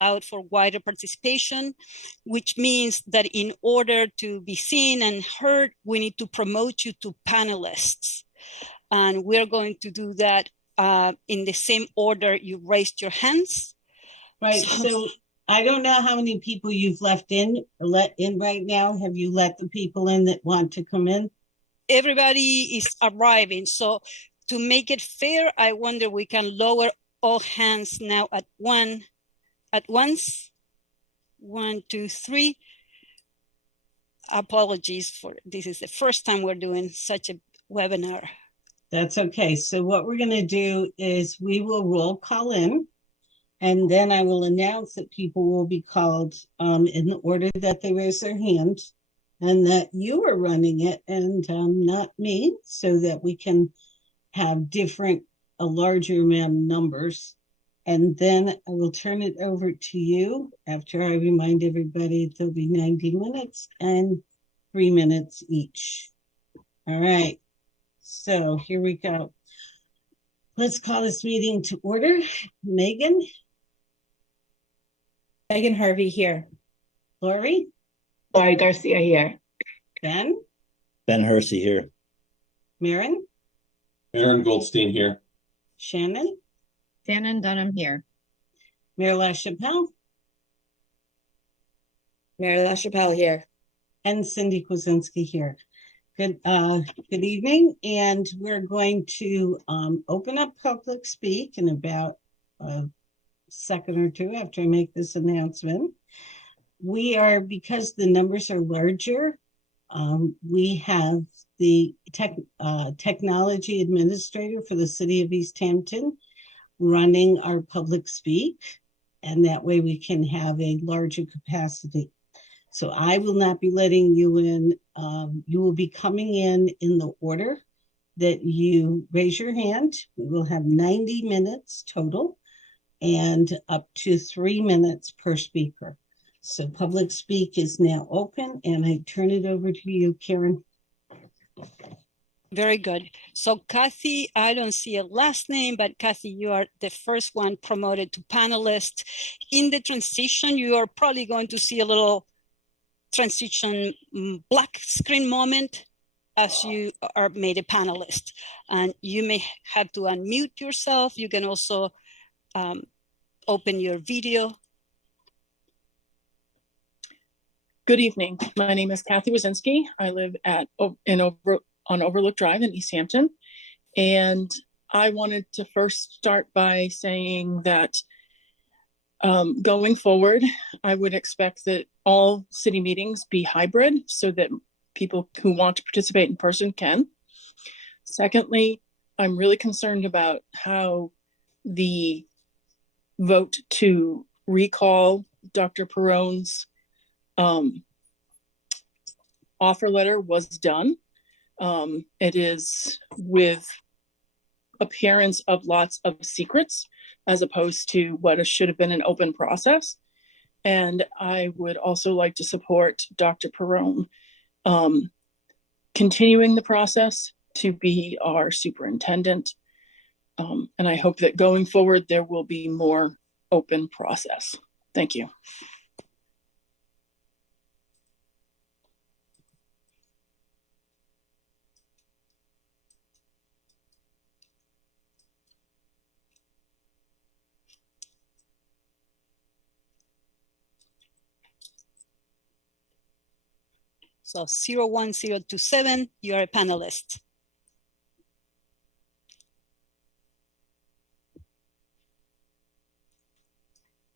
out for wider participation, which means that in order to be seen and heard, we need to promote you to panelists. And we're going to do that in the same order you raised your hands. Right. So I don't know how many people you've let in right now. Have you let the people in that want to come in? Everybody is arriving. So to make it fair, I wonder we can lower all hands now at once. 1, 2, 3. Apologies for this is the first time we're doing such a webinar. That's okay. So what we're going to do is we will roll call in, and then I will announce that people will be called in the order that they raise their hand, and that you are running it and not me, so that we can have a larger amount of numbers. And then I will turn it over to you after I remind everybody there'll be 90 minutes and 3 minutes each. All right. So here we go. Let's call this meeting to order. Megan? Megan Harvey here. Lori? Lori Garcia here. Ben? Ben Hersey here. Maren? Aaron Goldstein here. Shannon? Shannon Dunham here. Mayor LaChapelle? Mayor LaChapelle here. And Cindy Kwasinski here. Good evening, and we're going to open up public speak in about a second or two after I make this announcement. Because the numbers are larger, we have the technology administrator for the city of Easthampton running our public speak, and that way we can have a larger capacity. So I will not be letting you in. You will be coming in the order that you raise your hand. We will have 90 minutes total and up to 3 minutes per speaker. So public speak is now open, and I turn it over to you, Karen. Very good. So Kathy, I don't see a last name, but Kathy, you are the first one promoted to panelist. In the transition, you are probably going to see a little transition black screen moment as you are made a panelist. And you may have to unmute yourself. You can also open your video. Good evening. My name is Kathy Wazinski. I live on Overlook Drive in Easthampton. And I wanted to first start by saying that going forward, I would expect that all city meetings be hybrid so that people who want to participate in person can. Secondly, I'm really concerned about how the vote to recall Dr. Perrone's offer letter was done. It is with appearance of lots of secrets, as opposed to what should have been an open process. And I would also like to support Dr. Perrone continuing the process to be our superintendent. And I hope that going forward, there will be more open process. Thank you. So 01027, you're a panelist.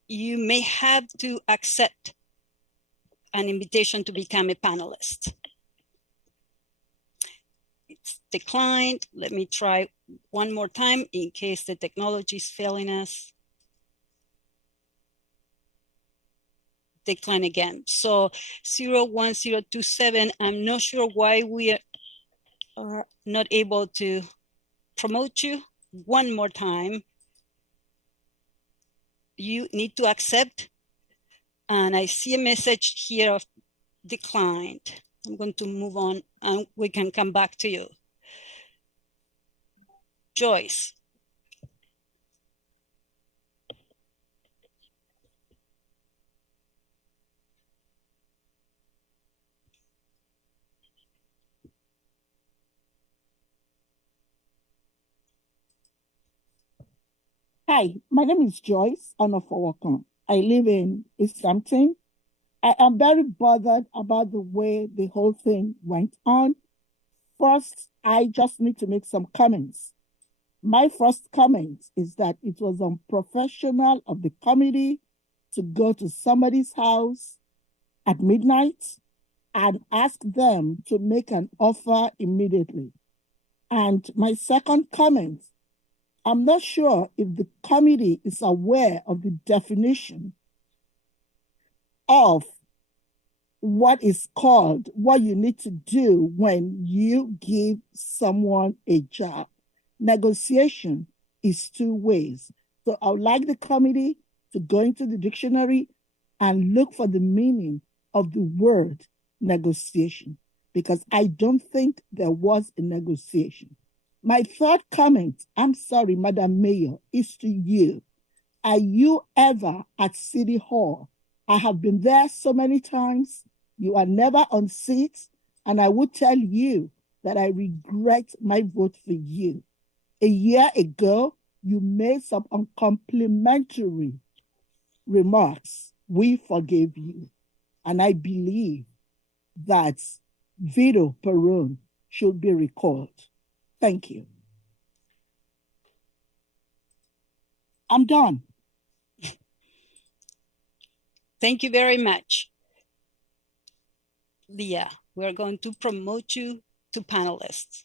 You may have to accept an invitation to become a panelist. It's declined. Let me try one more time in case the technology is failing us. Decline again. So 01027, I'm not sure why we are not able to promote you. One more time. You need to accept. And I see a message here of declined. I'm going to move on and we can come back to you. Joyce. Hi, my name is Joyce Onofowokan. I live in Easthampton. I am very bothered about the way the whole thing went on. First, I just need to make some comments. My first comment is that it was unprofessional of the committee to go to somebody's house at midnight and ask them to make an offer immediately. And my second comment, I'm not sure if the committee is aware of the definition of what is called, what you need to do when you give someone a job. Negotiation is two ways. So I would like the committee to go into the dictionary and look for the meaning of the word negotiation, because I don't think there was a negotiation. My third comment, I'm sorry, Madam Mayor, is to you. Are you ever at City Hall? I have been there so many times. You are never on seat, and I would tell you that I regret my vote for you. A year ago, you made some uncomplimentary remarks. We forgave you, and I believe that Vito Perrone should be recalled. Thank you. I'm done. Thank you very much. Leah, we're going to promote you to panelists.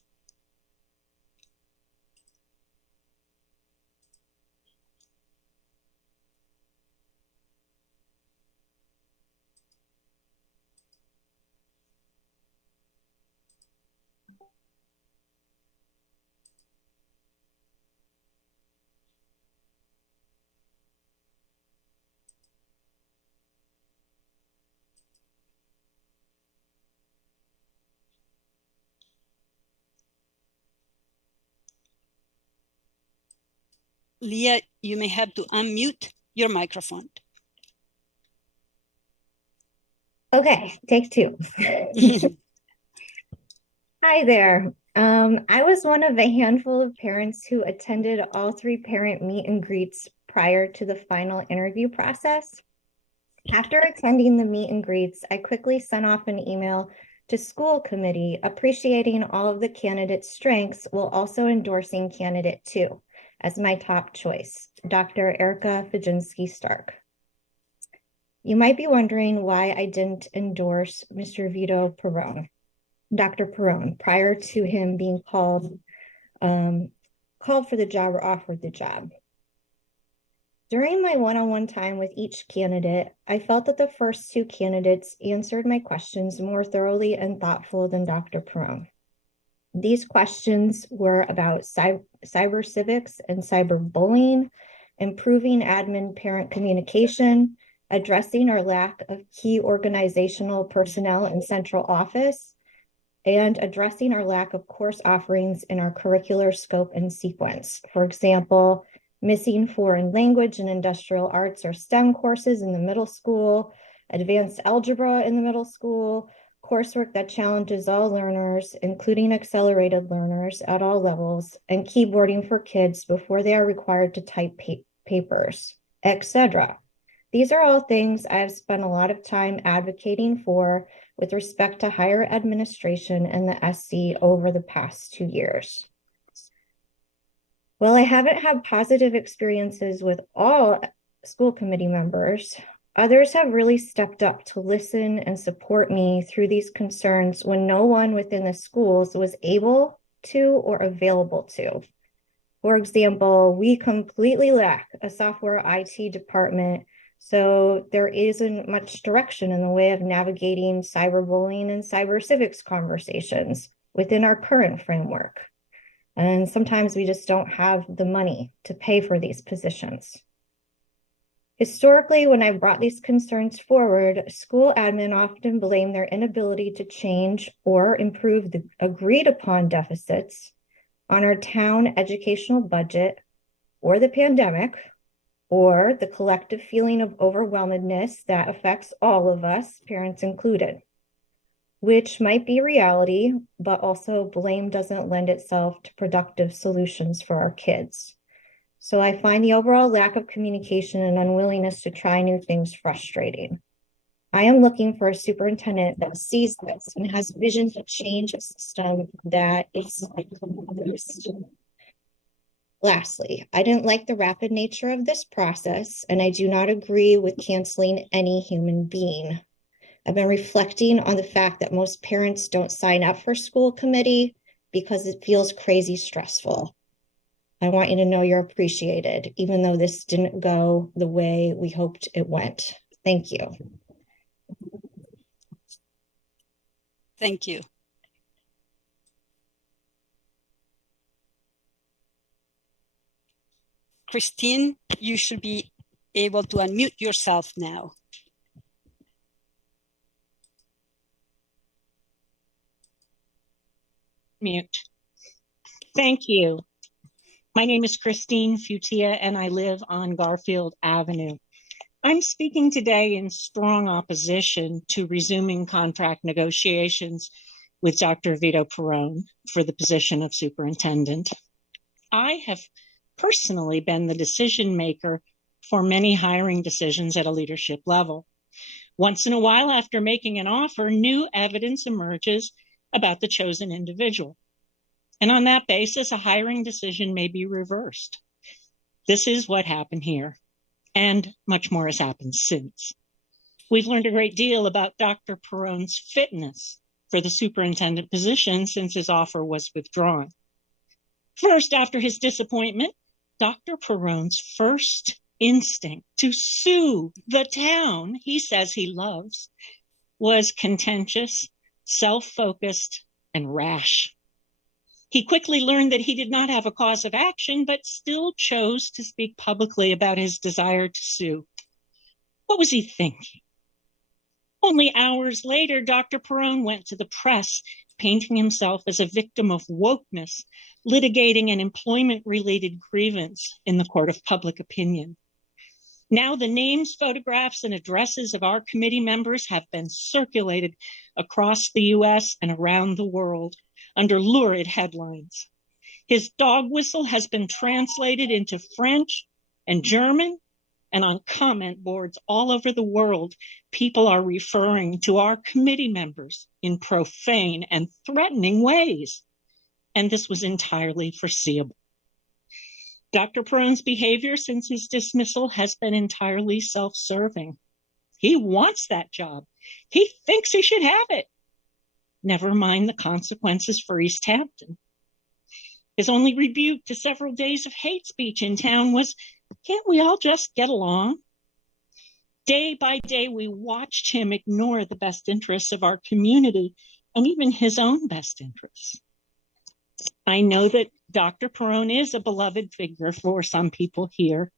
Leah, you may have to unmute your microphone. Okay, take two. Hi there. I was one of a handful of parents who attended all 3 parent meet and greets prior to the final interview process. After attending the meet and greets, I quickly sent off an email to school committee appreciating all of the candidates' strengths while also endorsing candidate 2 as my top choice, Dr. Erica Fajinski-Stark. You might be wondering why I didn't endorse Mr. Vito Perrone, Dr. Perrone, prior to him being called for the job or offered the job. During my one-on-one time with each candidate, I felt that the first 2 candidates answered my questions more thoroughly and thoughtful than Dr. Perrone. These questions were about cyber civics and cyberbullying, improving admin-parent communication, addressing our lack of key organizational personnel in central office, and addressing our lack of course offerings in our curricular scope and sequence. For example, missing foreign language and industrial arts or STEM courses in the middle school, advanced algebra in the middle school, coursework that challenges all learners, including accelerated learners at all levels, and keyboarding for kids before they are required to type papers, etc. These are all things I've spent a lot of time advocating for with respect to higher administration and the SC over the past 2 years. While I haven't had positive experiences with all school committee members, others have really stepped up to listen and support me through these concerns when no one within the schools was able to or available to. For example, we completely lack a software IT department, so there isn't much direction in the way of navigating cyberbullying and cyber civics conversations within our current framework. And sometimes we just don't have the money to pay for these positions. Historically, when I brought these concerns forward, school admin often blame their inability to change or improve the agreed upon deficits on our town educational budget or the pandemic, or the collective feeling of overwhelmedness that affects all of us, parents included, which might be reality, but also blame doesn't lend itself to productive solutions for our kids. So I find the overall lack of communication and unwillingness to try new things frustrating. I am looking for a superintendent that sees this and has vision to change a system that is abused. Lastly, I didn't like the rapid nature of this process, and I do not agree with canceling any human being. I've been reflecting on the fact that most parents don't sign up for school committee because it feels crazy stressful. I want you to know you're appreciated, even though this didn't go the way we hoped it went. Thank you. Thank you. Christine, you should be able to unmute yourself now. Mute. Thank you. My name is Christine Futia, and I live on Garfield Avenue. I'm speaking today in strong opposition to resuming contract negotiations with Dr. Vito Perrone for the position of superintendent. I have personally been the decision maker for many hiring decisions at a leadership level. Once in a while, after making an offer, new evidence emerges about the chosen individual. And on that basis, a hiring decision may be reversed. This is what happened here, and much more has happened since. We've learned a great deal about Dr. Perrone's fitness for the superintendent position since his offer was withdrawn. First, after his disappointment, Dr. Perrone's first instinct to sue the town he says he loves was contentious, self-focused, and rash. He quickly learned that he did not have a cause of action, but still chose to speak publicly about his desire to sue. What was he thinking? Only hours later, Dr. Perrone went to the press, painting himself as a victim of wokeness, litigating an employment-related grievance in the court of public opinion. Now the names, photographs, and addresses of our committee members have been circulated across the U.S. and around the world under lurid headlines. His dog whistle has been translated into French and German, and on comment boards all over the world, people are referring to our committee members in profane and threatening ways. And this was entirely foreseeable. Dr. Perrone's behavior since his dismissal has been entirely self-serving. He wants that job. He thinks he should have it. Never mind the consequences for Easthampton. His only rebuke to several days of hate speech in town was, can't we all just get along? Day by day, we watched him ignore the best interests of our community and even his own best interests. I know that Dr. Perrone is a beloved figure for some people here,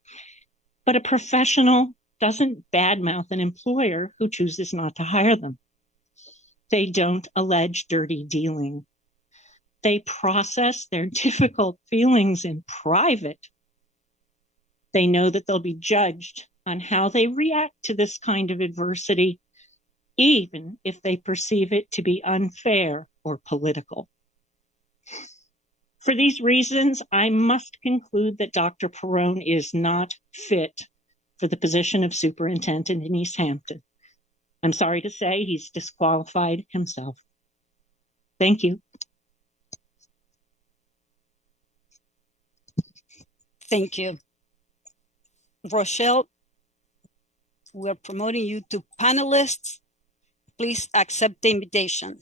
but a professional doesn't badmouth an employer who chooses not to hire them. They don't allege dirty dealing. They process their difficult feelings in private. They know that they'll be judged on how they react to this kind of adversity, even if they perceive it to be unfair or political. For these reasons, I must conclude that Dr. Perrone is not fit for the position of superintendent in Easthampton. I'm sorry to say he's disqualified himself. Thank you. Thank you. Rochelle, we're promoting you to panelists. Please accept the invitation.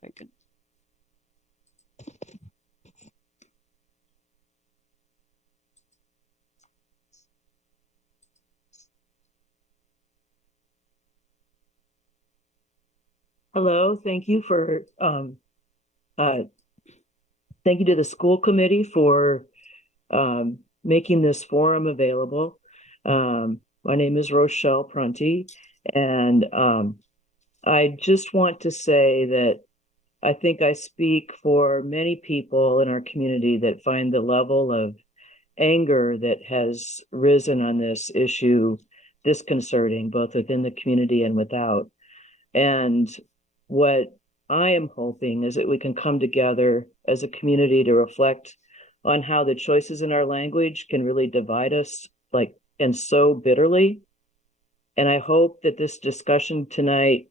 Very good. Hello, thank you to the school committee for making this forum available. My name is Rochelle Prunty, and I just want to say that I think I speak for many people in our community that find the level of anger that has risen on this issue disconcerting, both within the community and without. And what I am hoping is that we can come together as a community to reflect on how the choices in our language can really divide us and so bitterly. And I hope that this discussion tonight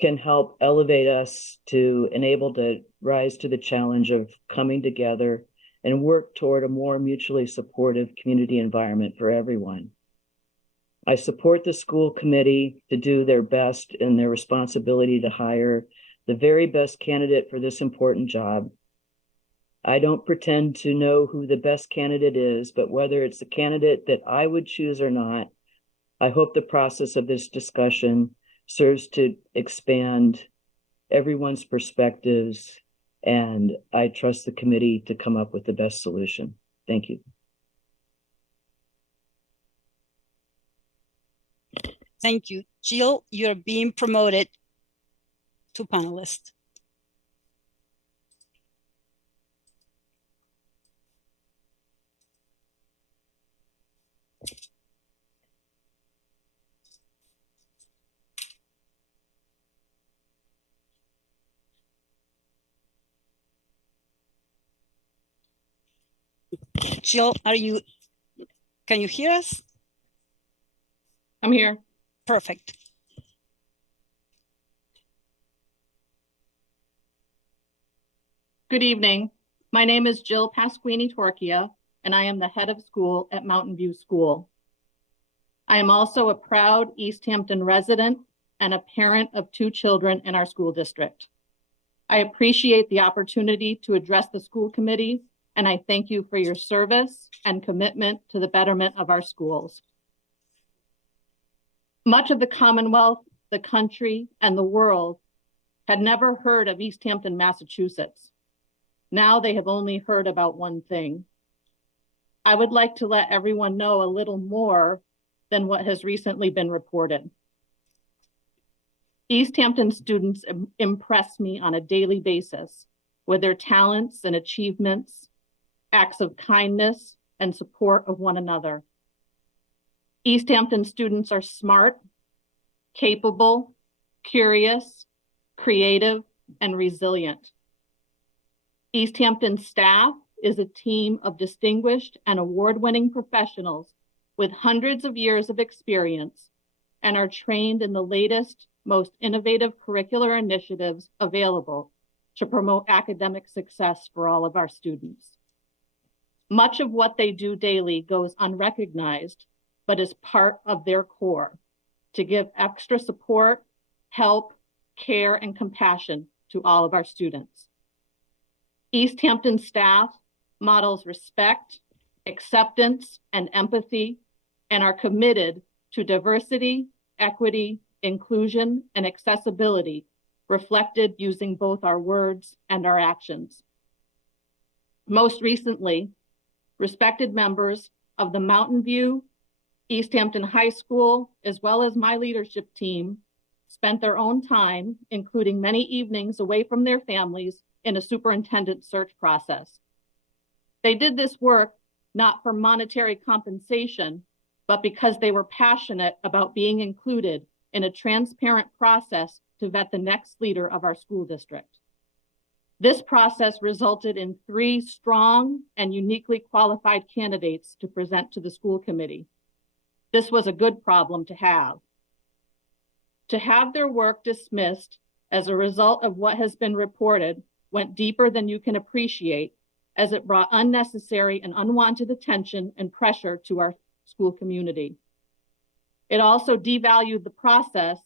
can help elevate us to enable to rise to the challenge of coming together and work toward a more mutually supportive community environment for everyone. I support the school committee to do their best in their responsibility to hire the very best candidate for this important job. I don't pretend to know who the best candidate is, but whether it's the candidate that I would choose or not, I hope the process of this discussion serves to expand everyone's perspectives, and I trust the committee to come up with the best solution. Thank you. Thank you. Jill, you're being promoted to panelist. Jill, can you hear us? I'm here. Perfect. Good evening. My name is Jill Pasquini Torchia, and I am the head of school at Mountain View School. I am also a proud Easthampton resident and a parent of 2 children in our school district. I appreciate the opportunity to address the school committee, and I thank you for your service and commitment to the betterment of our schools. Much of the Commonwealth, the country, and the world had never heard of Easthampton, Massachusetts. Now they have only heard about one thing. I would like to let everyone know a little more than what has recently been reported. Easthampton students impress me on a daily basis with their talents and achievements, acts of kindness, and support of one another. Easthampton students are smart, capable, curious, creative, and resilient. Easthampton staff is a team of distinguished and award-winning professionals with hundreds of years of experience and are trained in the latest, most innovative curricular initiatives available to promote academic success for all of our students. Much of what they do daily goes unrecognized, but is part of their core to give extra support, help, care, and compassion to all of our students. Easthampton staff models respect, acceptance, and empathy, and are committed to diversity, equity, inclusion, and accessibility reflected using both our words and our actions. Most recently, respected members of the Mountain View, Easthampton High School, as well as my leadership team, spent their own time, including many evenings away from their families, in a superintendent search process. They did this work not for monetary compensation, but because they were passionate about being included in a transparent process to vet the next leader of our school district. This process resulted in 3 strong and uniquely qualified candidates to present to the school committee. This was a good problem to have. To have their work dismissed as a result of what has been reported went deeper than you can appreciate, as it brought unnecessary and unwanted attention and pressure to our school community. It also devalued the process,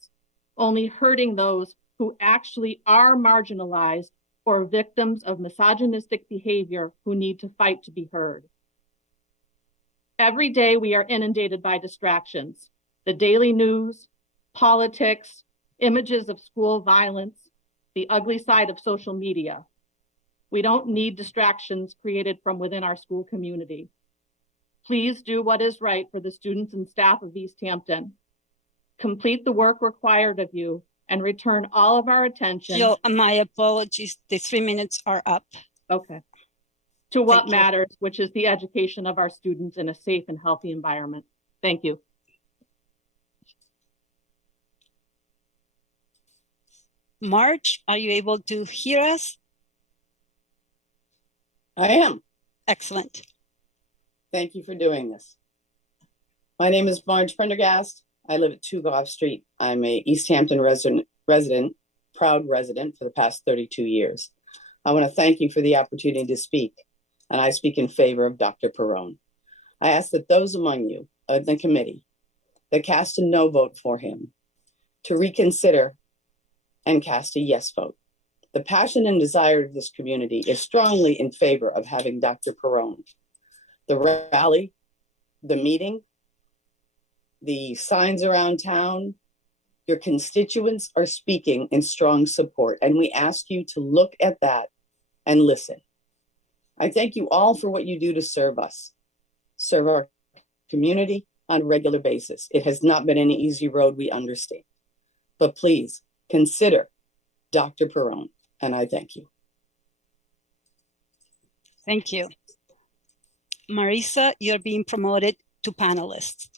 only hurting those who actually are marginalized or victims of misogynistic behavior who need to fight to be heard. Every day we are inundated by distractions: the daily news, politics, images of school violence, the ugly side of social media. We don't need distractions created from within our school community. Please do what is right for the students and staff of Easthampton. Complete the work required of you and return all of our attention. Jill, my apologies. The 3 minutes are up. Okay. To what Thank you. matters, which is the education of our students in a safe and healthy environment. Thank you. Marge, are you able to hear us? I am. Excellent. Thank you for doing this. My name is Marge Prendergast. I live at 2 Gough Street. I'm a Easthampton resident, proud resident for the past 32 years. I want to thank you for the opportunity to speak, and I speak in favor of Dr. Perrone. I ask that those among you in the committee that cast a no vote for him to reconsider and cast a yes vote. The passion and desire of this community is strongly in favor of having Dr. Perrone. The rally, the meeting, the signs around town, your constituents are speaking in strong support, and we ask you to look at that and listen. I thank you all for what you do to serve us, serve our community on a regular basis. It has not been an easy road, we understand. But please consider Dr. Perrone, and I thank you. Thank you. Marisa, you're being promoted to panelist.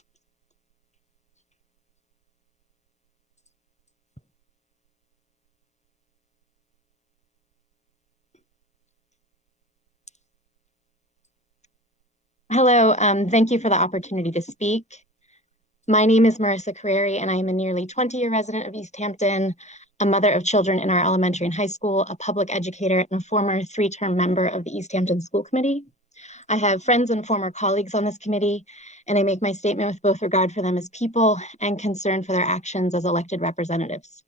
Hello, thank you for the opportunity to speak. My name is Marissa Carreri, and I am a nearly 20-year resident of Easthampton, a mother of children in our elementary and high school, a public educator, and a former 3-term member of the Easthampton School Committee. I have friends and former colleagues on this committee, and I make my statement with both regard for them as people and concern for their actions as elected representatives.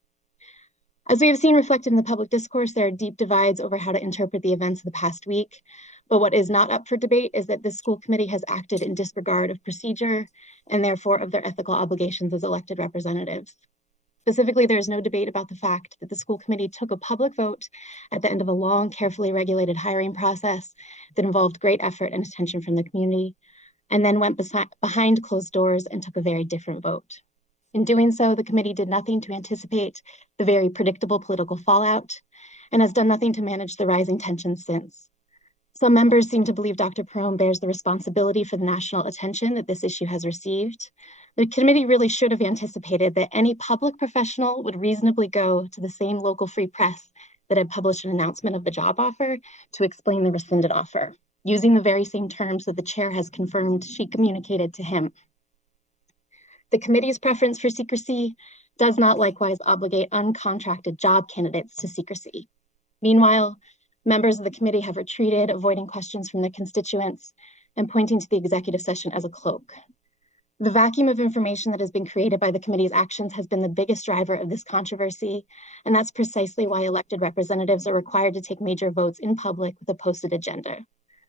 As we have seen reflected in the public discourse, there are deep divides over how to interpret the events of the past week. But what is not up for debate is that this school committee has acted in disregard of procedure and therefore of their ethical obligations as elected representatives. Specifically, there is no debate about the fact that the school committee took a public vote at the end of a long, carefully regulated hiring process that involved great effort and attention from the community, and then went behind closed doors and took a very different vote. In doing so, the committee did nothing to anticipate the very predictable political fallout and has done nothing to manage the rising tensions since. Some members seem to believe Dr. Perrone bears the responsibility for the national attention that this issue has received. The committee really should have anticipated that any public professional would reasonably go to the same local free press that had published an announcement of the job offer to explain the rescinded offer, using the very same terms that the chair has confirmed she communicated to him. The committee's preference for secrecy does not likewise obligate uncontracted job candidates to secrecy. Meanwhile, members of the committee have retreated, avoiding questions from their constituents and pointing to the executive session as a cloak. The vacuum of information that has been created by the committee's actions has been the biggest driver of this controversy, and that's precisely why elected representatives are required to take major votes in public with a posted agenda.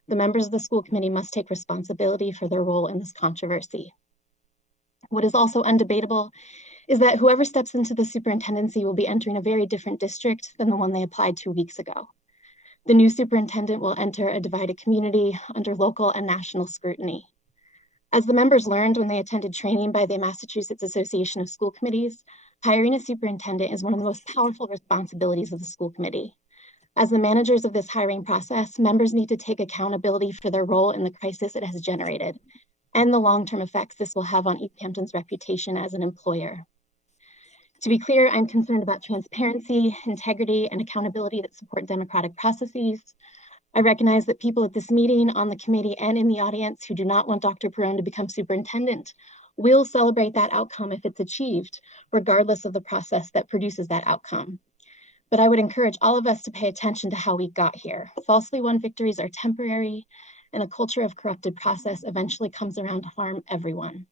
The members of the school committee must take responsibility for their role in this controversy. What is also undebatable is that whoever steps into the superintendency will be entering a very different district than the one they applied 2 weeks ago. The new superintendent will enter a divided community under local and national scrutiny. As the members learned when they attended training by the Massachusetts Association of School Committees, hiring a superintendent is one of the most powerful responsibilities of the school committee. As the managers of this hiring process, members need to take accountability for their role in the crisis it has generated and the long-term effects this will have on Easthampton's reputation as an employer. To be clear, I'm concerned about transparency, integrity, and accountability that support democratic processes. I recognize that people at this meeting, on the committee, and in the audience who do not want Dr. Perrone to become superintendent will celebrate that outcome if it's achieved, regardless of the process that produces that outcome. But I would encourage all of us to pay attention to how we got here. Falsely won victories are temporary, and a culture of corrupted process eventually comes around to harm everyone.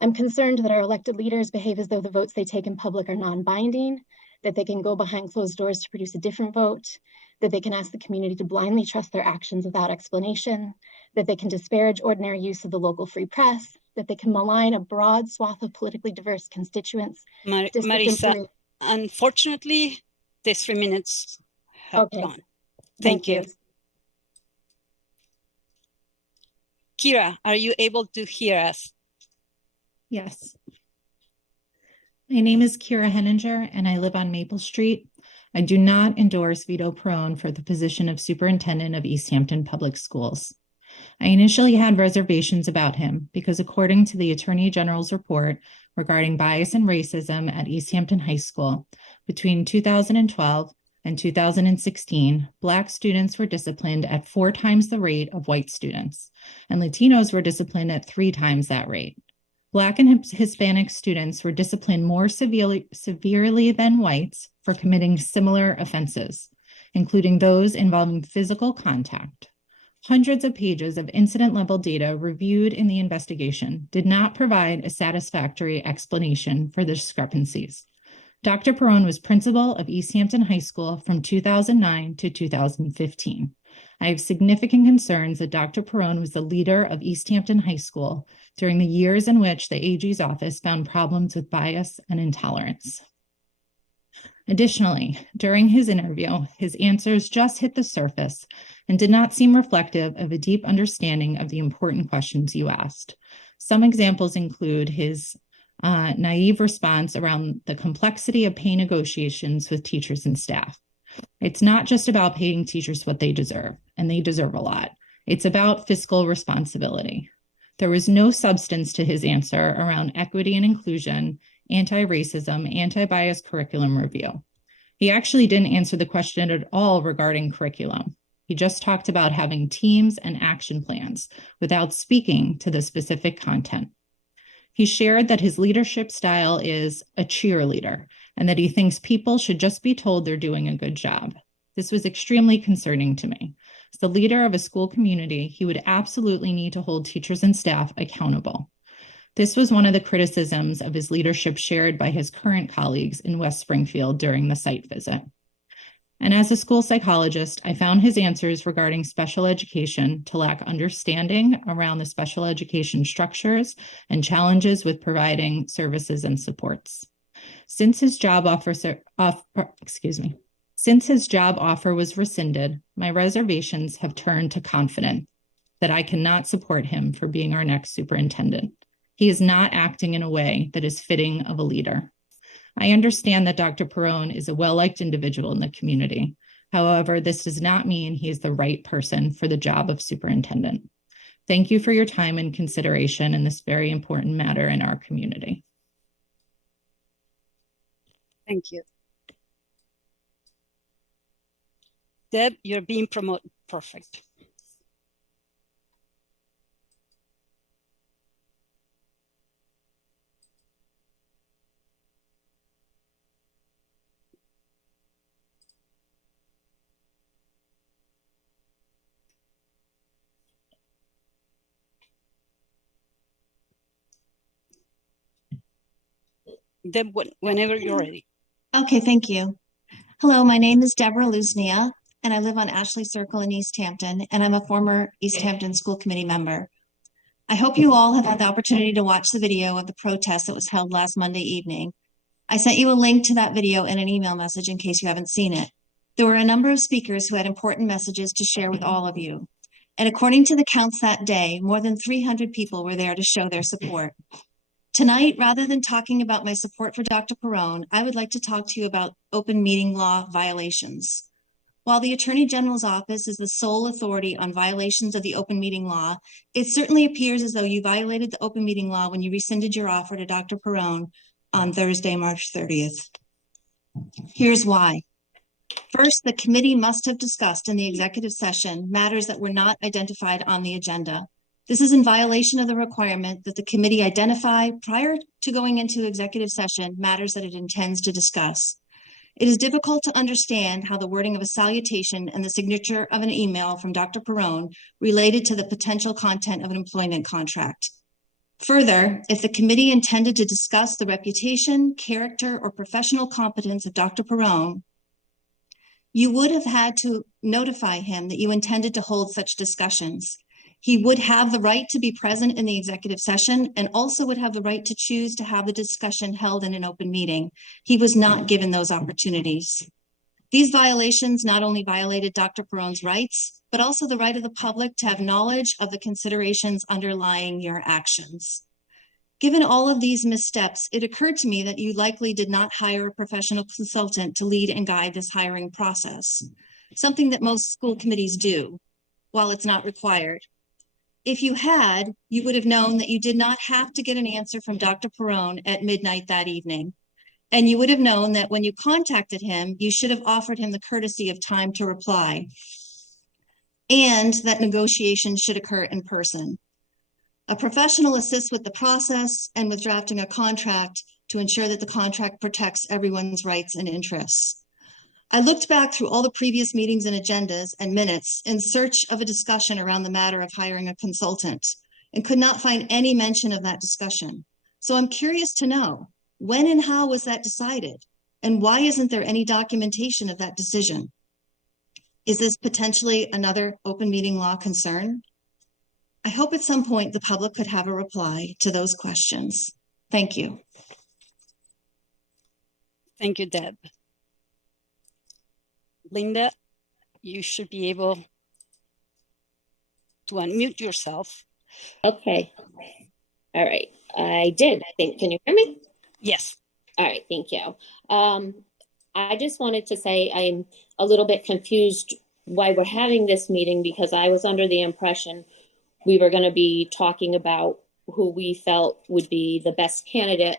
I'm concerned that our elected leaders behave as though the votes they take in public are non-binding, that they can go behind closed doors to produce a different vote, that they can ask the community to blindly trust their actions without explanation, that they can disparage ordinary use of the local free press, that they can malign a broad swath of politically diverse constituents. Marisa, unfortunately, the 3 minutes have gone. Thank you. Kira, are you able to hear us? Yes. My name is Kira Henninger, and I live on Maple Street. I do not endorse Vito Perrone for the position of superintendent of Easthampton Public Schools. I initially had reservations about him because according to the Attorney General's report regarding bias and racism at Easthampton High School, between 2012 In 2016, Black students were disciplined at 4 times the rate of white students, and Latinos were disciplined at 3 times that rate. Black and Hispanic students were disciplined more severely than whites for committing similar offenses, including those involving physical contact. Hundreds of pages of incident-level data reviewed in the investigation did not provide a satisfactory explanation for the discrepancies. Dr. Perrone was principal of Easthampton High School from 2009 to 2015. I have significant concerns that Dr. Perrone was the leader of Easthampton High School during the years in which the AG's office found problems with bias and intolerance. Additionally, during his interview, his answers just hit the surface and did not seem reflective of a deep understanding of the important questions you asked. Some examples include his naive response around the complexity of pay negotiations with teachers and staff. It's not just about paying teachers what they deserve, and they deserve a lot. It's about fiscal responsibility. There was no substance to his answer around equity and inclusion, anti-racism, anti-bias curriculum review. He actually didn't answer the question at all regarding curriculum. He just talked about having teams and action plans without speaking to the specific content. He shared that his leadership style is a cheerleader and that he thinks people should just be told they're doing a good job. This was extremely concerning to me. As the leader of a school community, he would absolutely need to hold teachers and staff accountable. This was one of the criticisms of his leadership shared by his current colleagues in West Springfield during the site visit. And as a school psychologist, I found his answers regarding special education to lack understanding around the special education structures and challenges with providing services and supports. Since his job offer was rescinded, my reservations have turned to confidence that I cannot support him for being our next superintendent. He is not acting in a way that is fitting of a leader. I understand that Dr. Perrone is a well-liked individual in the community. However, this does not mean he is the right person for the job of superintendent. Thank you for your time and consideration in this very important matter in our community. Thank you. Deb, you're being promoted. Perfect. Deb, whenever you're ready. Okay, thank you. Hello, my name is Deborah Luznia, and I live on Ashley Circle in Easthampton, and I'm a former Easthampton School Committee member. I hope you all have had the opportunity to watch the video of the protest that was held last Monday evening. I sent you a link to that video in an email message in case you haven't seen it. There were a number of speakers who had important messages to share with all of you. And according to the counts that day, more than 300 people were there to show their support. Tonight, rather than talking about my support for Dr. Perrone, I would like to talk to you about open meeting law violations. While the Attorney General's office is the sole authority on violations of the open meeting law, it certainly appears as though you violated the open meeting law when you rescinded your offer to Dr. Perrone on Thursday, March 30th. Here's why. First, the committee must have discussed in the executive session matters that were not identified on the agenda. This is in violation of the requirement that the committee identify prior to going into executive session matters that it intends to discuss. It is difficult to understand how the wording of a salutation and the signature of an email from Dr. Perrone related to the potential content of an employment contract. Further, if the committee intended to discuss the reputation, character, or professional competence of Dr. Perrone, you would have had to notify him that you intended to hold such discussions. He would have the right to be present in the executive session and also would have the right to choose to have the discussion held in an open meeting. He was not given those opportunities. These violations not only violated Dr. Perrone's rights, but also the right of the public to have knowledge of the considerations underlying your actions. Given all of these missteps, it occurred to me that you likely did not hire a professional consultant to lead and guide this hiring process, something that most school committees do, while it's not required. If you had, you would have known that you did not have to get an answer from Dr. Perrone at midnight that evening. And you would have known that when you contacted him, you should have offered him the courtesy of time to reply, and that negotiations should occur in person. A professional assists with the process and with drafting a contract to ensure that the contract protects everyone's rights and interests. I looked back through all the previous meetings and agendas and minutes in search of a discussion around the matter of hiring a consultant and could not find any mention of that discussion. So I'm curious to know, when and how was that decided? And why isn't there any documentation of that decision? Is this potentially another open meeting law concern? I hope at some point the public could have a reply to those questions. Thank you. Thank you, Deb. Linda, you should be able to unmute yourself. Okay. All right. I did, I think. Can you hear me? Yes. All right. Thank you. I just wanted to say I'm a little bit confused why we're having this meeting, because I was under the impression we were going to be talking about who we felt would be the best candidate.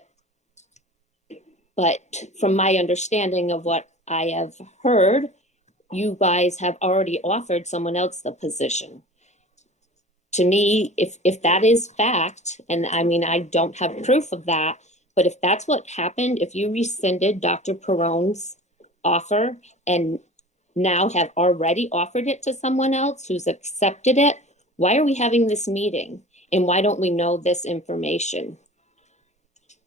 But from my understanding of what I have heard, you guys have already offered someone else the position. To me, if that is fact, and I mean, I don't have proof of that, but if that's what happened, if you rescinded Dr. Perrone's offer and now have already offered it to someone else who's accepted it, why are we having this meeting? And why don't we know this information?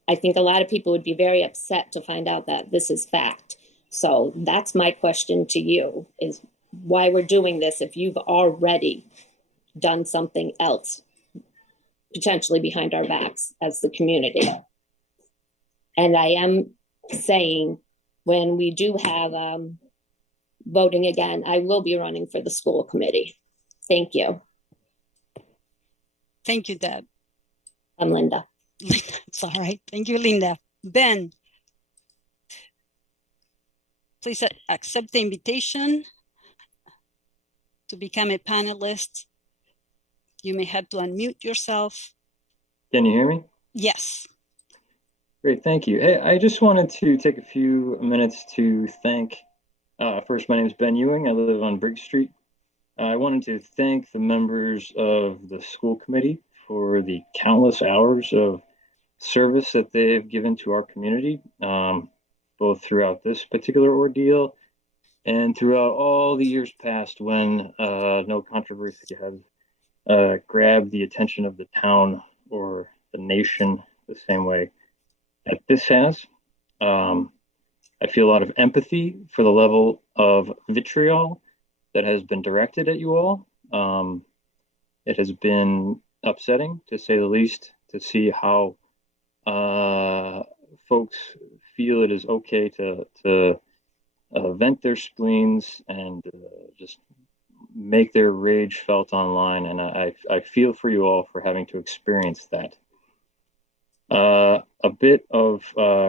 I think a lot of people would be very upset to find out that this is fact. So that's my question to you, is why we're doing this if you've already done something else, potentially behind our backs as the community. And I am saying, when we do have voting again, I will be running for the school committee. Thank you. Thank you, Deb. I'm Linda. It's all right. Thank you, Linda. Ben, please accept the invitation to become a panelist. You may have to unmute yourself. Can you hear me? Yes. Great, thank you. Hey, I just wanted to take a few minutes to thank, first, my name is Ben Ewing. I live on Briggs Street. I wanted to thank the members of the school committee for the countless hours of service that they've given to our community, both throughout this particular ordeal and throughout all the years past when no controversy has grabbed the attention of the town or the nation the same way that this has. I feel a lot of empathy for the level of vitriol that has been directed at you all. It has been upsetting, to say the least, to see how folks feel it is okay to vent their spleens and just make their rage felt online. And I feel for you all for having to experience that. A bit of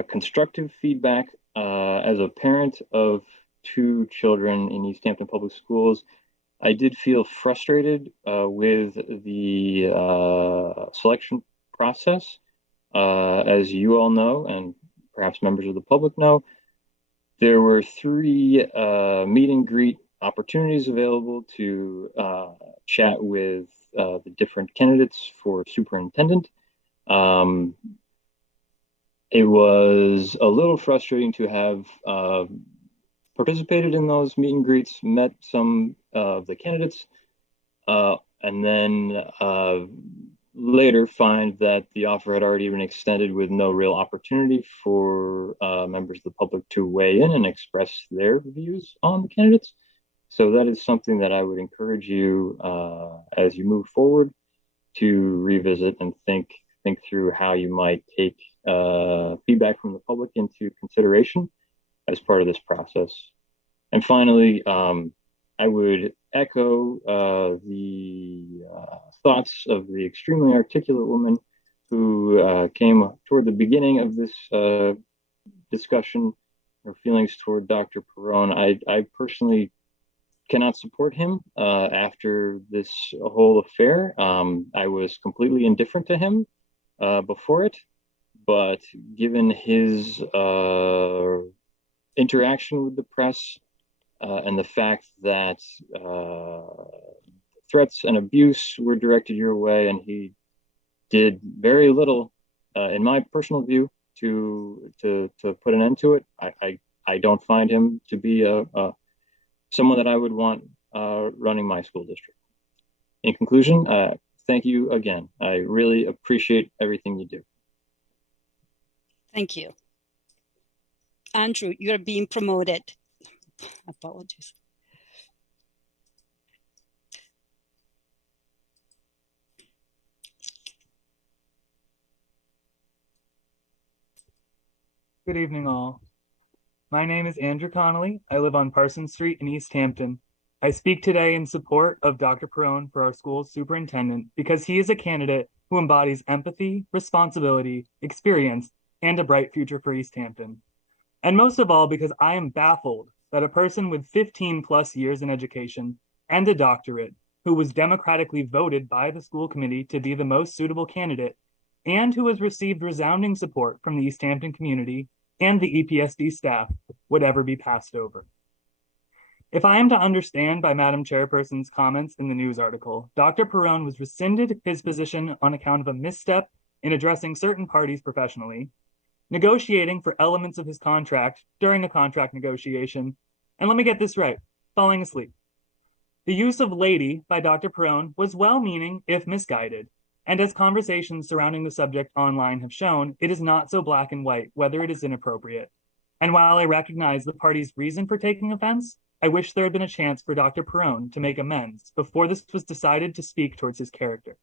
constructive feedback as a parent of 2 children in Easthampton Public Schools. I did feel frustrated with the selection process. As you all know, and perhaps members of the public know, there were 3 meet and greet opportunities available to chat with the different candidates for superintendent. It was a little frustrating to have participated in those meet and greets, met some of the candidates, and then later find that the offer had already been extended with no real opportunity for members of the public to weigh in and express their views on the candidates. So that is something that I would encourage you as you move forward to revisit and think through how you might take feedback from the public into consideration as part of this process. And finally, I would echo the thoughts of the extremely articulate woman who came toward the beginning of this discussion, her feelings toward Dr. Perrone. I personally cannot support him after this whole affair. I was completely indifferent to him before it, but given his interaction with the press and the fact that threats and abuse were directed your way, and he did very little, in my personal view, to put an end to it, I don't find him to be someone that I would want running my school district. In conclusion, thank you again. I really appreciate everything you do. Thank you. Andrew, you're being promoted. Apologies. Good evening, all. My name is Andrew Connolly. I live on Parsons Street in Easthampton. I speak today in support of Dr. Perrone for our school's superintendent because he is a candidate who embodies empathy, responsibility, experience, and a bright future for Easthampton. And most of all, because I am baffled that a person with 15 plus years in education and a doctorate, who was democratically voted by the school committee to be the most suitable candidate, and who has received resounding support from the Easthampton community and the EPSD staff, would ever be passed over. If I am to understand by Madam Chairperson's comments in the news article, Dr. Perrone was rescinded his position on account of a misstep in addressing certain parties professionally, negotiating for elements of his contract during a contract negotiation, and let me get this right, falling asleep. The use of lady by Dr. Perrone was well-meaning if misguided, and as conversations surrounding the subject online have shown, it is not so black and white whether it is inappropriate. And while I recognize the party's reason for taking offense, I wish there had been a chance for Dr. Perrone to make amends before this was decided to speak towards his character.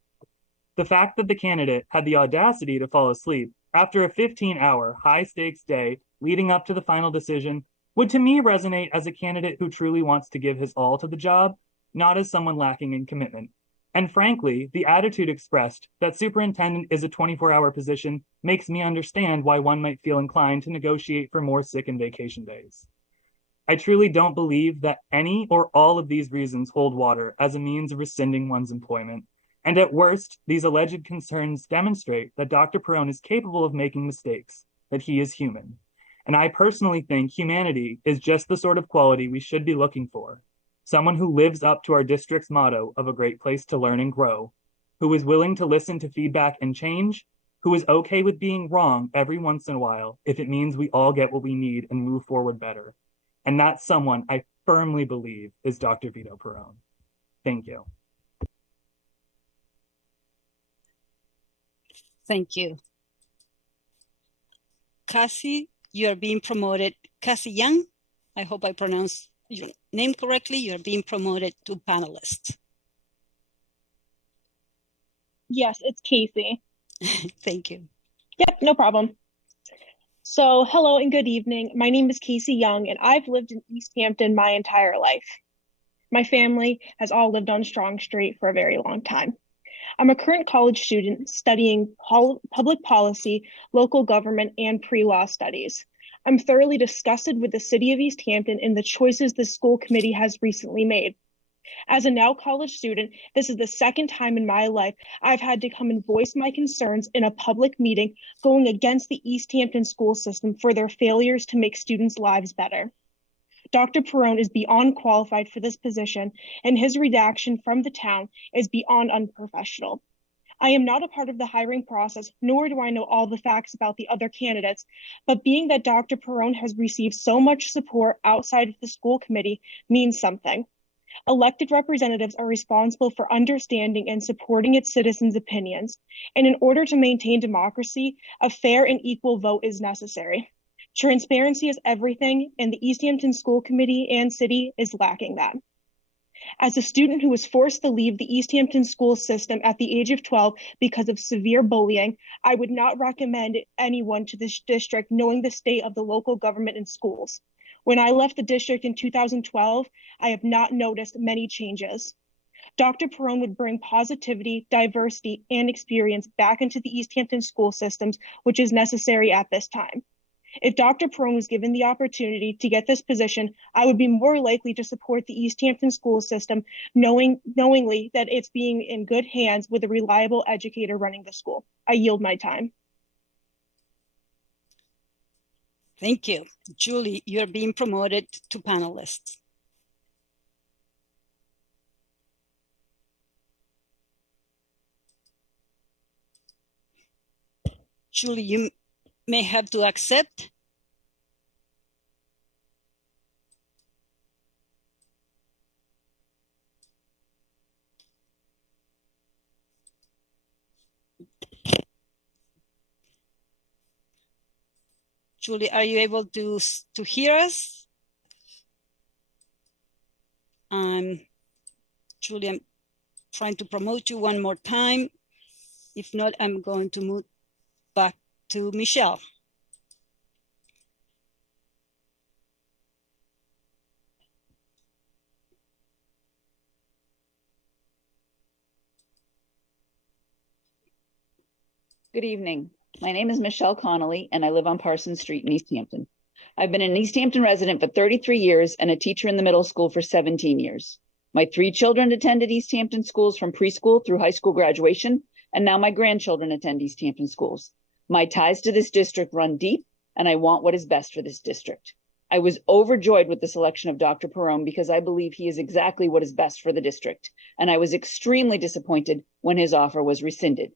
The fact that the candidate had the audacity to fall asleep after a 15-hour high-stakes day leading up to the final decision would to me resonate as a candidate who truly wants to give his all to the job, not as someone lacking in commitment. And frankly, the attitude expressed that superintendent is a 24-hour position makes me understand why one might feel inclined to negotiate for more sick and vacation days. I truly don't believe that any or all of these reasons hold water as a means of rescinding one's employment. And at worst, these alleged concerns demonstrate that Dr. Perrone is capable of making mistakes, that he is human. And I personally think humanity is just the sort of quality we should be looking for. Someone who lives up to our district's motto of a great place to learn and grow, who is willing to listen to feedback and change, who is okay with being wrong every once in a while if it means we all get what we need and move forward better. And that's someone I firmly believe is Dr. Vito Perrone. Thank you. Thank you. Cassie, you are being promoted. Cassie Young, I hope I pronounced your name correctly. You're being promoted to panelist. Yes, it's Casey. Thank you. Yep, no problem. So, hello and good evening. My name is Casey Young, and I've lived in Easthampton my entire life. My family has all lived on Strong Street for a very long time. I'm a current college student studying public policy, local government, and pre-law studies. I'm thoroughly disgusted with the city of Easthampton and the choices the school committee has recently made. As a now college student, this is the second time in my life I've had to come and voice my concerns in a public meeting going against the Easthampton school system for their failures to make students' lives better. Dr. Perrone is beyond qualified for this position, and his redaction from the town is beyond unprofessional. I am not a part of the hiring process, nor do I know all the facts about the other candidates, but being that Dr. Perrone has received so much support outside of the school committee means something. Elected representatives are responsible for understanding and supporting its citizens' opinions, and in order to maintain democracy, a fair and equal vote is necessary. Transparency is everything, and the Easthampton School Committee and City is lacking that. As a student who was forced to leave the Easthampton school system at the age of 12 because of severe bullying, I would not recommend anyone to this district knowing the state of the local government and schools. When I left the district in 2012, I have not noticed many changes. Dr. Perrone would bring positivity, diversity, and experience back into the Easthampton school systems, which is necessary at this time. If Dr. Perrone was given the opportunity to get this position, I would be more likely to support the Easthampton school system, knowingly that it's being in good hands with a reliable educator running the school. I yield my time. Thank you. Julie, you're being promoted to panelist. Julie, you may have to accept. Julie, are you able to hear us? Julie, I'm trying to promote you one more time. If not, I'm going to move back to Michelle. Good evening. My name is Michelle Connolly, and I live on Parsons Street in Easthampton. I've been an Easthampton resident for 33 years and a teacher in the middle school for 17 years. My 3 children attended Easthampton schools from preschool through high school graduation, and now my grandchildren attend Easthampton schools. My ties to this district run deep, and I want what is best for this district. I was overjoyed with the selection of Dr. Perrone because I believe he is exactly what is best for the district, and I was extremely disappointed when his offer was rescinded.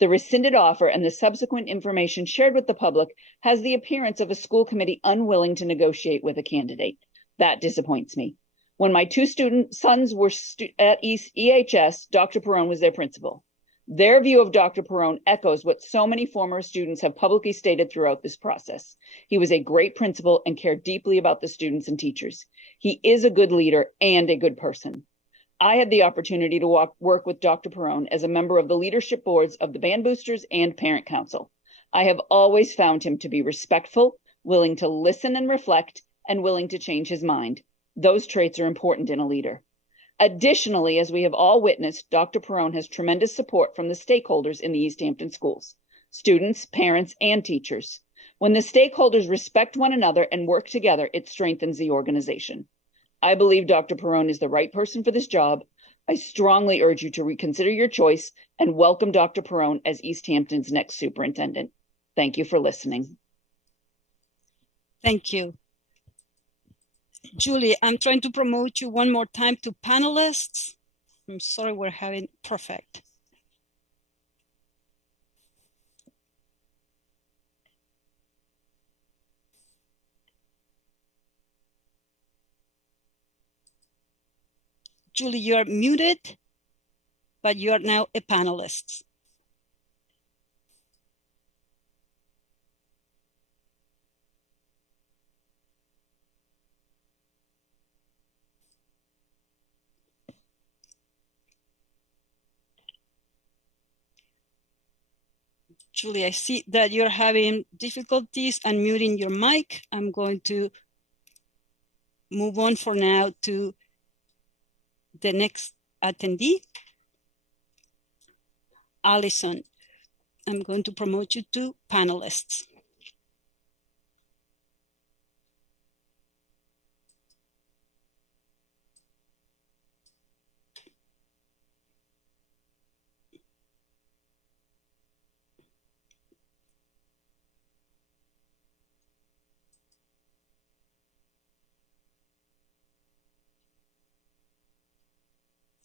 The rescinded offer and the subsequent information shared with the public has the appearance of a school committee unwilling to negotiate with a candidate. That disappoints me. When my 2 sons were at EHS, Dr. Perrone was their principal. Their view of Dr. Perrone echoes what so many former students have publicly stated throughout this process. He was a great principal and cared deeply about the students and teachers. He is a good leader and a good person. I had the opportunity to work with Dr. Perrone as a member of the leadership boards of the Band Boosters and Parent Council. I have always found him to be respectful, willing to listen and reflect, and willing to change his mind. Those traits are important in a leader. Additionally, as we have all witnessed, Dr. Perrone has tremendous support from the stakeholders in the Easthampton schools, students, parents, and teachers. When the stakeholders respect one another and work together, it strengthens the organization. I believe Dr. Perrone is the right person for this job. I strongly urge you to reconsider your choice and welcome Dr. Perrone as Easthampton's next superintendent. Thank you for listening. Thank you. Julie, I'm trying to promote you one more time to panelists. I'm sorry, we're having perfect. Julie, you are muted, but you are now a panelist. Julie, I see that you're having difficulties unmuting your mic. I'm going to move on for now to the next attendee, Allison. I'm going to promote you to panelists.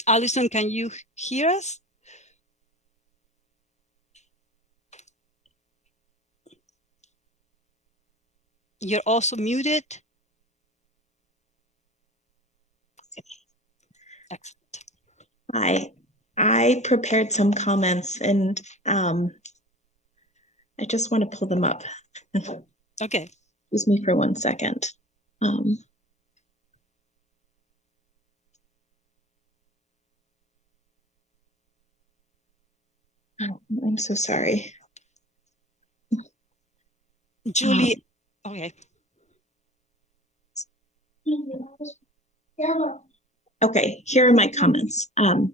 Allison, can you hear us? You're also muted. Excellent. Hi, I prepared some comments and I just want to pull them up. Okay. Excuse me for one second. Oh, I'm so sorry. Julie, okay. Okay, here are my comments. I'm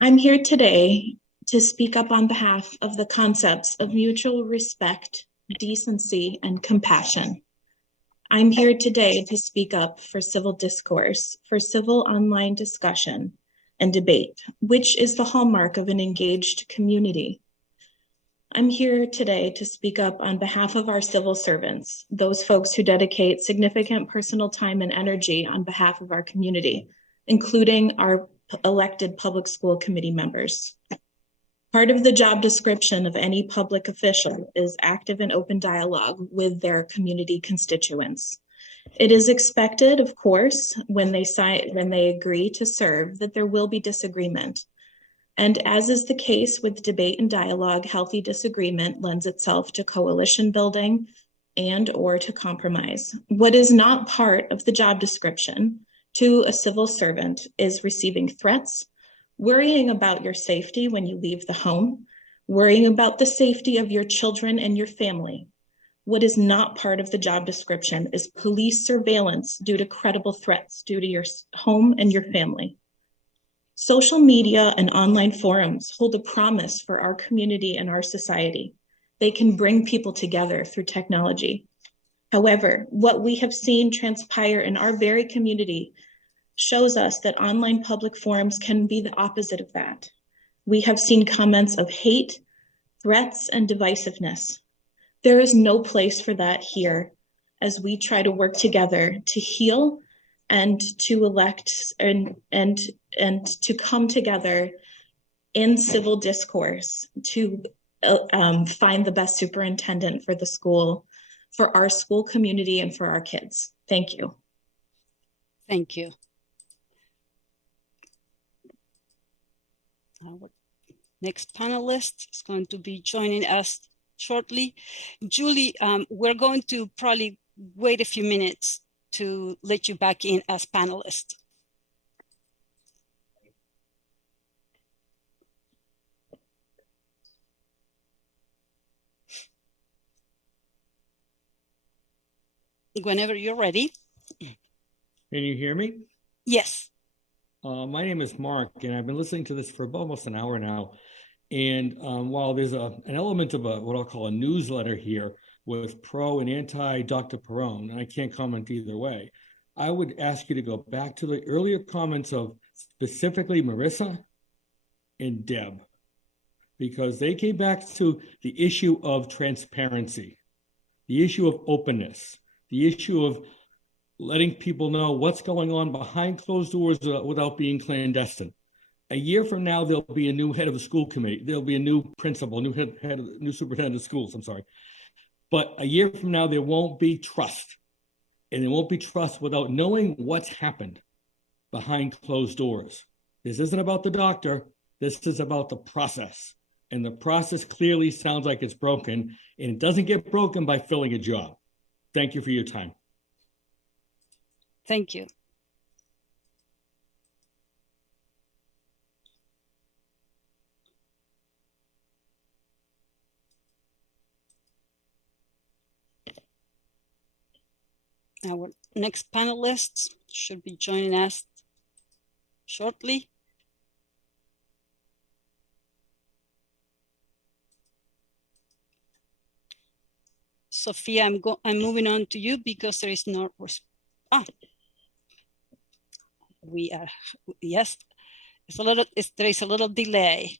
here today to speak up on behalf of the concepts of mutual respect, decency, and compassion. I'm here today to speak up for civil discourse, for civil online discussion and debate, which is the hallmark of an engaged community. I'm here today to speak up on behalf of our civil servants, those folks who dedicate significant personal time and energy on behalf of our community, including our elected public school committee members. Part of the job description of any public official is active and open dialogue with their community constituents. It is expected, of course, when they agree to serve, that there will be disagreement. And as is the case with debate and dialogue, healthy disagreement lends itself to coalition building and or to compromise. What is not part of the job description to a civil servant is receiving threats, worrying about your safety when you leave the home, worrying about the safety of your children and your family. What is not part of the job description is police surveillance due to credible threats due to your home and your family. Social media and online forums hold a promise for our community and our society. They can bring people together through technology. However, what we have seen transpire in our very community shows us that online public forums can be the opposite of that. We have seen comments of hate, threats, and divisiveness. There is no place for that here as we try to work together to heal and to elect and to come together in civil discourse to find the best superintendent for the school, for our school community, and for our kids. Thank you. Thank you. Our next panelist is going to be joining us shortly. Julie, we're going to probably wait a few minutes to let you back in as panelist. Whenever you're ready. Can you hear me? Yes. My name is Mark, and I've been listening to this for almost an hour now. And while there's an element of what I'll call a newsletter here with pro and anti Dr. Perrone, and I can't comment either way, I would ask you to go back to the earlier comments of specifically Marissa and Deb, because they came back to the issue of transparency, the issue of openness, the issue of letting people know what's going on behind closed doors without being clandestine. A year from now, there'll be a new head of the school committee. There'll be a new principal, new new superintendent of schools, I'm sorry. But a year from now, there won't be trust. And there won't be trust without knowing what's happened behind closed doors. This isn't about the doctor. This is about the process. And the process clearly sounds like it's broken. And it doesn't get broken by filling a job. Thank you for your time. Thank you. Our next panelists should be joining us shortly. Sophia, I'm moving on to you because there is no we are, yes, there is a little delay.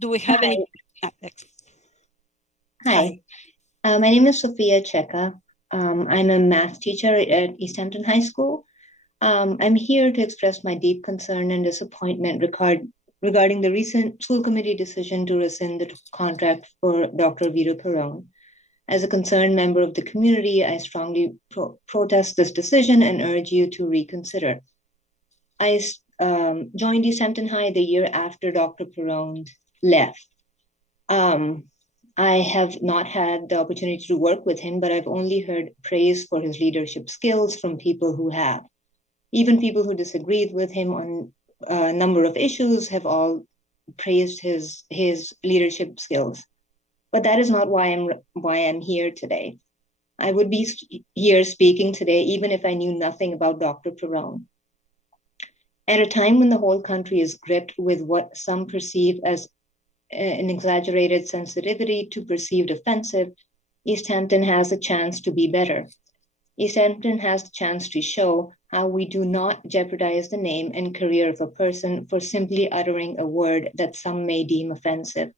Do we have any? Hi, my name is Sophia Cheka. I'm a math teacher at Easthampton High School. I'm here to express my deep concern and disappointment regarding the recent school committee decision to rescind the contract for Dr. Vito Perrone. As a concerned member of the community, I strongly protest this decision and urge you to reconsider. I joined Easthampton High the year after Dr. Perrone left. I have not had the opportunity to work with him, but I've only heard praise for his leadership skills from people who have. Even people who disagreed with him on a number of issues have all praised his leadership skills. But that is not why I'm here today. I would be here speaking today even if I knew nothing about Dr. Perrone. At a time when the whole country is gripped with what some perceive as an exaggerated sensitivity to perceived offensive, Easthampton has a chance to be better. Easthampton has the chance to show how we do not jeopardize the name and career of a person for simply uttering a word that some may deem offensive.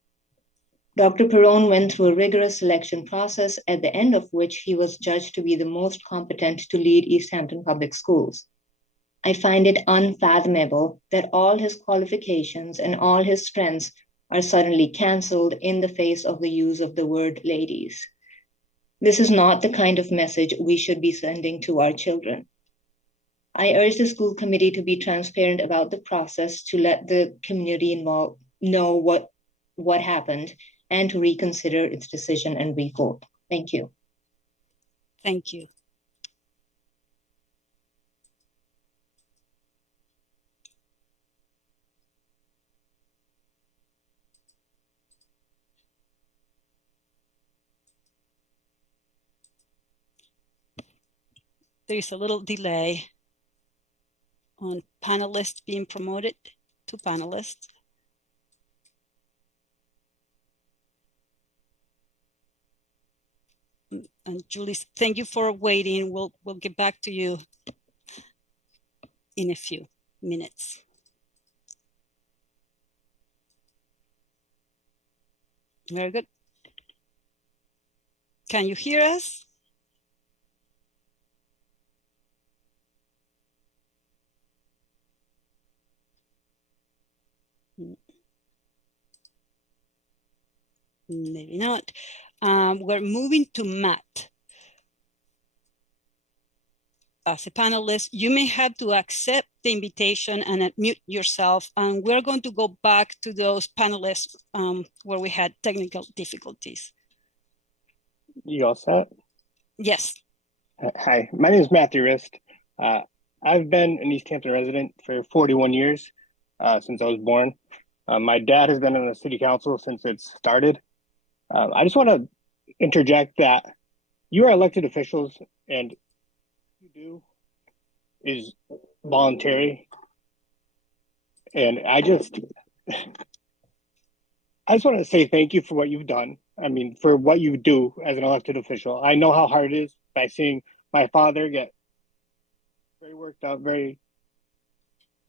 Dr. Perrone went through a rigorous selection process, at the end of which he was judged to be the most competent to lead Easthampton Public Schools. I find it unfathomable that all his qualifications and all his strengths are suddenly canceled in the face of the use of the word ladies. This is not the kind of message we should be sending to our children. I urge the school committee to be transparent about the process, to let the community involved know what happened, and to reconsider its decision and revote. Thank you. Thank you. There is a little delay on panelists being promoted to panelists. And Julie, thank you for waiting. We'll get back to you in a few minutes. Very good. Can you hear us? Maybe not. We're moving to Matt. As a panelist, you may have to accept the invitation and unmute yourself. And we're going to go back to those panelists where we had technical difficulties. You all set? Yes. Hi, my name is Matthew Rist. I've been an Easthampton resident for 41 years since I was born. My dad has been in the city council since it started. I just want to interject that you are elected officials, and what you do is voluntary. And I just want to say thank you for what you've done. I mean, for what you do as an elected official. I know how hard it is by seeing my father get very worked up very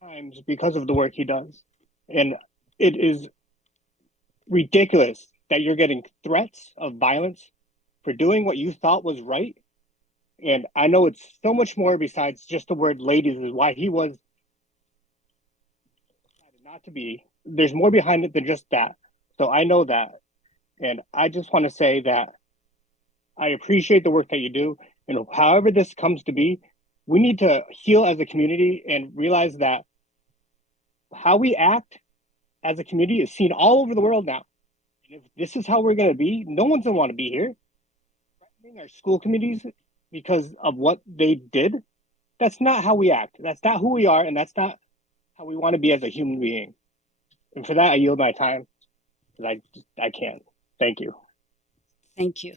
times because of the work he does. And it is ridiculous that you're getting threats of violence for doing what you thought was right. And I know it's so much more besides just the word ladies is why he was not to be. There's more behind it than just that. So I know that. And I just want to say that I appreciate the work that you do. And however this comes to be, we need to heal as a community and realize that how we act as a community is seen all over the world now. And if this is how we're going to be, no one's going to want to be here. Threatening our school committees because of what they did, that's not how we act. That's not who we are, and that's not how we want to be as a human being. And for that, I yield my time because I can't. Thank you. Thank you.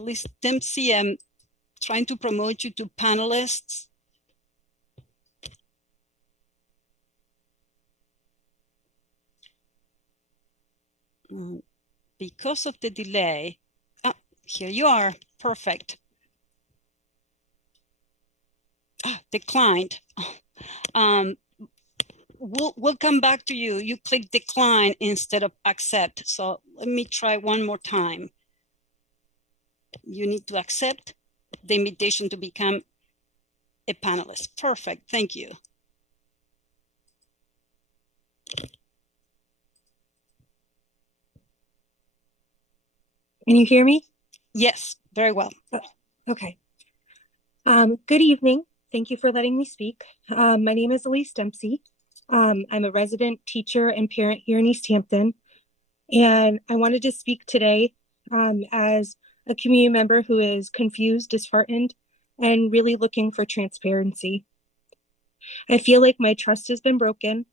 Liz Dempsey, I'm trying to promote you to panelists. Because of the delay, here you are, perfect. Declined. We'll come back to you. You click decline instead of accept. So let me try one more time. You need to accept the invitation to become a panelist. Perfect, thank you. Can you hear me? Yes, very well. Okay. Good evening. Thank you for letting me speak. My name is Elise Dempsey. I'm a resident teacher and parent here in Easthampton. And I wanted to speak today as a community member who is confused, disheartened, and really looking for transparency. I feel like my trust has been broken.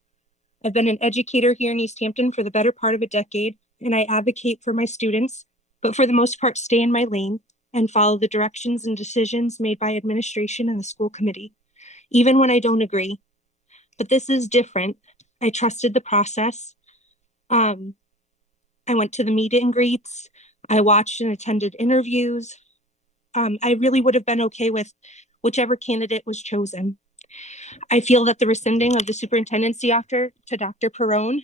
I've been an educator here in Easthampton for the better part of a decade and I advocate for my students, but for the most part, stay in my lane and follow the directions and decisions made by administration and the school committee, even when I don't agree. But this is different. I trusted the process. I went to the meet and greets. I watched and attended interviews. I really would have been okay with whichever candidate was chosen. I feel that the rescinding of the superintendency offer to Dr. Perrone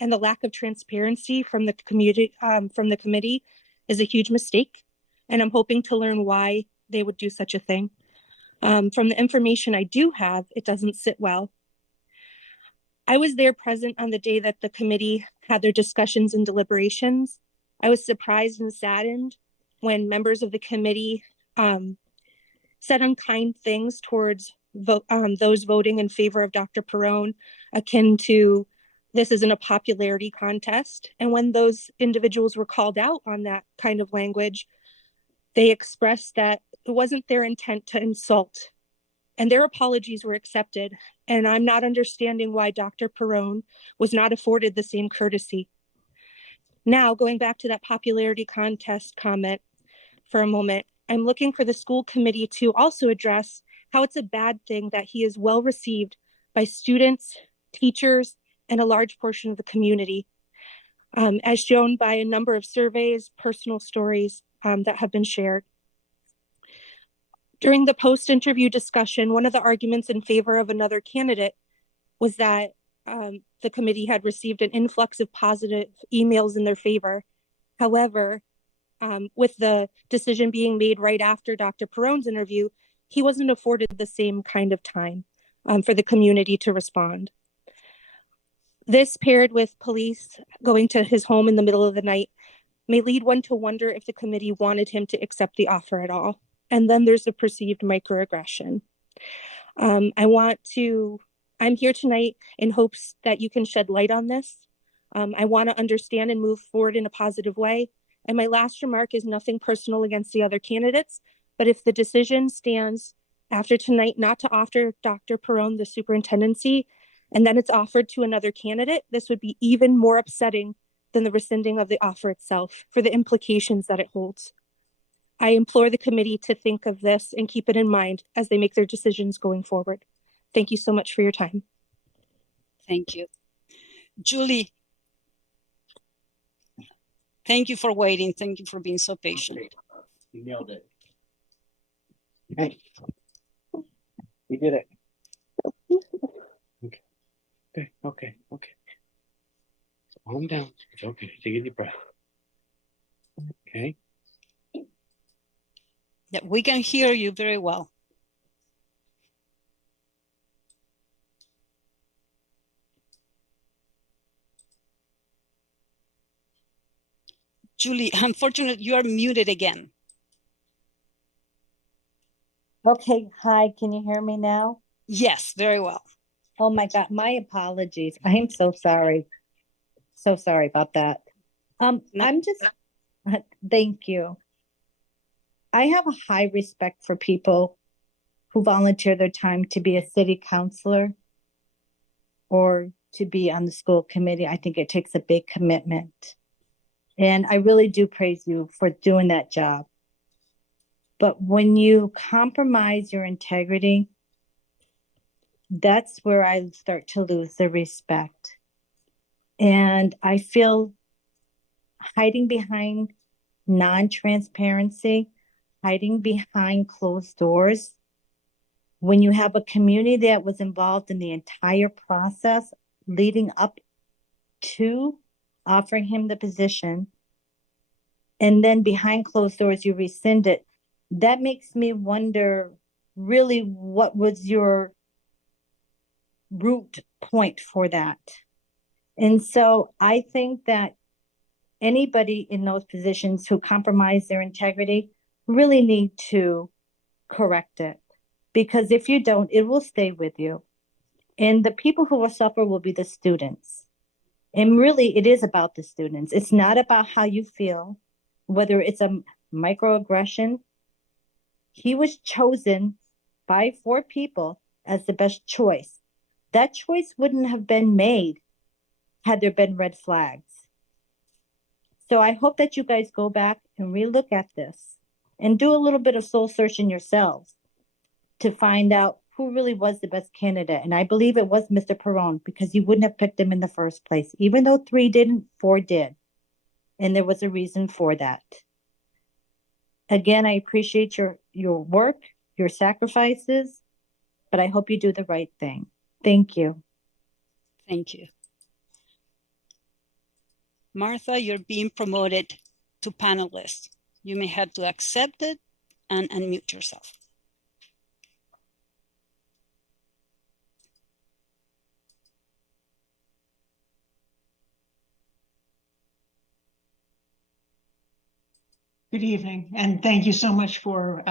and the lack of transparency from the committee is a huge mistake, and I'm hoping to learn why they would do such a thing. From the information I do have, it doesn't sit well. I was there present on the day that the committee had their discussions and deliberations. I was surprised and saddened when members of the committee said unkind things towards those voting in favor of Dr. Perrone, akin to this isn't a popularity contest. And when those individuals were called out on that kind of language, they expressed that it wasn't their intent to insult, and their apologies were accepted. And I'm not understanding why Dr. Perrone was not afforded the same courtesy. Now, going back to that popularity contest comment for a moment, I'm looking for the school committee to also address how it's a bad thing that he is well received by students, teachers, and a large portion of the community, as shown by a number of surveys, personal stories that have been shared. During the post-interview discussion, one of the arguments in favor of another candidate was that the committee had received an influx of positive emails in their favor. However, with the decision being made right after Dr. Perrone's interview, he wasn't afforded the same kind of time for the community to respond. This, paired with police going to his home in the middle of the night, may lead one to wonder if the committee wanted him to accept the offer at all. And then there's the perceived microaggression. I'm here tonight in hopes that you can shed light on this. I want to understand and move forward in a positive way. And my last remark is nothing personal against the other candidates, but if the decision stands after tonight not to offer Dr. Perrone the superintendency, and then it's offered to another candidate, this would be even more upsetting than the rescinding of the offer itself for the implications that it holds. I implore the committee to think of this and keep it in mind as they make their decisions going forward. Thank you so much for your time. Thank you. Julie, thank you for waiting. Thank you for being so patient. You nailed it. Hey, you did it. Okay. Calm down. It's okay. Take a deep breath. Okay. Yeah, we can hear you very well. Julie, unfortunately, you are muted again. Okay, hi, can you hear me now? Yes, very well. Oh my God, my apologies. I am so sorry. So sorry about that. Thank you. I have a high respect for people who volunteer their time to be a city councilor or to be on the school committee. I think it takes a big commitment. And I really do praise you for doing that job. But when you compromise your integrity, that's where I start to lose the respect. And I feel hiding behind non-transparency, hiding behind closed doors, when you have a community that was involved in the entire process leading up to offering him the position, and then behind closed doors you rescind it, that makes me wonder really what was your root point for that. And so I think that anybody in those positions who compromise their integrity really need to correct it, because if you don't, it will stay with you. And the people who will suffer will be the students. And really, it is about the students. It's not about how you feel, whether it's a microaggression. He was chosen by 4 people as the best choice. That choice wouldn't have been made had there been red flags. So I hope that you guys go back and relook at this and do a little bit of soul searching yourselves to find out who really was the best candidate. And I believe it was Mr. Perrone, because you wouldn't have picked him in the first place. Even though 3 didn't, 4 did. And there was a reason for that. Again, I appreciate your work, your sacrifices, but I hope you do the right thing. Thank you. Thank you. Martha, you're being promoted to panelist. You may have to accept it and unmute yourself. Good evening, and thank you so much for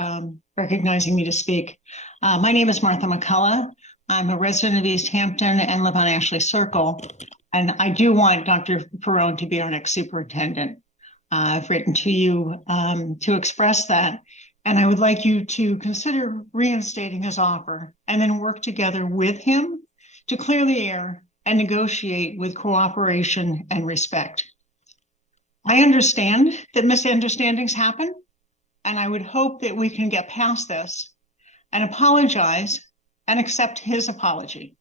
recognizing me to speak. My name is Martha McCullough. I'm a resident of Easthampton and live on Ashley Circle. And I do want Dr. Perrone to be our next superintendent. I've written to you to express that. And I would like you to consider reinstating his offer and then work together with him to clear the air and negotiate with cooperation and respect. I understand that misunderstandings happen, and I would hope that we can get past this and apologize and accept his apology.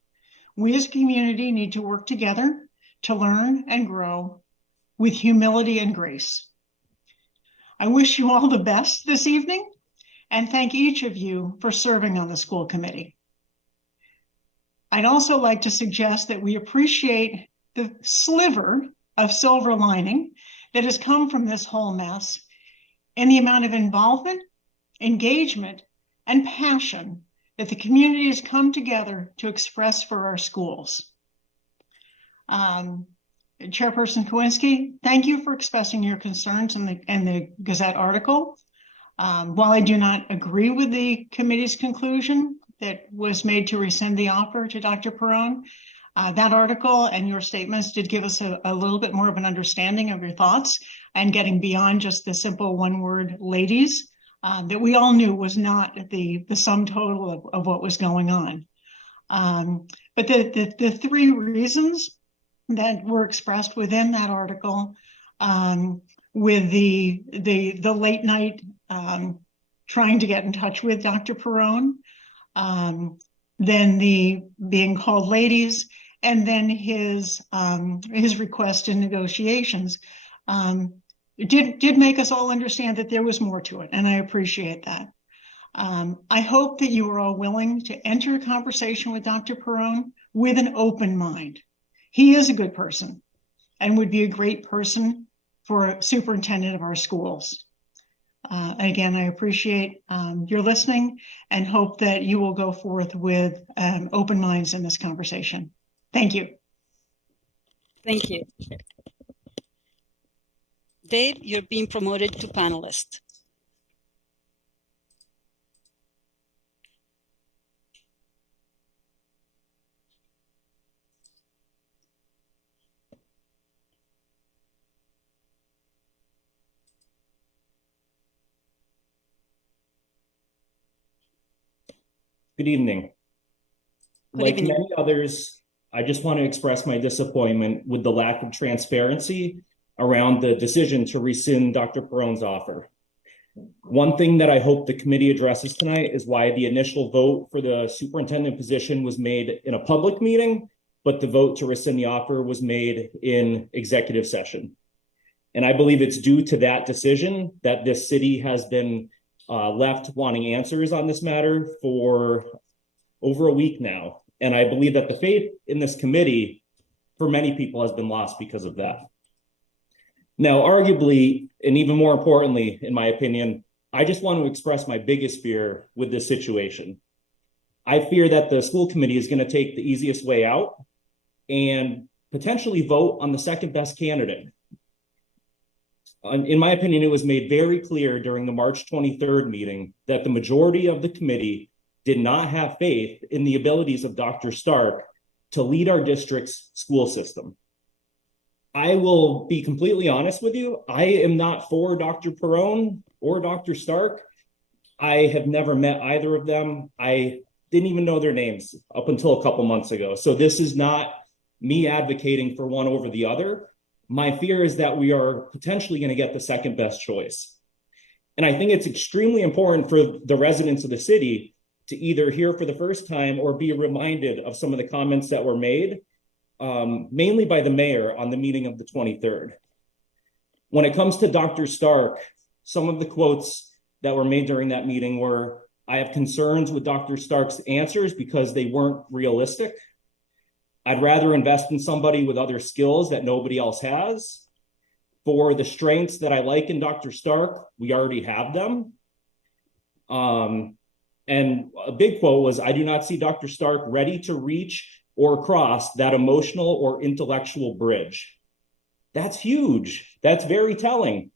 We as a community need to work together to learn and grow with humility and grace. I wish you all the best this evening and thank each of you for serving on the school committee. I'd also like to suggest that we appreciate the sliver of silver lining that has come from this whole mess and the amount of involvement, engagement, and passion that the community has come together to express for our schools. Chairperson Kowinski, thank you for expressing your concerns in the Gazette article. While I do not agree with the committee's conclusion that was made to rescind the offer to Dr. Perrone, that article and your statements did give us a little bit more of an understanding of your thoughts and getting beyond just the simple one-word ladies that we all knew was not the sum total of what was going on. But the 3 reasons that were expressed within that article, with the late night trying to get in touch with Dr. Perrone, then the being called ladies, and then his request in negotiations did make us all understand that there was more to it, and I appreciate that. I hope that you are all willing to enter a conversation with Dr. Perrone with an open mind. He is a good person and would be a great person for a superintendent of our schools. Again, I appreciate your listening and hope that you will go forth with open minds in this conversation. Thank you. Thank you. Dave, you're being promoted to panelist. Good evening. Like many others, I just want to express my disappointment with the lack of transparency around the decision to rescind Dr. Perrone's offer. One thing that I hope the committee addresses tonight is why the initial vote for the superintendent position was made in a public meeting, but the vote to rescind the offer was made in executive session. And I believe it's due to that decision that this city has been left wanting answers on this matter for over a week now. And I believe that the faith in this committee for many people has been lost because of that. Now, arguably, and even more importantly, in my opinion, I just want to express my biggest fear with this situation. I fear that the school committee is going to take the easiest way out and potentially vote on the second best candidate. In my opinion, it was made very clear during the March 23rd meeting that the majority of the committee did not have faith in the abilities of Dr. Stark to lead our district's school system. I will be completely honest with you. I am not for Dr. Perrone or Dr. Stark. I have never met either of them. I didn't even know their names up until a couple months ago. So this is not me advocating for one over the other, my fear is that we are potentially going to get the second best choice. And I think it's extremely important for the residents of the city to either hear for the first time or be reminded of some of the comments that were made, mainly by the mayor on the meeting of the 23rd. When it comes to Dr. Stark, some of the quotes that were made during that meeting were, "I have concerns with Dr. Stark's answers because they weren't realistic. I'd rather invest in somebody with other skills that nobody else has. For the strengths that I like in Dr. Stark, we already have them." And a big quote was, "I do not see Dr. Stark ready to reach or cross that emotional or intellectual bridge." That's huge. That's very telling.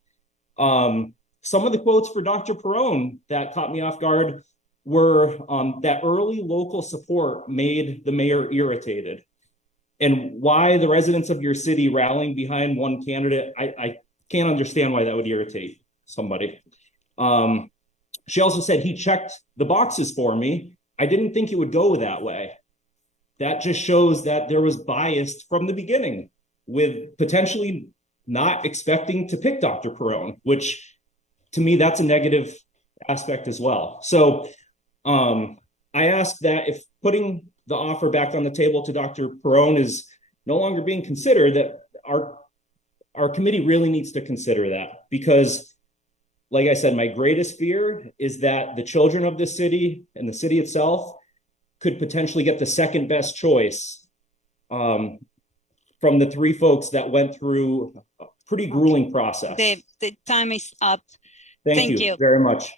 Some of the quotes for Dr. Perrone that caught me off guard were that early local support made the mayor irritated. And why the residents of your city rallying behind one candidate, I can't understand why that would irritate somebody. She also said, "He checked the boxes for me. I didn't think it would go that way." That just shows that there was bias from the beginning, with potentially not expecting to pick Dr. Perrone, which to me, that's a negative aspect as well. So I ask that if putting the offer back on the table to Dr. Perrone is no longer being considered, that our committee really needs to consider that, because like I said, my greatest fear is that the children of this city and the city itself could potentially get the second best choice from the three folks that went through a pretty grueling process. The time is up. Thank you very much.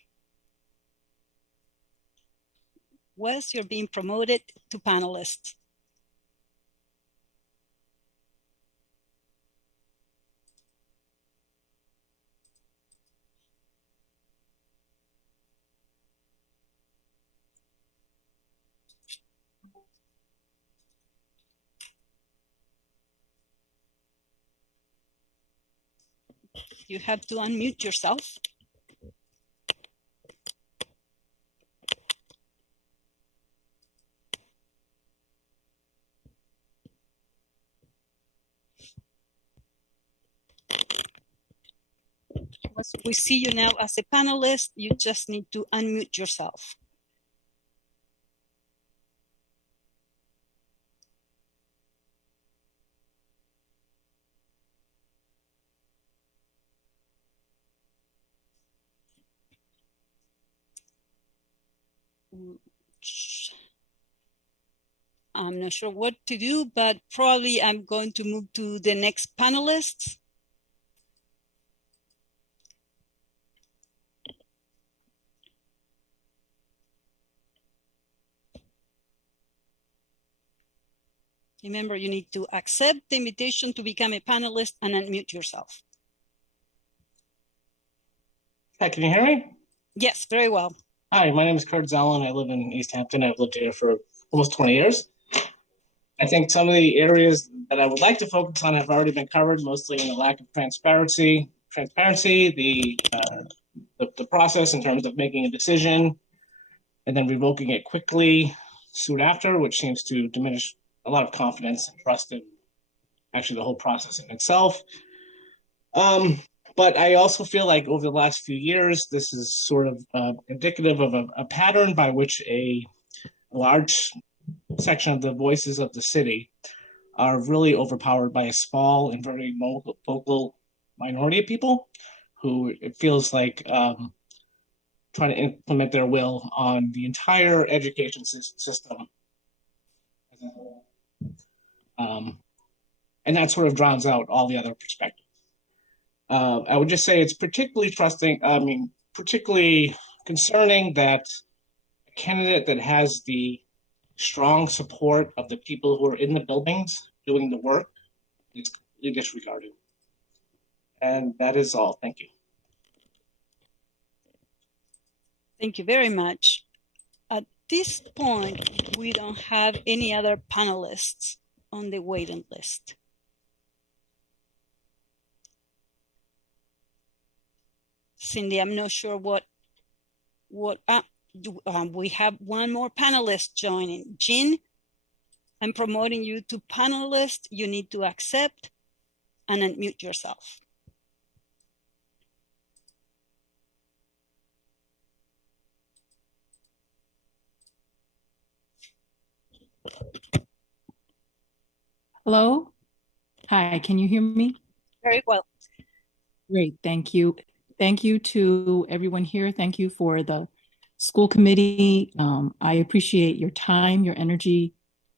Wes, you're being promoted to panelist. You have to unmute yourself. We see you now as a panelist. You just need to unmute yourself. I'm not sure what to do, but probably I'm going to move to the next panelist. Remember, you need to accept the invitation to become a panelist and unmute yourself. Hi, can you hear me? Yes, very well. Hi, my name is Kurt Zellin. I live in Easthampton. I've lived here for almost 20 years. I think some of the areas that I would like to focus on have already been covered, mostly in the lack of transparency, the process in terms of making a decision and then revoking it quickly soon after, which seems to diminish a lot of confidence and trust in actually the whole process in itself. But I also feel like over the last few years, this is sort of indicative of a pattern by which a large section of the voices of the city are really overpowered by a small and very vocal minority of people who it feels like trying to implement their will on the entire education system. And that sort of drowns out all the other perspectives. I would just say it's particularly particularly concerning that a candidate that has the strong support of the people who are in the buildings doing the work is completely disregarded. And that is all. Thank you. Thank you very much. At this point, we don't have any other panelists on the waiting list. Cindy, I'm not sure what we have one more panelist joining. Jean, I'm promoting you to panelist. You need to accept. and unmute yourself. Hello? Hi, can you hear me? Very well. Great, thank you. Thank you to everyone here. Thank you for the school committee. I appreciate your time, your energy,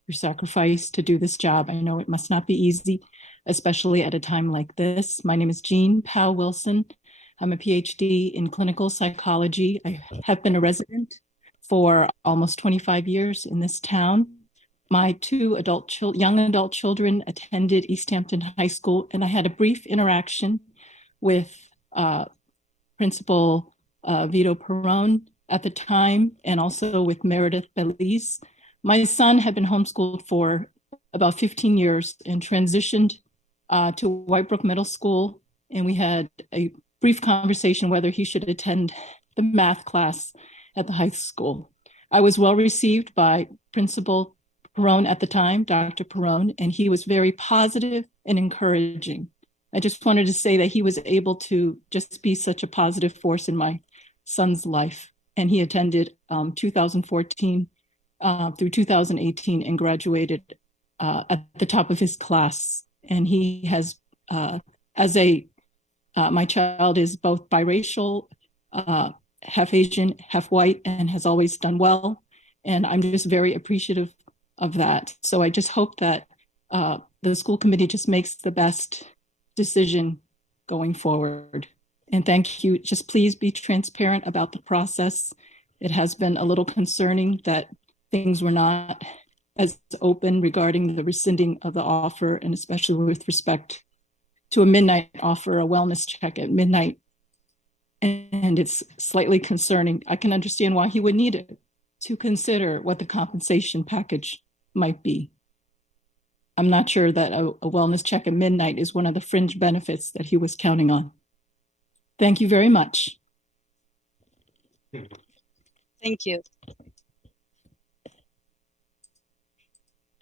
your sacrifice to do this job. I know it must not be easy, especially at a time like this. My name is Jean Powell Wilson. I'm a PhD in clinical psychology. I have been a resident for almost 25 years in this town. My two young adult children attended Easthampton High School, and I had a brief interaction with Principal Vito Perrone at the time, and also with Meredith Belize. My son had been homeschooled for about 15 years and transitioned to Whitebrook Middle School, and we had a brief conversation whether he should attend the math class at the high school. I was well received by Principal Perrone at the time, Dr. Perrone, and he was very positive and encouraging. I just wanted to say that he was able to just be such a positive force in my son's life. And he attended 2014 through 2018 and graduated at the top of his class. And he has, my child is both biracial, half Asian, half white, and has always done well. And I'm just very appreciative of that. So I just hope that the school committee just makes the best decision going forward. And thank you. Just please be transparent about the process. It has been a little concerning that things were not as open regarding the rescinding of the offer, and especially with respect to a midnight offer, a wellness check at midnight. And it's slightly concerning. I can understand why he would need it to consider what the compensation package might be. I'm not sure that a wellness check at midnight is one of the fringe benefits that he was counting on. Thank you very much. Thank you.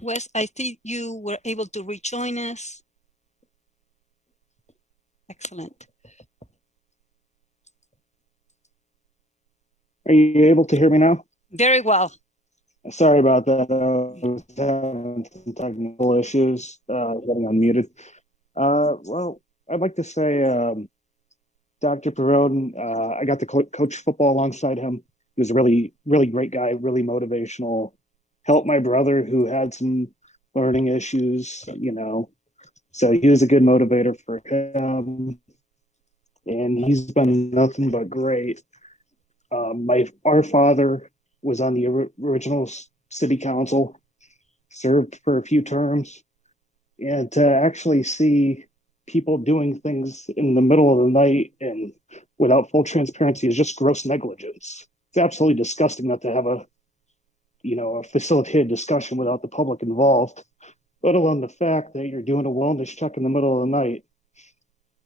Wes, I think you were able to rejoin us. Excellent. Are you able to hear me now? Very well. Sorry about that. I was having some technical issues getting unmuted. Well, I'd like to say Dr. Perrone, I got to coach football alongside him. He was a really, really great guy, really motivational. Helped my brother who had some learning issues, So he was a good motivator for him. And he's been nothing but great. Our father was on the original city council, served for a few terms, and to actually see people doing things in the middle of the night and without full transparency is just gross negligence. It's absolutely disgusting not to have a facilitated discussion without the public involved, let alone the fact that you're doing a wellness check in the middle of the night.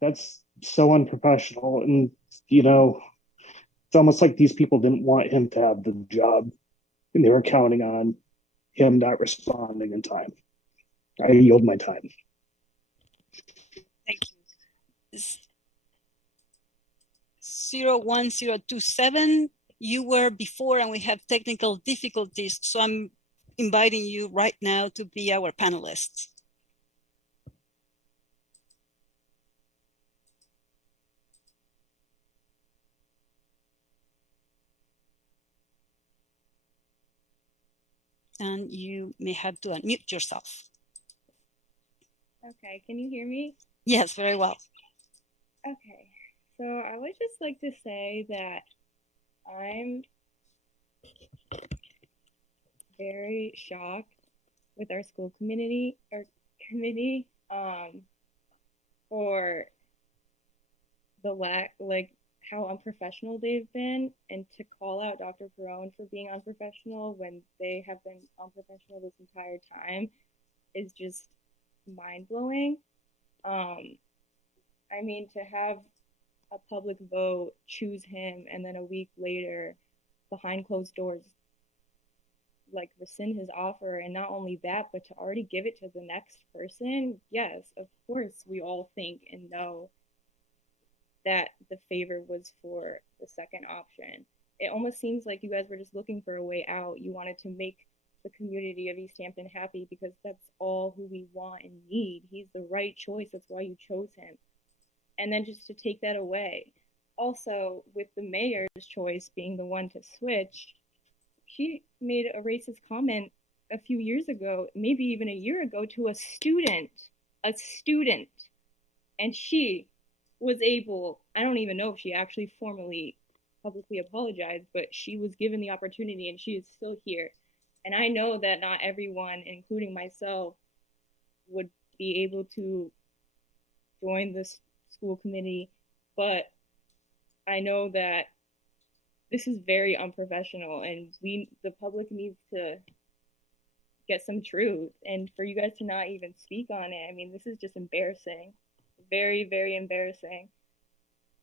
That's so unprofessional. And, it's almost like these people didn't want him to have the job and they were counting on him not responding in time. I yield my time. Thank you. 01027, you were before and we have technical difficulties, so I'm inviting you right now to be our panelist. And you may have to unmute yourself. Okay, can you hear me? Yes, very well. Okay, so I would just like to say that I'm very shocked with our school committee for the how unprofessional they've been, and to call out Dr. Perrone for being unprofessional when they have been unprofessional this entire time is just mind-blowing. I mean, to have a public vote choose him and then a week later behind closed doors like rescind his offer, and not only that, but to already give it to the next person, yes, of course we all think and know that the favor was for the second option. It almost seems like you guys were just looking for a way out. You wanted to make the community of Easthampton happy because that's all who we want and need. He's the right choice. That's why you chose him. And then just to take that away. Also, with the mayor's choice being the one to switch, she made a racist comment a few years ago, maybe even a year ago, to a student. And she was able, I don't even know if she actually formally publicly apologized, but she was given the opportunity and she is still here. And I know that not everyone, including myself, would be able to join this school committee, but I know that this is very unprofessional and the public needs to get some truth. And for you guys to not even speak on it, I mean, this is just embarrassing. Very, very embarrassing.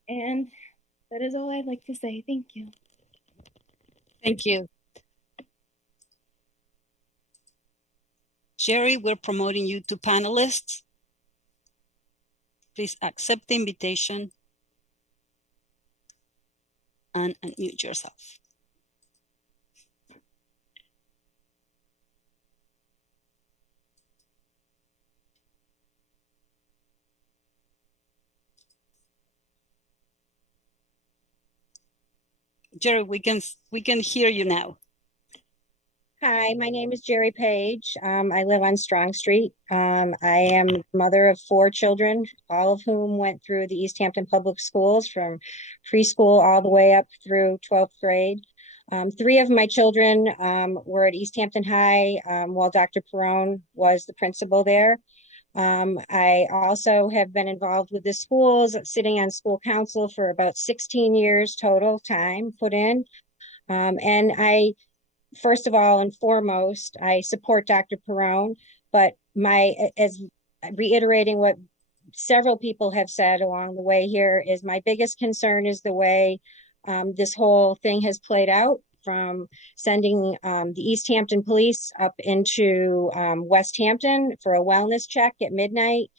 And that is all I'd like to say. Thank you. Thank you. Jerry, we're promoting you to panelists. Please accept the invitation and unmute yourself. Jerry, we can hear you now. Hi, my name is Jerry Page. I live on Strong Street. I am mother of 4 children, all of whom went through the Easthampton Public Schools from preschool all the way up through 12th grade. 3 of my children were at Easthampton High while Dr. Perrone was the principal there. I also have been involved with the schools, sitting on school council for about 16 years total time put in. And I, first of all and foremost, I support Dr. Perrone, but as reiterating what several people have said along the way here, is my biggest concern is the way this whole thing has played out, from sending the Easthampton police up into West Hampton for a wellness check at midnight.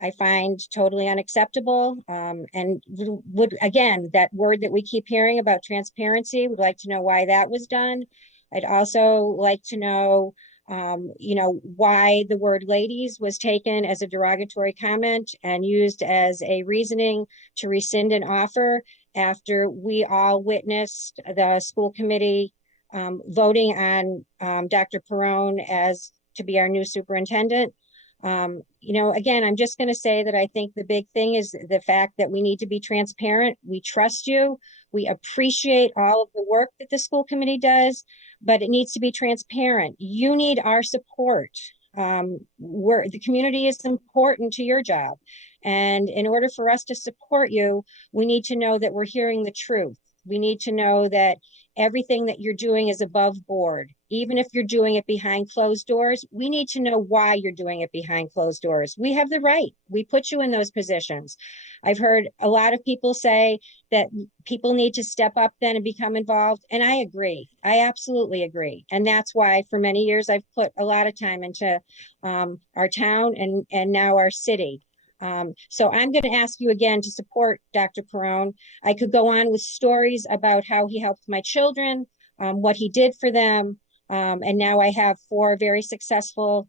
I find totally unacceptable. And would, again, that word that we keep hearing about transparency, would like to know why that was done. I'd also like to know, why the word ladies was taken as a derogatory comment and used as a reasoning to rescind an offer after we all witnessed the school committee voting on Dr. Perrone as to be our new superintendent. Again, I'm just going to say that I think the big thing is the fact that we need to be transparent. We trust you. We appreciate all of the work that the school committee does, but it needs to be transparent. You need our support. The community is important to your job. And in order for us to support you, we need to know that we're hearing the truth. We need to know that everything that you're doing is above board. Even if you're doing it behind closed doors, we need to know why you're doing it behind closed doors. We have the right. We put you in those positions. I've heard a lot of people say that people need to step up then and become involved. And I agree. I absolutely agree. And that's why for many years, I've put a lot of time into our town and now our city. So I'm going to ask you again to support Dr. Perrone. I could go on with stories about how he helped my children, what he did for them. And now I have 4 very successful,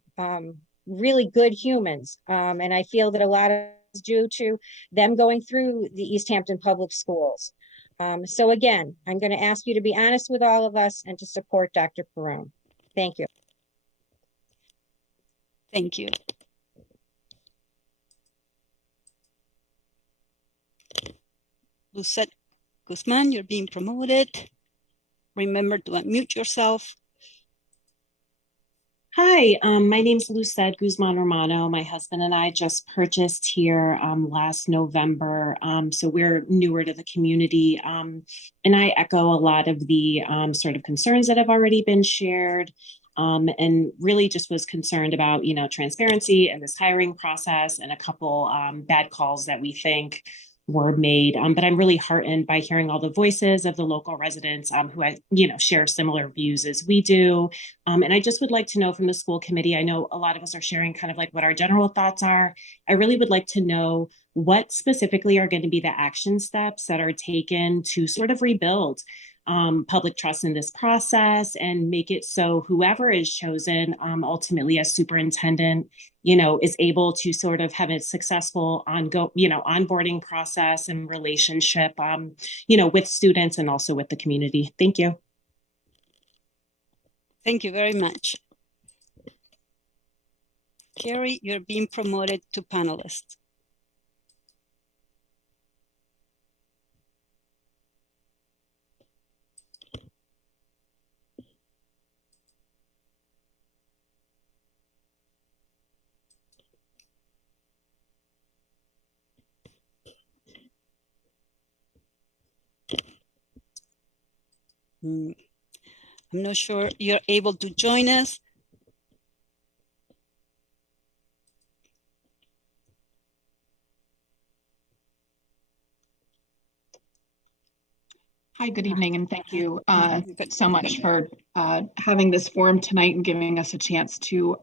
really good humans. And I feel that a lot of it is due to them going through the Easthampton Public Schools. So again, I'm going to ask you to be honest with all of us and to support Dr. Perrone. Thank you. Thank you. Lucette Guzman, you're being promoted. Remember to unmute yourself. Hi, my name is Lucette Guzman Romano. My husband and I just purchased here last November. So we're newer to the community. And I echo a lot of the sort of concerns that have already been shared. And really just was concerned about, transparency and this hiring process and a couple bad calls that we think were made. But I'm really heartened by hearing all the voices of the local residents who share similar views as we do. And I just would like to know from the school committee, I know a lot of us are sharing kind of like what our general thoughts are. I really would like to know what specifically are going to be the action steps that are taken to sort of rebuild public trust in this process and make it so whoever is chosen ultimately as superintendent, is able to sort of have a successful onboarding process and relationship, with students and also with the community. Thank you. Thank you very much. Carrie, you're being promoted to panelist. I'm not sure you're able to join us. Hi, good evening, and thank you so much for having this forum tonight and giving us a chance to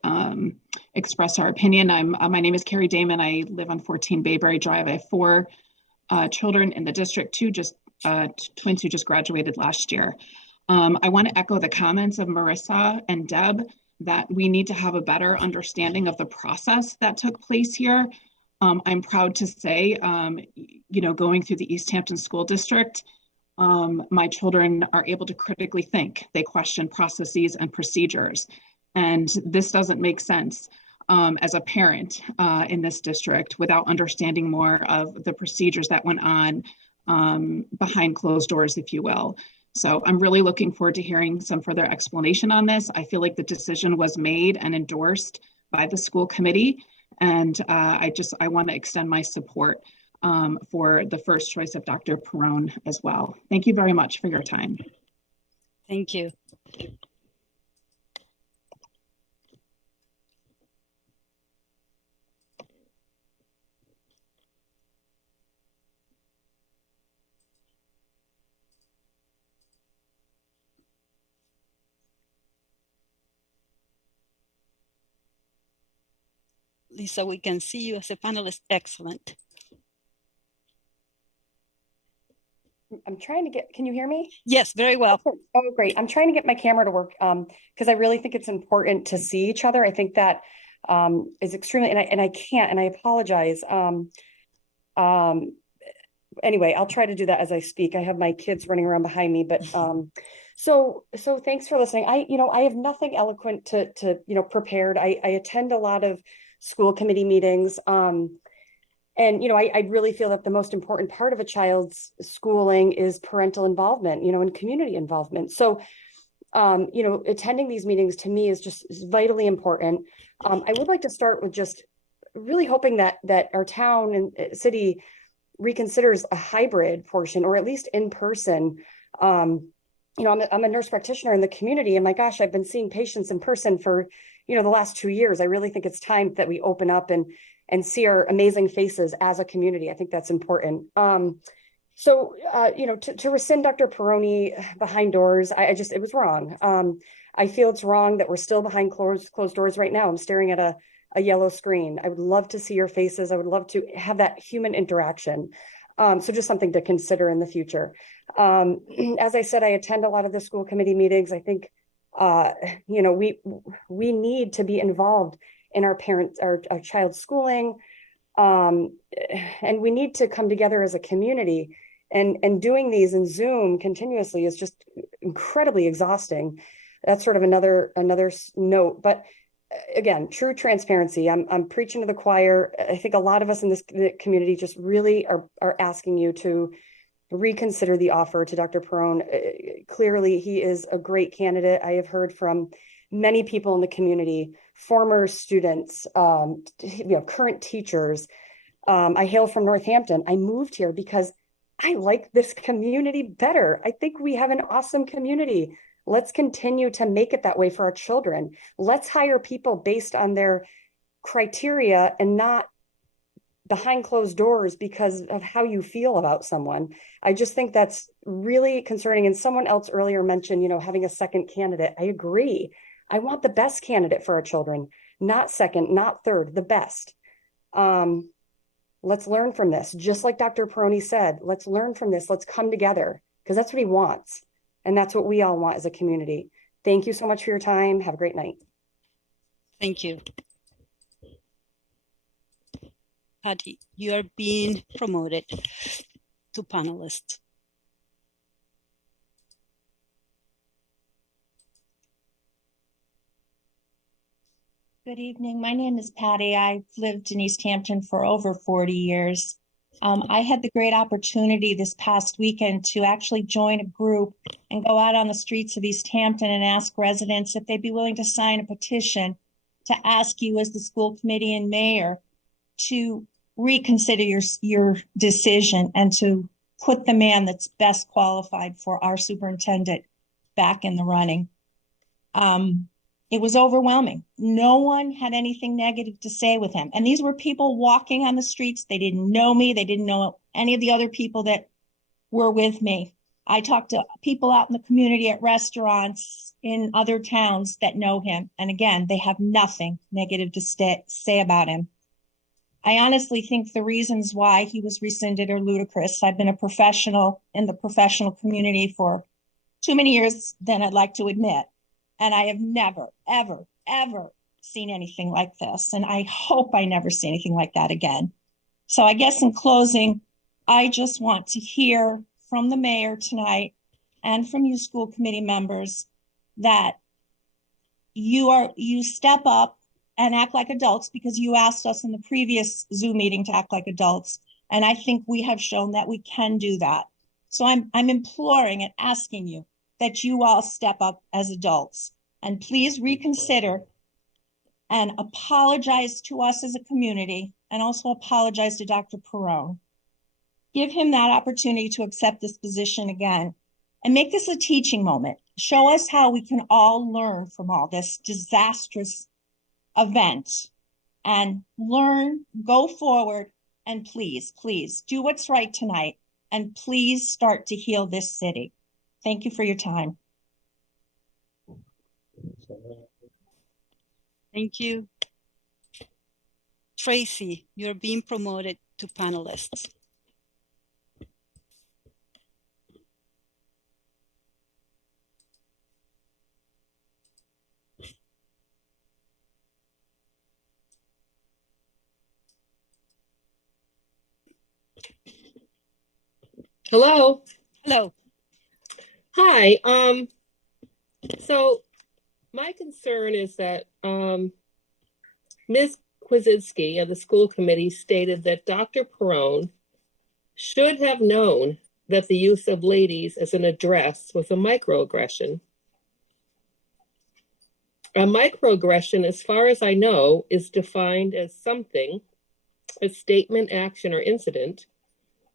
express our opinion. My name is Carrie Damon. I live on 14 Bayberry Drive. I have 4 children in the district, twins who just graduated last year. I want to echo the comments of Marissa and Deb that we need to have a better understanding of the process that took place here. I'm proud to say, going through the Easthampton School District, my children are able to critically think. They question processes and procedures. And this doesn't make sense as a parent in this district without understanding more of the procedures that went on behind closed doors, if you will. So I'm really looking forward to hearing some further explanation on this. I feel like the decision was made and endorsed by the school committee. And I want to extend my support for the first choice of Dr. Perrone as well. Thank you very much for your time. Thank you. Lisa, we can see you as a panelist. Excellent. I'm trying to get, can you hear me? Yes, very well. Oh, great. I'm trying to get my camera to work because I really think it's important to see each other. I think that is extremely, and I can't, and I apologize. Anyway, I'll try to do that as I speak. I have my kids running around behind me, but so thanks for listening. I have nothing eloquent to prepared. I attend a lot of school committee meetings. And, I really feel that the most important part of a child's schooling is parental involvement, and community involvement. So, attending these meetings to me is just vitally important. I would like to start with just really hoping that our town and city reconsiders a hybrid portion, or at least in person. I'm a nurse practitioner in the community, and my gosh, I've been seeing patients in person for, the last 2 years. I really think it's time that we open up and see our amazing faces as a community. I think that's important. To rescind Dr. Perrone behind doors, it was wrong. I feel it's wrong that we're still behind closed doors right now. I'm staring at a yellow screen. I would love to see your faces. I would love to have that human interaction. So just something to consider in the future. As I said, I attend a lot of the school committee meetings. I think, we need to be involved in our child's schooling. And we need to come together as a community, and doing these in Zoom continuously is just incredibly exhausting. That's sort of another note, but again, true transparency. I'm preaching to the choir. I think a lot of us in this community just really are asking you to reconsider the offer to Dr. Perrone. Clearly, he is a great candidate. I have heard from many people in the community, former students, current teachers. I hail from Northampton. I moved here because I like this community better. I think we have an awesome community. Let's continue to make it that way for our children. Let's hire people based on their criteria and not behind closed doors because of how you feel about someone. I just think that's really concerning. And someone else earlier mentioned, having a second candidate. I agree. I want the best candidate for our children, not second, not third, the best. Let's learn from this. Just like Dr. Perrone said, let's learn from this. Let's come together because that's what he wants. And that's what we all want as a community. Thank you so much for your time. Have a great night. Thank you. Patty, you are being promoted to panelist. Good evening. My name is Patty. I've lived in Easthampton for over 40 years. I had the great opportunity this past weekend to actually join a group and go out on the streets of Easthampton and ask residents if they'd be willing to sign a petition to ask you as the school committee and mayor to reconsider your decision and to put the man that's best qualified for our superintendent back in the running. It was overwhelming. No one had anything negative to say with him. And these were people walking on the streets. They didn't know me. They didn't know any of the other people that were with me. I talked to people out in the community at restaurants in other towns that know him. And again, they have nothing negative to say about him. I honestly think the reasons why he was rescinded are ludicrous. I've been a professional in the professional community for too many years than I'd like to admit. And I have never, ever, ever seen anything like this. And I hope I never see anything like that again. So I guess in closing, I just want to hear from the mayor tonight and from you school committee members that you step up and act like adults because you asked us in the previous Zoom meeting to act like adults. And I think we have shown that we can do that. So I'm imploring and asking you that you all step up as adults and please reconsider and apologize to us as a community and also apologize to Dr. Perrone. Give him that opportunity to accept this position again and make this a teaching moment. Show us how we can all learn from all this disastrous event and learn, go forward, and please, please do what's right tonight and please start to heal this city. Thank you for your time. Thank you. Tracy, you're being promoted to panelists. Hello. Hello. Hi. So my concern is that Ms. Kwasinski of the school committee stated that Dr. Perrone should have known that the use of ladies as an address was a microaggression. A microaggression, as far as I know, is defined as something, a statement, action, or incident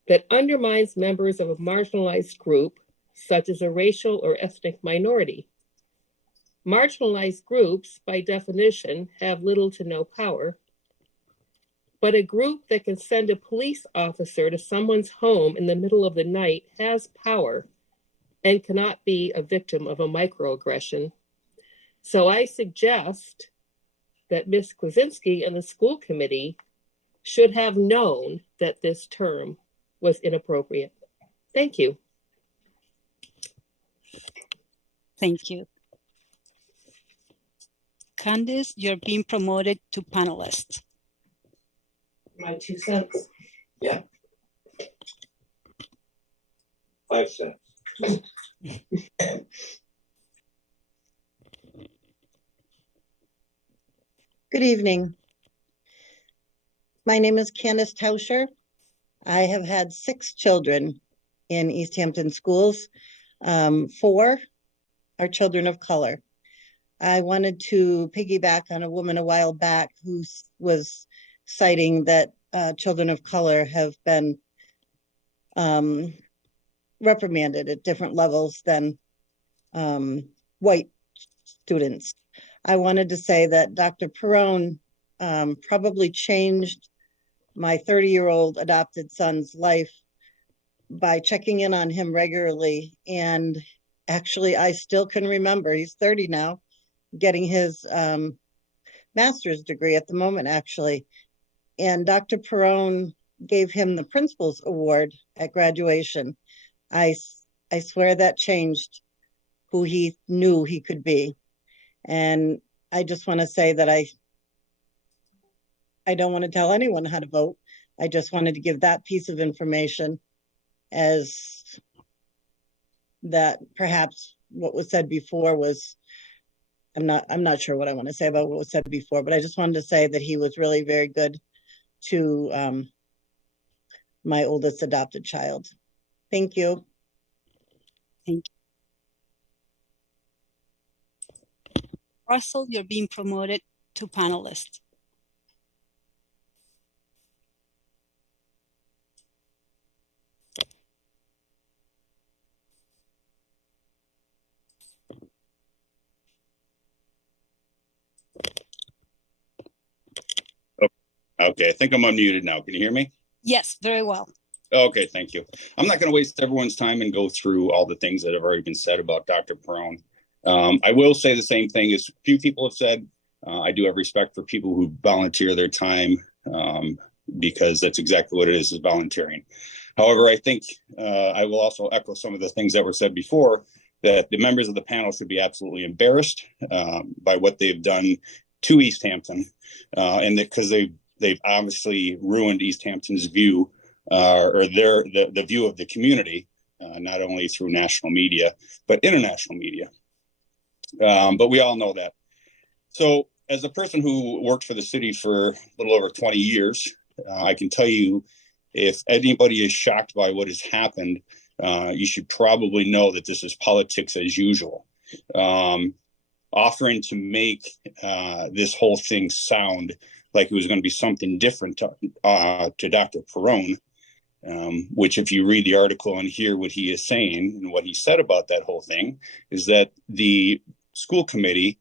that undermines members of a marginalized group, such as a racial or ethnic minority. Marginalized groups, by definition, have little to no power, but a group that can send a police officer to someone's home in the middle of the night has power and cannot be a victim of a microaggression. So I suggest that Ms. Kwasinski and the school committee should have known that this term was inappropriate. Thank you. Thank you. Candice, you're being promoted to panelist. My 2 cents. Yeah. 5 cents. Good evening. My name is Candice Tauscher. I have had 6 children in Easthampton schools. 4 are children of color. I wanted to piggyback on a woman a while back who was citing that children of color have been reprimanded at different levels than white students. I wanted to say that Dr. Perrone probably changed my 30-year-old adopted son's life by checking in on him regularly. And actually, I still can remember, he's 30 now, getting his master's degree at the moment, actually. And Dr. Perrone gave him the Principal's Award at graduation. I swear that changed who he knew he could be. And I just want to say that I don't want to tell anyone how to vote. I just wanted to give that piece of information, as that perhaps what was said before was, I'm not sure what I want to say about what was said before, but I just wanted to say that he was really very good to my oldest adopted child. Thank you. Thank you. Russell, you're being promoted to panelist. Okay, I think I'm unmuted now. Can you hear me? Yes, very well. Okay, thank you. I'm not going to waste everyone's time and go through all the things that have already been said about Dr. Perrone. I will say the same thing as a few people have said. I do have respect for people who volunteer their time because that's exactly what it is volunteering. However, I think I will also echo some of the things that were said before, that the members of the panel should be absolutely embarrassed by what they've done to Easthampton, and because they've obviously ruined Easthampton's view or the view of the community, not only through national media, but international media. But we all know that. So as a person who worked for the city for a little over 20 years, I can tell you, if anybody is shocked by what has happened, you should probably know that this is politics as usual. Offering to make this whole thing sound like it was going to be something different to Dr. Perrone, which if you read the article and hear what he is saying and what he said about that whole thing, is that the school committee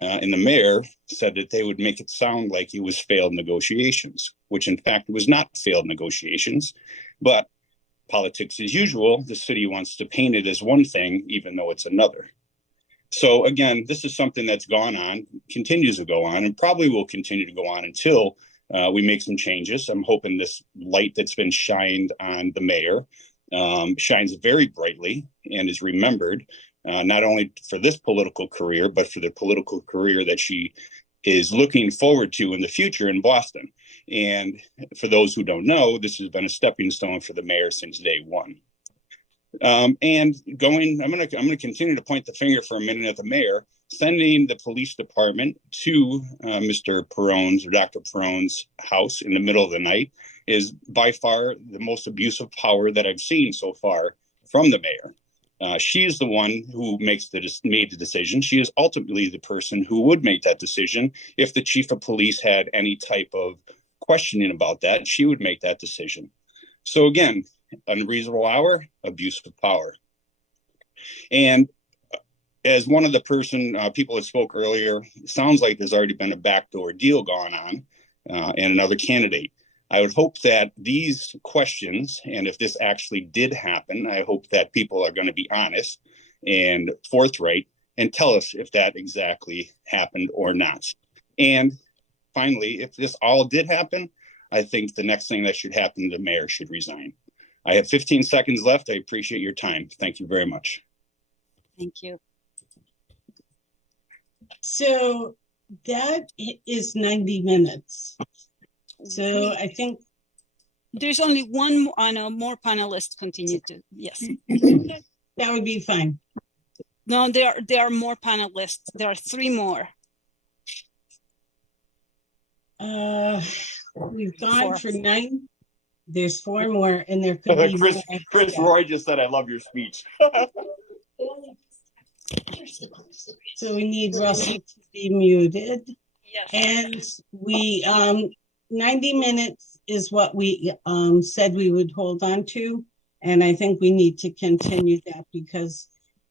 and the mayor said that they would make it sound like it was failed negotiations, which in fact was not failed negotiations. But politics as usual, the city wants to paint it as one thing, even though it's another. So again, this is something that's gone on, continues to go on, and probably will continue to go on until we make some changes. I'm hoping this light that's been shined on the mayor shines very brightly and is remembered, not only for this political career, but for the political career that she is looking forward to in the future in Boston. And for those who don't know, this has been a stepping stone for the mayor since day one. I'm going to continue to point the finger for a minute at the mayor. Sending the police department to Mr. Perrone's or Dr. Perrone's house in the middle of the night is by far the most abusive power that I've seen so far from the mayor. She's the one who made the decision. She is ultimately the person who would make that decision. If the chief of police had any type of questioning about that, she would make that decision. So again, unreasonable hour, abuse of power. And as one of the people that spoke earlier, sounds like there's already been a backdoor deal going on and another candidate. I would hope that these questions, and if this actually did happen, I hope that people are going to be honest and forthright and tell us if that exactly happened or not. And finally, if this all did happen, I think the next thing that should happen, the mayor should resign. I have 15 seconds left. I appreciate your time. Thank you very much. Thank you. So that is 90 minutes. So I think there's only one more panelists continue to, yes. That would be fine. No, there are more panelists. There are 3 more. We've gone for 9. There's 4 more, and there could be Chris Roy just said, "I love your speech." So we need Russell to be muted. Yes. And we 90 minutes is what we said we would hold on to, and I think we need to continue that, because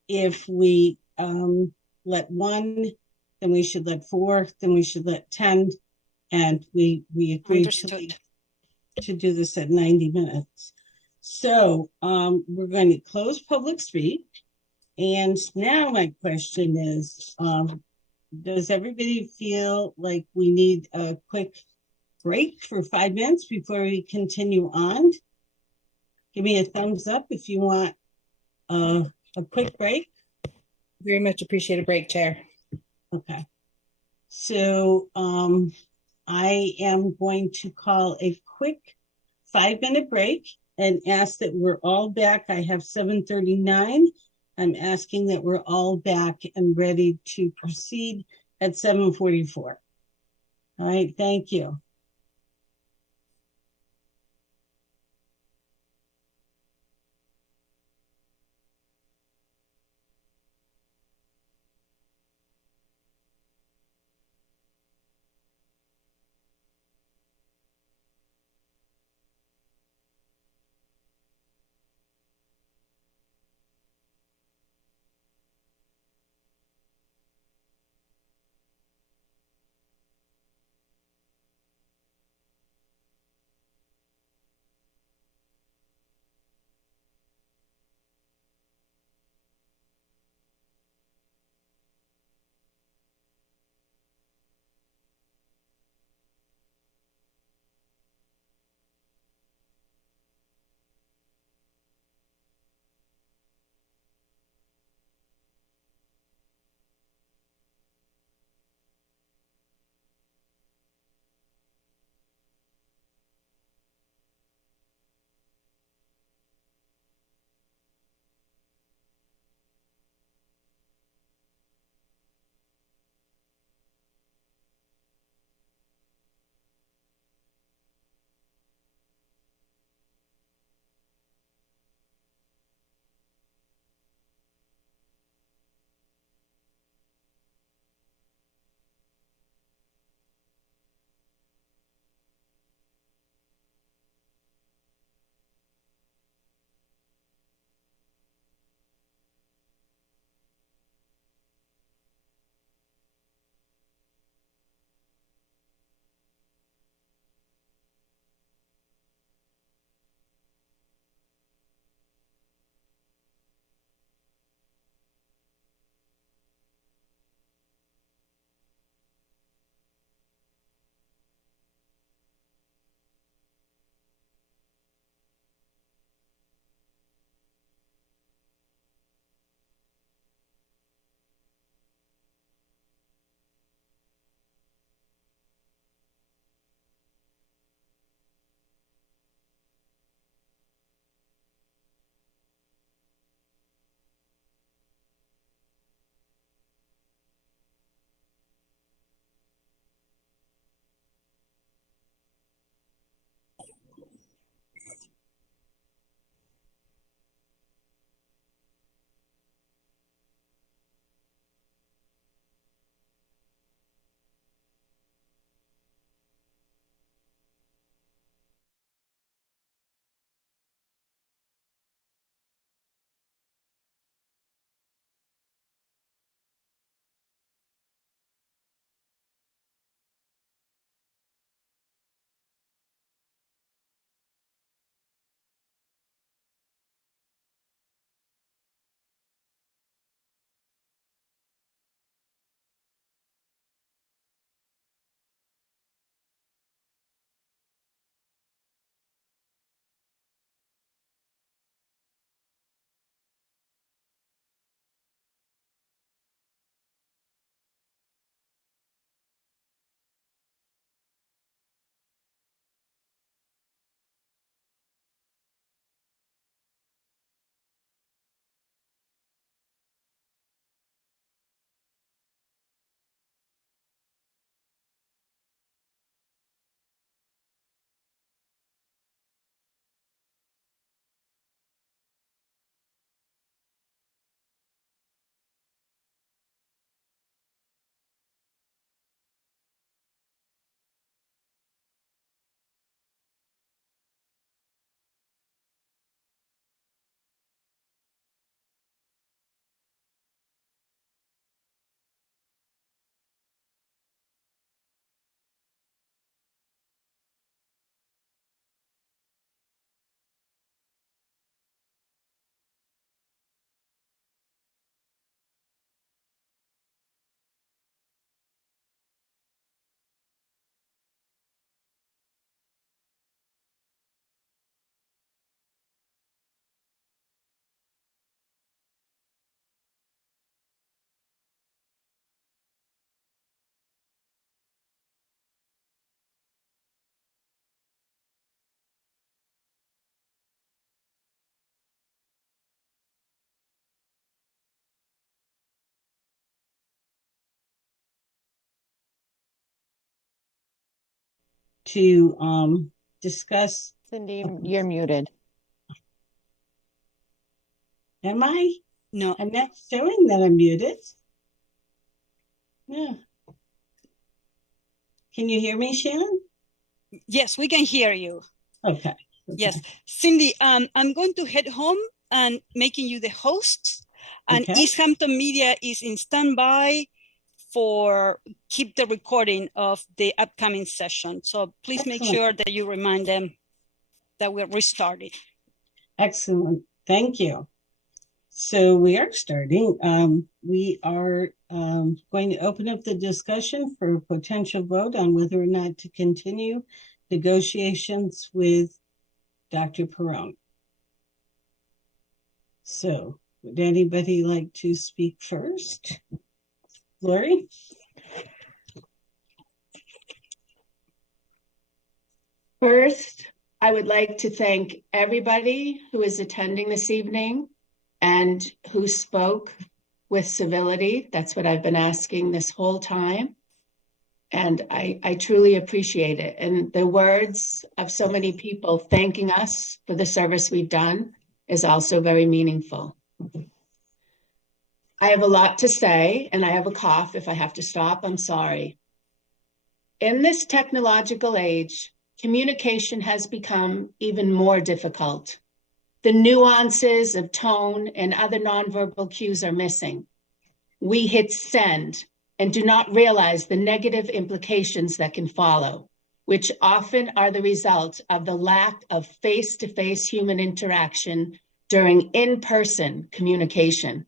if we let 1, then we should let 4, then we should let 10, and we agreed to to do this at 90 minutes. So we're going to close public speak. And now my question is, does everybody feel like we need a quick break for 5 minutes before we continue on? Give me a thumbs up if you want a quick break. Very much appreciate a break, Chair. Okay. So I am going to call a quick 5-minute break and ask that we're all back. I have 7:39. I'm asking that we're all back and ready to proceed at 7:44. All right, thank you. to discuss. Cindy, you're muted. Am I? No. I'm not showing that I'm muted. Yeah. Can you hear me, Shannon? Yes, we can hear you. Okay. Yes. Cindy, I'm going to head home and making you the host. And Okay. Easthampton Media is in standby for keep the recording of the upcoming session. So please make Excellent. sure that you remind them that we're restarting. Excellent. Thank you. So we are starting. We are going to open up the discussion for a potential vote on whether or not to continue negotiations with Dr. Perrone. So would anybody like to speak first? Lori? First, I would like to thank everybody who is attending this evening and who spoke with civility. That's what I've been asking this whole time. And I truly appreciate it. And the words of so many people thanking us for the service we've done is also very meaningful. I have a lot to say, and I have a cough. If I have to stop, I'm sorry. In this technological age, communication has become even more difficult. The nuances of tone and other nonverbal cues are missing. We hit send and do not realize the negative implications that can follow, which often are the result of the lack of face-to-face human interaction during in-person communication.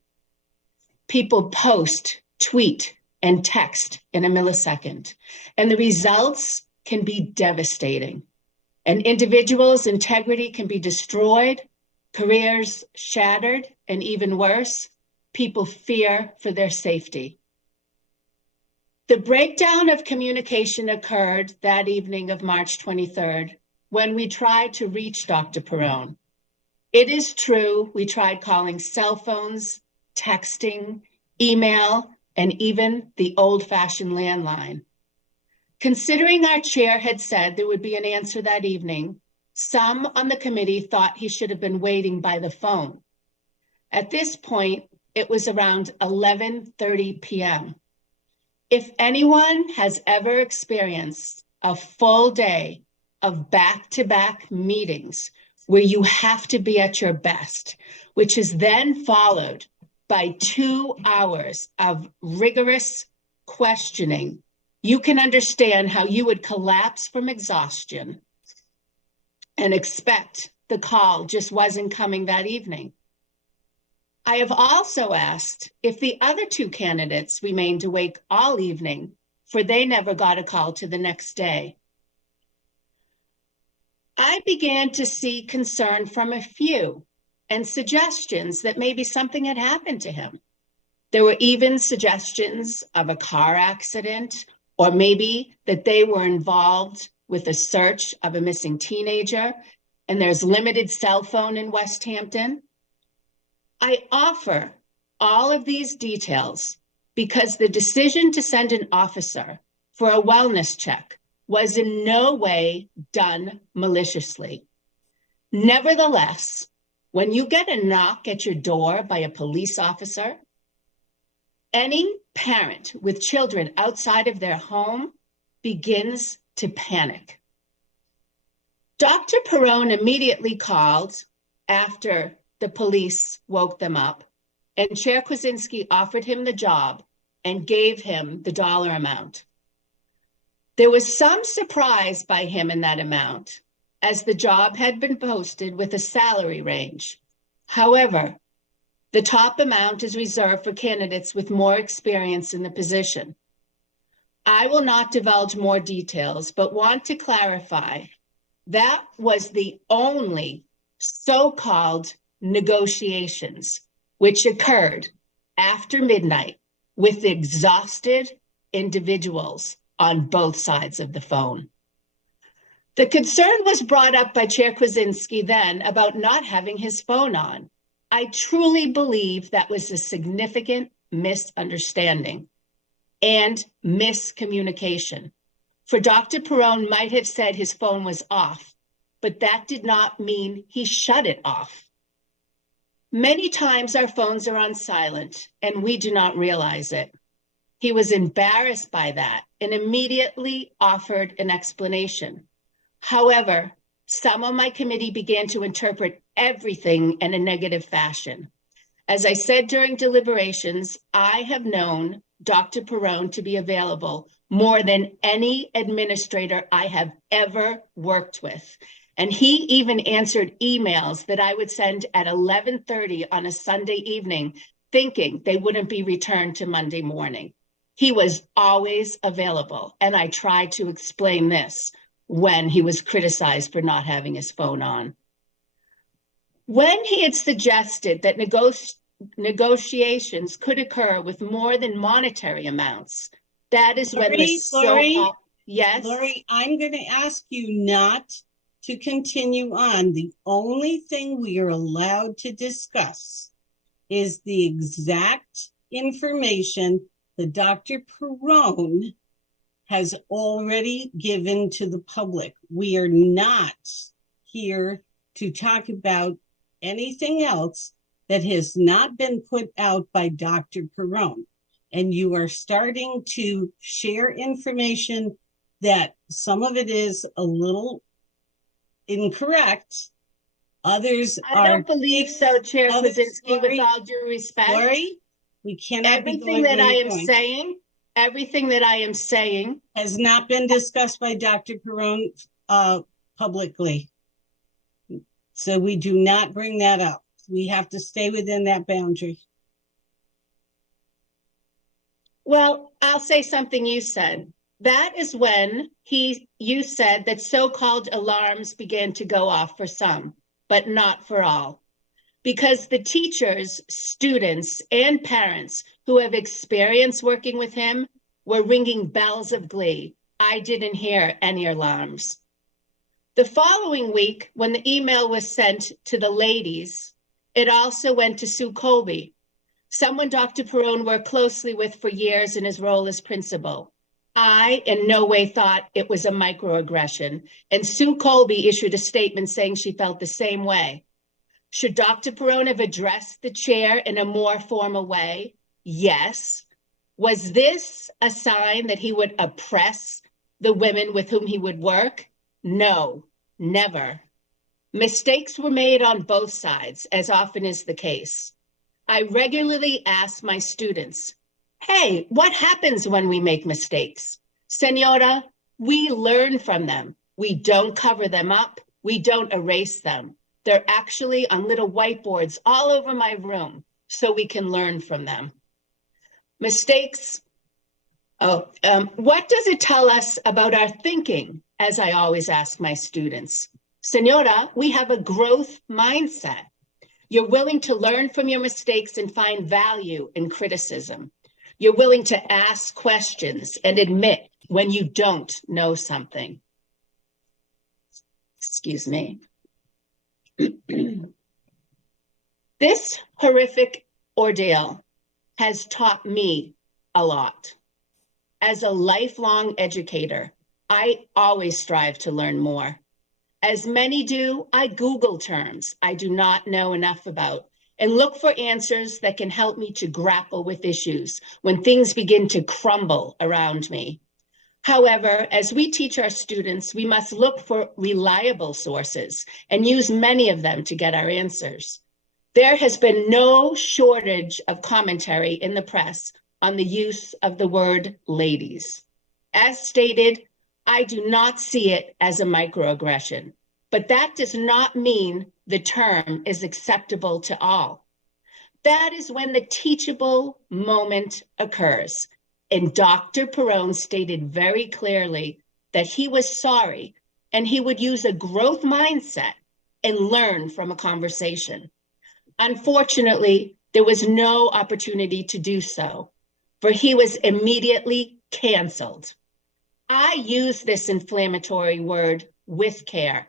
People post, tweet, and text in a millisecond, and the results can be devastating. An individual's integrity can be destroyed, careers shattered, and even worse, people fear for their safety. The breakdown of communication occurred that evening of March 23rd when we tried to reach Dr. Perrone. It is true we tried calling cell phones, texting, email, and even the old-fashioned landline. Considering our chair had said there would be an answer that evening, some on the committee thought he should have been waiting by the phone. At this point, it was around 11:30 p.m. If anyone has ever experienced a full day of back-to-back meetings where you have to be at your best, which is then followed by 2 hours of rigorous questioning, you can understand how you would collapse from exhaustion and expect the call just wasn't coming that evening. I have also asked if the other two candidates remained awake all evening, for they never got a call to the next day. I began to see concern from a few and suggestions that maybe something had happened to him. There were even suggestions of a car accident, or maybe that they were involved with a search of a missing teenager, and there's limited cell phone in Westhampton. I offer all of these details because the decision to send an officer for a wellness check was in no way done maliciously. Nevertheless, when you get a knock at your door by a police officer, any parent with children outside of their home begins to panic. Dr. Perrone immediately called after the police woke them up, and Chair Kwasinski offered him the job and gave him the dollar amount. There was some surprise by him in that amount, as the job had been posted with a salary range. However, the top amount is reserved for candidates with more experience in the position. I will not divulge more details, but want to clarify that was the only so-called negotiations which occurred after midnight with exhausted individuals on both sides of the phone. The concern was brought up by Chair Kwasinski then about not having his phone on. I truly believe that was a significant misunderstanding and miscommunication. For Dr. Perrone might have said his phone was off, but that did not mean he shut it off. Many times our phones are on silent and we do not realize it. He was embarrassed by that and immediately offered an explanation. However, some on my committee began to interpret everything in a negative fashion. As I said during deliberations, I have known Dr. Perrone to be available more than any administrator I have ever worked with. And he even answered emails that I would send at 11:30 on a Sunday evening, thinking they wouldn't be returned to Monday morning. He was always available, and I tried to explain this when he was criticized for not having his phone on. When he had suggested that negotiations could occur with more than monetary amounts, that is when the so-called... Yes? Lori, I'm going to ask you not to continue on. The only thing we are allowed to discuss is the exact information that Dr. Perrone has already given to the public. We are not here to talk about anything else that has not been put out by Dr. Perrone. And you are starting to share information that some of it is a little incorrect. Others I don't believe so, Chair Kwasinski, with all due respect. Lori, we cannot everything that I am saying, everything that I am saying has not been discussed by Dr. Perrone publicly. So we do not bring that up. We have to stay within that boundary. Well, I'll say something you said. That is when you said that so-called alarms began to go off for some, but not for all. Because the teachers, students, and parents who have experience working with him were ringing bells of glee. I didn't hear any alarms. The following week, when the email was sent to the ladies, it also went to Sue Colby, someone Dr. Perrone worked closely with for years in his role as principal. I in no way thought it was a microaggression, and Sue Colby issued a statement saying she felt the same way. Should Dr. Perrone have addressed the chair in a more formal way? Yes. Was this a sign that he would oppress the women with whom he would work? No, never. Mistakes were made on both sides, as often is the case. I regularly ask my students, hey, what happens when we make mistakes? Senora, we learn from them. We don't cover them up. We don't erase them. They're actually on little whiteboards all over my room so we can learn from them. Mistakes. What does it tell us about our thinking, as I always ask my students? Senora, we have a growth mindset. You're willing to learn from your mistakes and find value in criticism. You're willing to ask questions and admit when you don't know something. Excuse me. This horrific ordeal has taught me a lot. As a lifelong educator, I always strive to learn more. As many do, I Google terms I do not know enough about and look for answers that can help me to grapple with issues when things begin to crumble around me. However, as we teach our students, we must look for reliable sources and use many of them to get our answers. There has been no shortage of commentary in the press on the use of the word ladies. As stated, I do not see it as a microaggression, but that does not mean the term is acceptable to all. That is when the teachable moment occurs. And Dr. Perrone stated very clearly that he was sorry and he would use a growth mindset and learn from a conversation. Unfortunately, there was no opportunity to do so, for he was immediately canceled. I use this inflammatory word with care,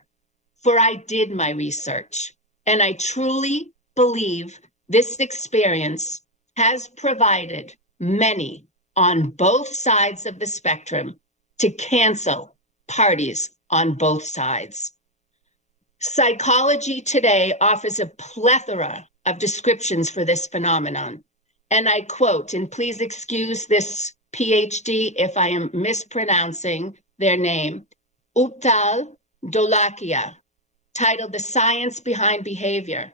for I did my research, and I truly believe this experience has provided many on both sides of the spectrum to cancel parties on both sides. Psychology Today offers a plethora of descriptions for this phenomenon. And I quote, and please excuse this PhD if I am mispronouncing their name, Uptal Dolakia, titled The Science Behind Behavior.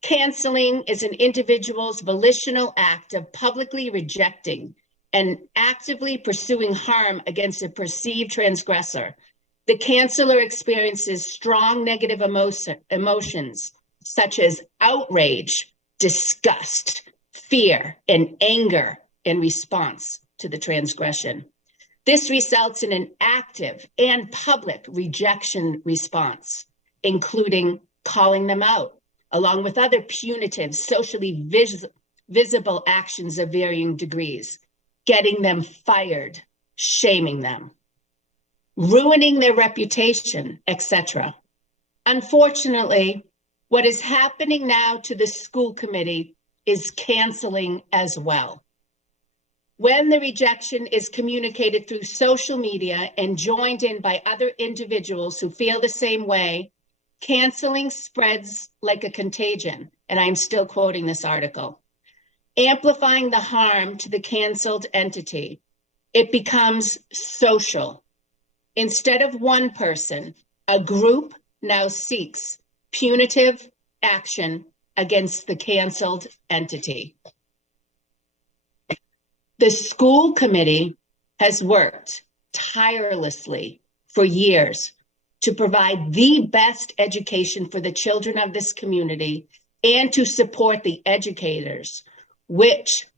Canceling is an individual's volitional act of publicly rejecting and actively pursuing harm against a perceived transgressor. The canceler experiences strong negative emotions such as outrage, disgust, fear, and anger in response to the transgression. This results in an active and public rejection response, including calling them out, along with other punitive, socially visible actions of varying degrees, getting them fired, shaming them, ruining their reputation, etc. Unfortunately, what is happening now to the school committee is canceling as well. When the rejection is communicated through social media and joined in by other individuals who feel the same way, canceling spreads like a contagion, and I'm still quoting this article, amplifying the harm to the canceled entity. It becomes social. Instead of one person, a group now seeks punitive action against the canceled entity. The school committee has worked tirelessly for years to provide the best education for the children of this community and to support the educators, which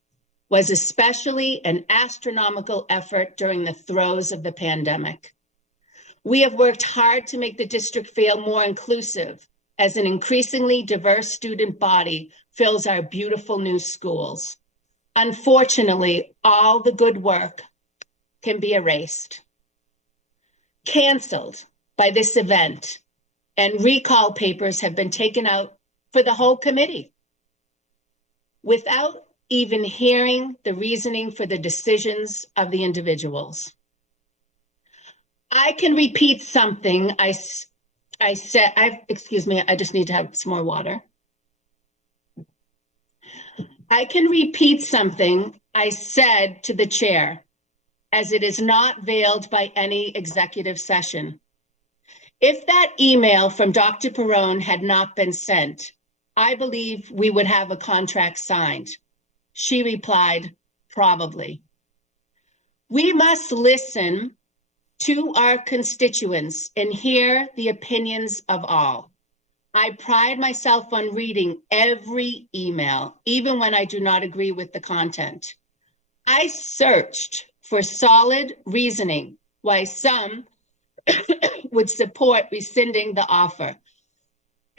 was especially an astronomical effort during the throes of the pandemic. We have worked hard to make the district feel more inclusive as an increasingly diverse student body fills our beautiful new schools. Unfortunately, all the good work can be erased, canceled by this event, and recall papers have been taken out for the whole committee without even hearing the reasoning for the decisions of the individuals. I can repeat something I said, excuse me, I just need to have some more water. I can repeat something I said to the chair, as it is not veiled by any executive session. If that email from Dr. Perrone had not been sent, I believe we would have a contract signed. She replied, probably. We must listen to our constituents and hear the opinions of all. I pride myself on reading every email, even when I do not agree with the content. I searched for solid reasoning why some would support rescinding the offer.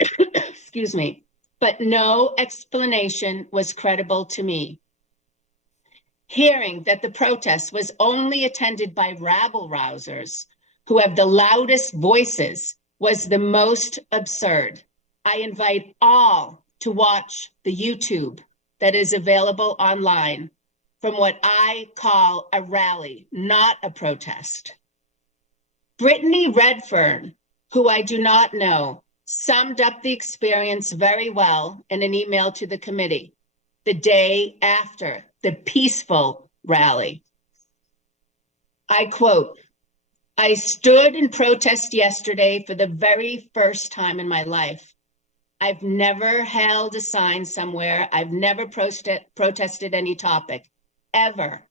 Excuse me, but no explanation was credible to me. Hearing that the protest was only attended by rabble-rousers who have the loudest voices was the most absurd. I invite all to watch the YouTube that is available online from what I call a rally, not a protest. Brittany Redfern, who I do not know, summed up the experience very well in an email to the committee the day after the peaceful rally. I quote, I stood in protest yesterday for the very first time in my life. I've never held a sign somewhere. I've never protested any topic, ever.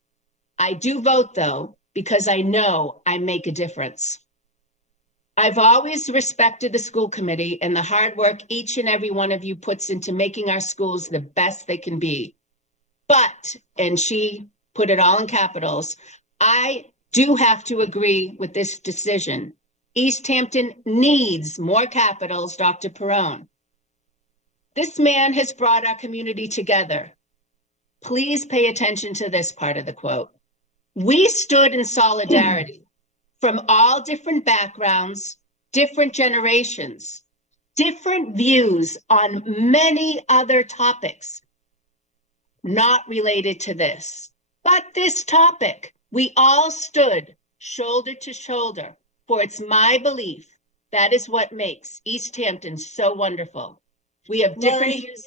I do vote, though, because I know I make a difference. I've always respected the school committee and the hard work each and every one of you puts into making our schools the best they can be. But, and she put it all in capitals, I do have to agree with this decision. Easthampton needs more capitals, Dr. Perrone. This man has brought our community together. Please pay attention to this part of the quote. We stood in solidarity from all different backgrounds, different generations, different views on many other topics, not related to this. But this topic, we all stood shoulder to shoulder, for it's my belief that is what makes Easthampton so wonderful. We have different views.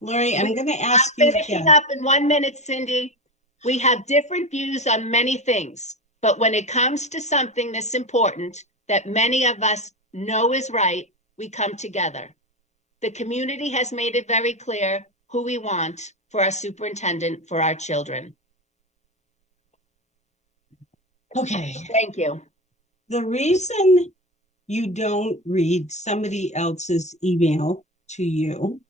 Lori, I'm going to ask you finishing again. up in 1 minute, Cindy. We have different views on many things, but when it comes to something this important that many of us know is right, we come together. The community has made it very clear who we want for our superintendent for our children. Okay. Thank you. The reason you don't read somebody else's email to you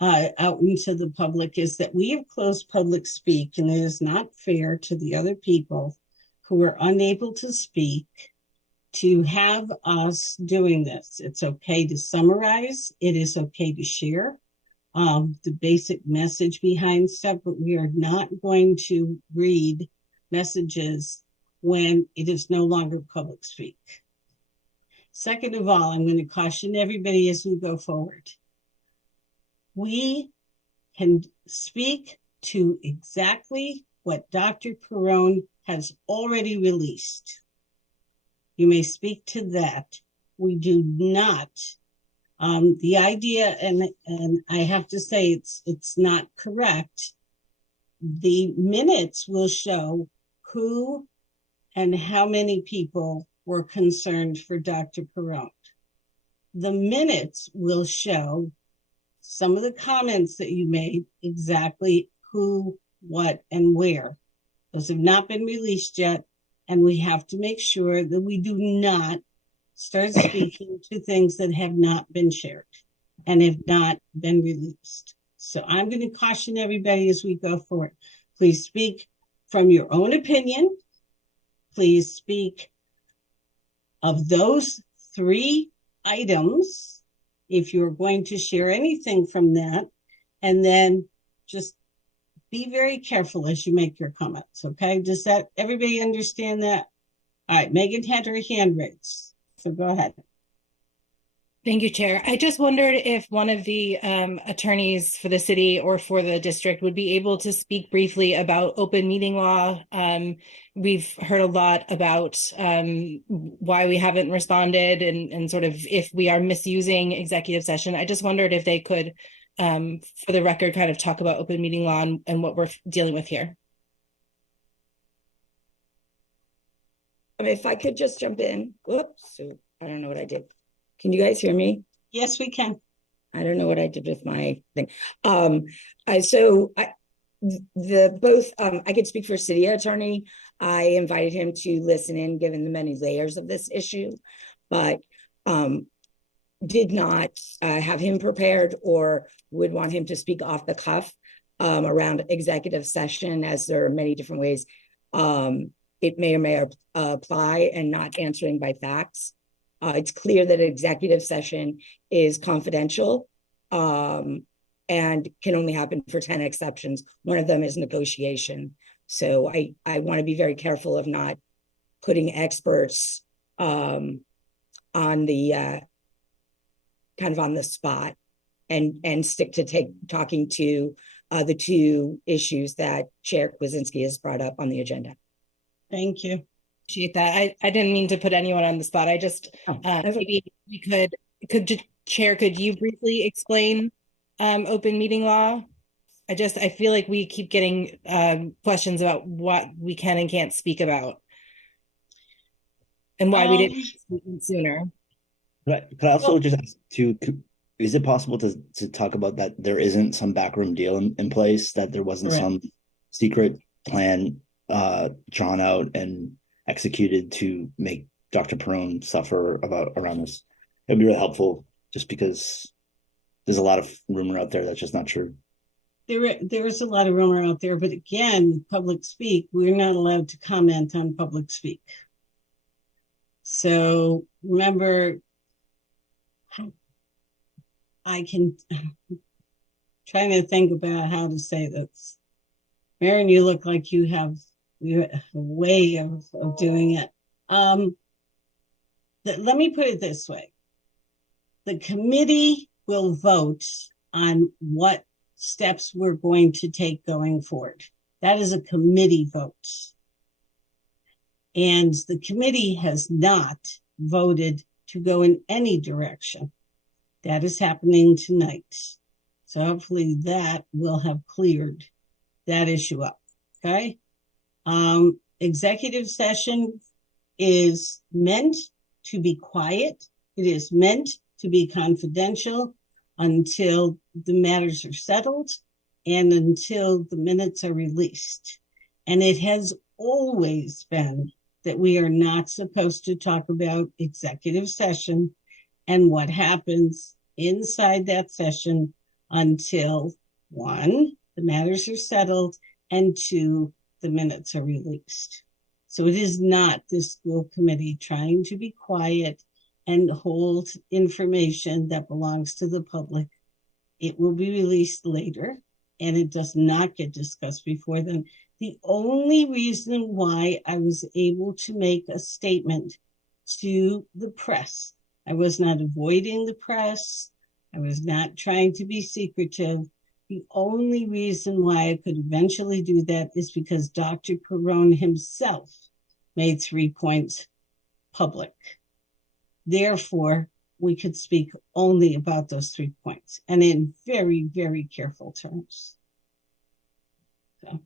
out into the public is that we have closed public speak, and it is not fair to the other people who are unable to speak to have us doing this. It's okay to summarize. It is okay to share the basic message behind stuff, but we are not going to read messages when it is no longer public speak. Second of all, I'm going to caution everybody as we go forward. We can speak to exactly what Dr. Perrone has already released. You may speak to that. We do not. The idea, and I have to say it's not correct. The minutes will show who and how many people were concerned for Dr. Perrone. The minutes will show some of the comments that you made, exactly who, what, and where. Those have not been released yet, and we have to make sure that we do not start speaking to things that have not been shared and have not been released. So I'm going to caution everybody as we go forward. Please speak from your own opinion. Please speak of those 3 items if you're going to share anything from that, and then just be very careful as you make your comments, okay? Does that, everybody understand that? All right, Megan had her hand raised, so go ahead. Thank you, Chair. I just wondered if one of the attorneys for the city or for the district would be able to speak briefly about open meeting law. We've heard a lot about why we haven't responded and sort of if we are misusing executive session. I just wondered if they could, for the record, kind of talk about open meeting law and what we're dealing with here. If I could just jump in. Whoops, I don't know what I did. Can you guys hear me? Yes, we can. I don't know what I did with my thing. I could speak for city attorney. I invited him to listen in, given the many layers of this issue, but did not have him prepared or would want him to speak off the cuff around executive session, as there are many different ways it may or may apply, and not answering by facts. It's clear that executive session is confidential and can only happen for 10 exceptions. One of them is negotiation. So I want to be very careful of not putting experts on the kind of on the spot, and stick to talking to the 2 issues that Chair Kwasinski has brought up on the agenda. Thank you. Appreciate that. I didn't mean to put anyone on the spot. I just maybe we could Chair, could you briefly explain open meeting law? I feel like we keep getting questions about what we can and can't speak about, and why we didn't speak sooner. Could I also just ask is it possible to talk about that there isn't some backroom deal in place, that there wasn't some secret plan drawn out and executed to make Dr. Perrone suffer around this? It'd be really helpful, just because there's a lot of rumor out there that's just not true. There is a lot of rumor out there, but again, public speak, we're not allowed to comment on public speak. So remember, trying to think about how to say this. Marion, you look like you have a way of doing it. Let me put it this way. The committee will vote on what steps we're going to take going forward. That is a committee vote. And the committee has not voted to go in any direction. That is happening tonight. So hopefully that will have cleared that issue up. Okay. Executive session is meant to be quiet. It is meant to be confidential until the matters are settled and until the minutes are released. And it has always been that we are not supposed to talk about executive session and what happens inside that session until 1, the matters are settled, and 2, the minutes are released. So it is not the school committee trying to be quiet and hold information that belongs to the public. It will be released later, and it does not get discussed before then. The only reason why I was able to make a statement to the press, I was not avoiding the press. I was not trying to be secretive. The only reason why I could eventually do that is because Dr. Perrone himself made 3 points public. Therefore, we could speak only about those 3 points and in very, very careful terms. So,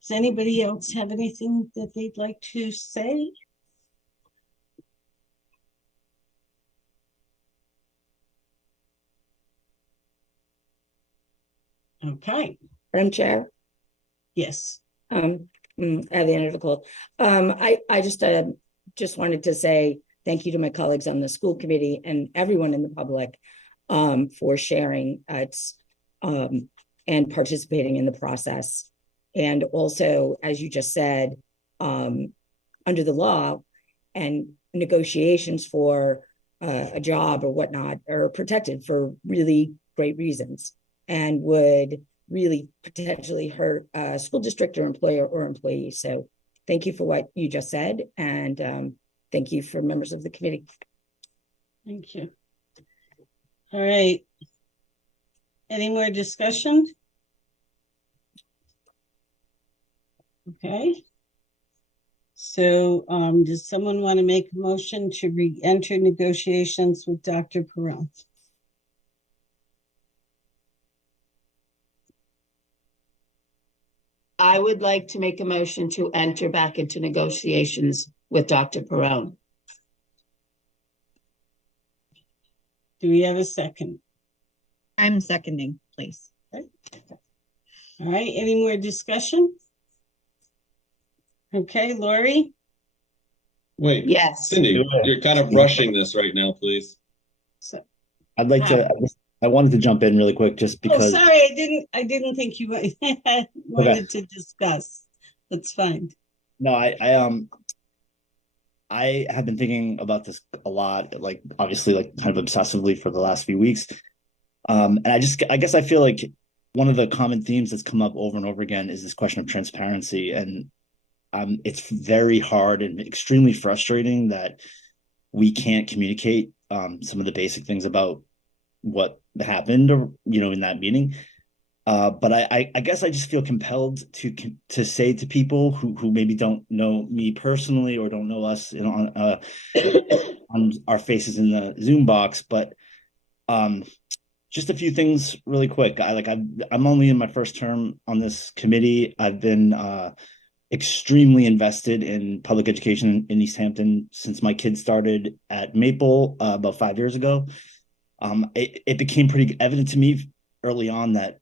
does anybody else have anything that they'd like to say? Okay. Madam Chair? Yes. At the end of the call. I just wanted to say thank you to my colleagues on the school committee and everyone in the public for sharing and participating in the process. And also, as you just said, under the law and negotiations for a job or whatnot are protected for really great reasons and would really potentially hurt a school district or employer or employee. So thank you for what you just said. And thank you for members of the committee. Thank you. All right. Any more discussion? Okay. So does someone want to make a motion to re-enter negotiations with Dr. Perrone? I would like to make a motion to enter back into negotiations with Dr. Perrone. Do we have a second? I'm seconding, please. Okay. All right, any more discussion? Okay, Lori? Wait, yes. Cindy, you're kind of rushing this right now, please. So, I'd like to, I wanted to jump in really quick just because. Oh, sorry, I didn't think you wanted to discuss. That's fine. No, I have been thinking about this a lot, like obviously like kind of obsessively for the last few weeks. And I guess I feel like one of the common themes that's come up over and over again is this question of transparency. And it's very hard and extremely frustrating that we can't communicate some of the basic things about what happened, or in that meeting. But I guess I just feel compelled to say to people who maybe don't know me personally or don't know us on our faces in the Zoom box, but just a few things really quick. I'm only in my first term on this committee. I've been extremely invested in public education in Easthampton since my kids started at Maple about 5 years ago. It became pretty evident to me early on that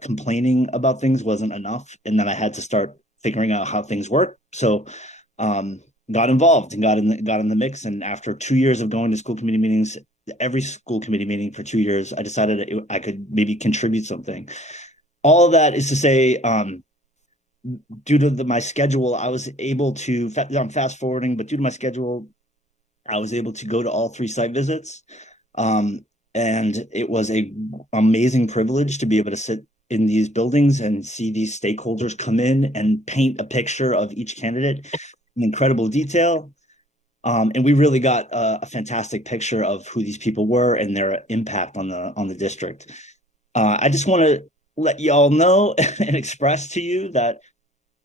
complaining about things wasn't enough, and that I had to start figuring out how things work. So got involved and got in the mix. And after 2 years of going to school committee meetings, every school committee meeting for 2 years, I decided I could maybe contribute something. All of that is to say, due to my schedule, I was able to, I'm fast forwarding, but due to my schedule, I was able to go to all 3 site visits. And it was an amazing privilege to be able to sit in these buildings and see these stakeholders come in and paint a picture of each candidate in incredible detail. And we really got a fantastic picture of who these people were and their impact on the district. I just want to let you all know and express to you that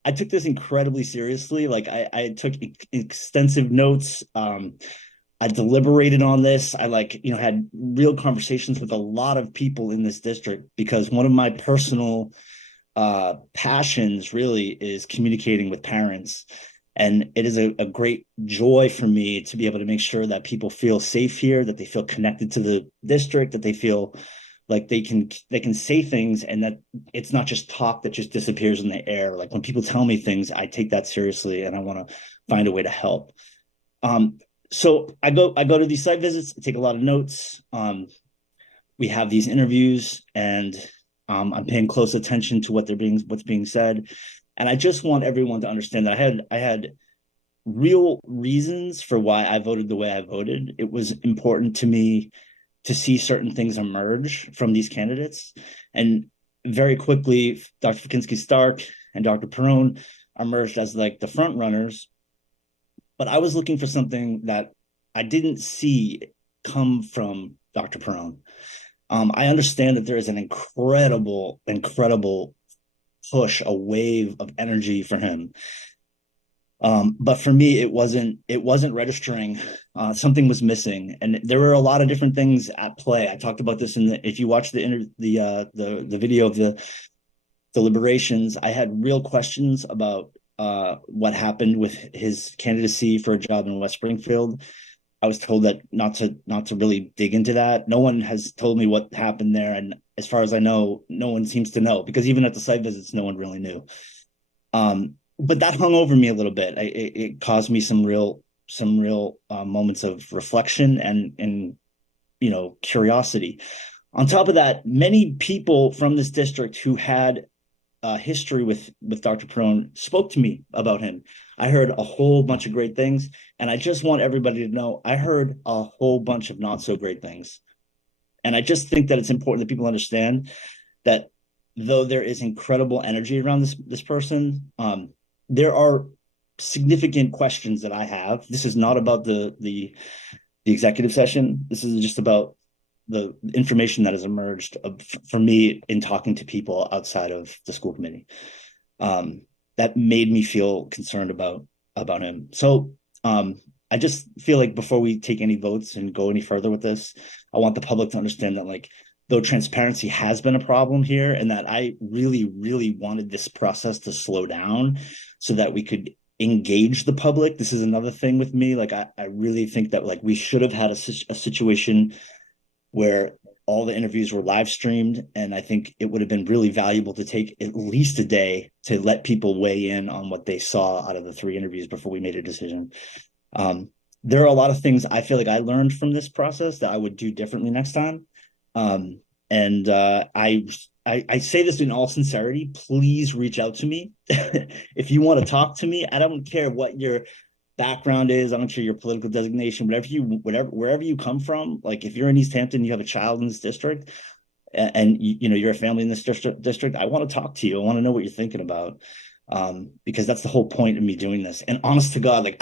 I took this incredibly seriously. Like I took extensive notes. I deliberated on this. I had real conversations with a lot of people in this district, because one of my personal passions really is communicating with parents. And it is a great joy for me to be able to make sure that people feel safe here, that they feel connected to the district, that they feel like they can say things, and that it's not just talk that just disappears in the air. Like when people tell me things, I take that seriously, and I want to find a way to help. So I go to these site visits, I take a lot of notes. We have these interviews, and I'm paying close attention to what's being said. And I just want everyone to understand that I had real reasons for why I voted the way I voted. It was important to me to see certain things emerge from these candidates. And very quickly, Dr. Fikinski-Stark and Dr. Perrone emerged as like the front runners. But I was looking for something that I didn't see come from Dr. Perrone. I understand that there is an incredible push, a wave of energy for him. But for me, it wasn't registering. Something was missing, and there were a lot of different things at play. I talked about this if you watch the video of the deliberations. I had real questions about what happened with his candidacy for a job in West Springfield. I was told that not to really dig into that. No one has told me what happened there, and as far as I know, no one seems to know, because even at the site visits, no one really knew. But that hung over me a little bit. It caused me some real moments of reflection and curiosity. On top of that, many people from this district who had history with Dr. Perrone spoke to me about him. I heard a whole bunch of great things, and I just want everybody to know I heard a whole bunch of not so great things. And I just think that it's important that people understand that though there is incredible energy around this person, there are significant questions that I have. This is not about the executive session. This is just about the information that has emerged for me in talking to people outside of the school committee. That made me feel concerned about him. So I just feel like before we take any votes and go any further with this, I want the public to understand that, like, though transparency has been a problem here, and that I really, really wanted this process to slow down so that we could engage the public. This is another thing with me. Like, I really think that, like, we should have had a situation where all the interviews were live streamed. And I think it would have been really valuable to take at least a day to let people weigh in on what they saw out of the 3 interviews before we made a decision. There are a lot of things I feel like I learned from this process that I would do differently next time. And I say this in all sincerity, please reach out to me. If you want to talk to me, I don't care what your background is. I don't care your political designation, wherever you come from. Like, if you're in Easthampton, you have a child in this district, and you're a family in this district, I want to talk to you. I want to know what you're thinking about, because that's the whole point of me doing this. And honest to God, like,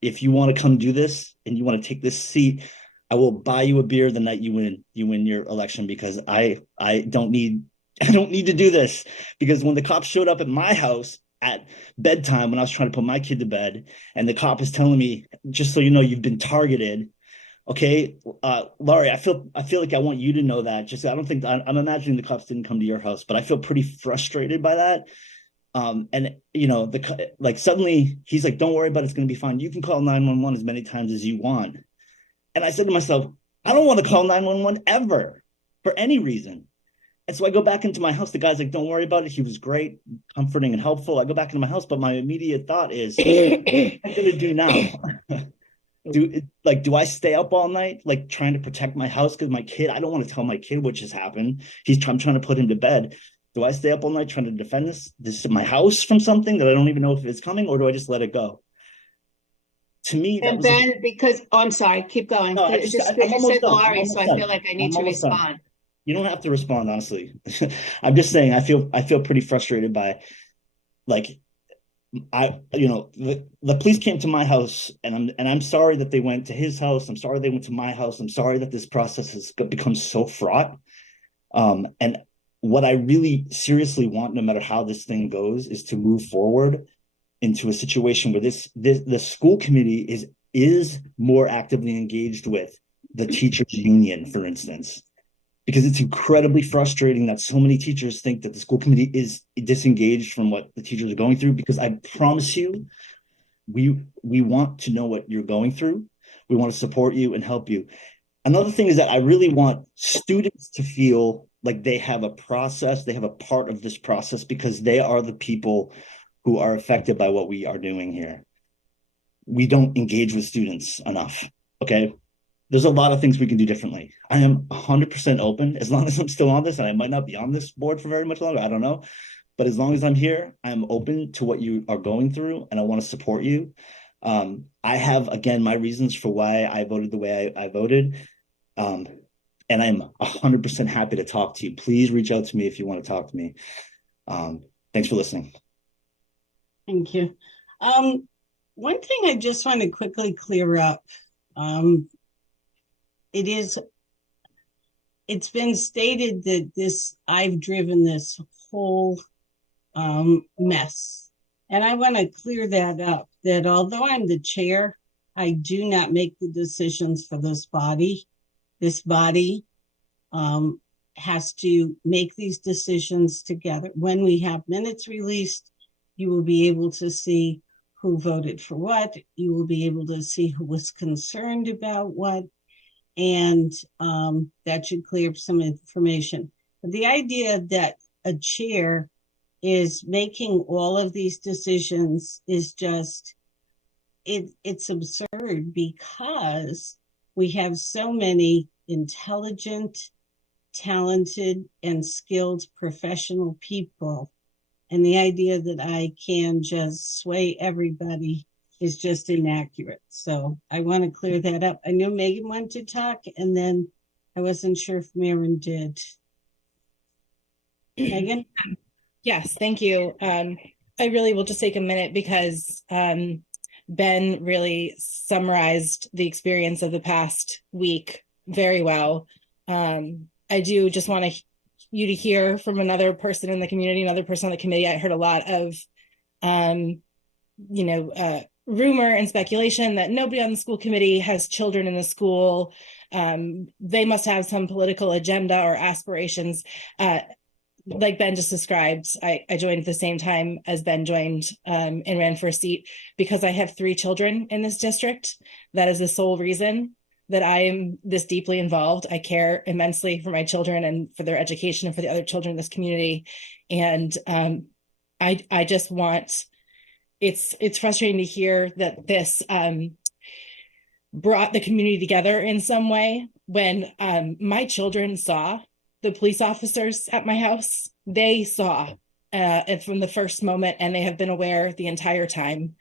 if you want to come do this and you want to take this seat, I will buy you a beer the night you win your election, because I don't need to do this. Because when the cops showed up at my house at bedtime when I was trying to put my kid to bed, and the cop is telling me, just so you know, you've been targeted. Okay, Laurie, I feel like I want you to know that. Just, I'm imagining the cops didn't come to your house, but I feel pretty frustrated by that. And suddenly he's like, don't worry about it, it's going to be fine. You can call 911 as many times as you want. And I said to myself, I don't want to call 911 ever for any reason. And so I go back into my house. The guy's like, don't worry about it. He was great, comforting and helpful. I go back into my house, but my immediate thought is, what am I going to do now? Do I stay up all night, like, trying to protect my house? Because my kid, I don't want to tell my kid what just happened. I'm trying to put him to bed. Do I stay up all night trying to defend this my house from something that I don't even know if it's coming, or do I just let it go? To me, that because I'm sorry, keep going. No, Just because you said Laurie, so I feel like I need to respond. You don't have to respond, honestly. I'm just saying I feel pretty frustrated by, like, the police came to my house, and I'm sorry that they went to his house. I'm sorry they went to my house. I'm sorry that this process has become so fraught. And what I really seriously want, no matter how this thing goes, is to move forward into a situation where the school committee is more actively engaged with the teachers union, for instance, because it's incredibly frustrating that so many teachers think that the school committee is disengaged from what the teachers are going through, because I promise you, we want to know what you're going through. We want to support you and help you. Another thing is that I really want students to feel like they have a process, they have a part of this process, because they are the people who are affected by what we are doing here. We don't engage with students enough, okay? There's a lot of things we can do differently. I am 100% open, as long as I'm still on this, and I might not be on this board for very much longer, I don't know. But as long as I'm here, I'm open to what you are going through, and I want to support you. I have, again, my reasons for why I voted the way I voted. And I'm 100% happy to talk to you. Please reach out to me if you want to talk to me. Thanks for listening. Thank you. One thing I just want to quickly clear up. It's been stated that I've driven this whole mess. And I want to clear that up, that although I'm the chair, I do not make the decisions for this body. This body has to make these decisions together. When we have minutes released, you will be able to see who voted for what. You will be able to see who was concerned about what. And that should clear up some information. But the idea that a chair is making all of these decisions is just, it's absurd, because we have so many intelligent, talented, and skilled professional people. And the idea that I can just sway everybody is just inaccurate. So I want to clear that up. I know Megan wanted to talk, and then I wasn't sure if Maren did. Megan? Yes, thank you. I really will just take a minute, because Ben really summarized the experience of the past week very well. I do just want you to hear from another person in the community, another person on the committee. I heard a lot of, rumor and speculation that nobody on the school committee has children in the school. They must have some political agenda or aspirations. Like Ben just described, I joined at the same time as Ben joined and ran for a seat because I have 3 children in this district. That is the sole reason that I am this deeply involved. I care immensely for my children and for their education and for the other children in this community. And I just want, it's frustrating to hear that this brought the community together in some way. When my children saw the police officers at my house, they saw it from the first moment, and they have been aware the entire time.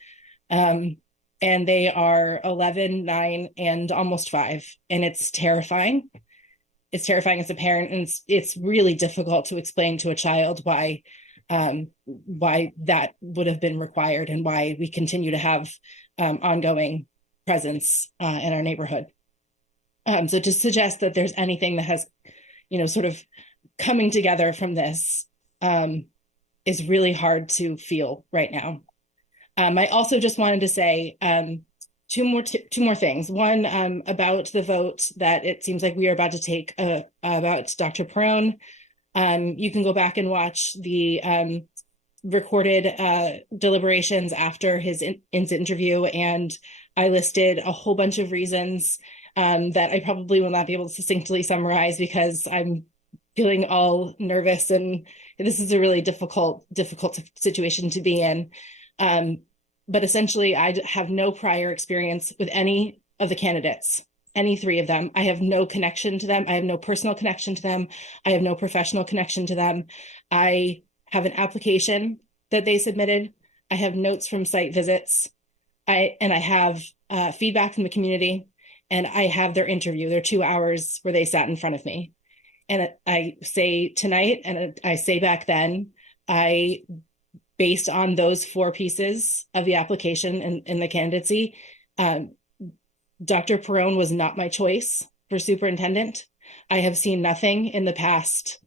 And they are 11, 9, and almost 5. And it's terrifying. It's terrifying as a parent. And it's really difficult to explain to a child why that would have been required, and why we continue to have ongoing presence in our neighborhood. So to suggest that there's anything that has, sort of coming together from this is really hard to feel right now. I also just wanted to say two more things. One, about the vote that it seems like we are about to take about Dr. Perrone. You can go back and watch the recorded deliberations after his interview, and I listed a whole bunch of reasons that I probably will not be able to succinctly summarize, because I'm feeling all nervous, and this is a really difficult situation to be in. But essentially, I have no prior experience with any of the candidates, any 3 of them. I have no connection to them. I have no personal connection to them. I have no professional connection to them. I have an application that they submitted. I have notes from site visits. I have feedback from the community, and I have their interview, their 2 hours where they sat in front of me. And I say tonight, and I say back then, based on those 4 pieces of the application and the candidacy, Dr. Perrone was not my choice for superintendent. I have seen nothing in the past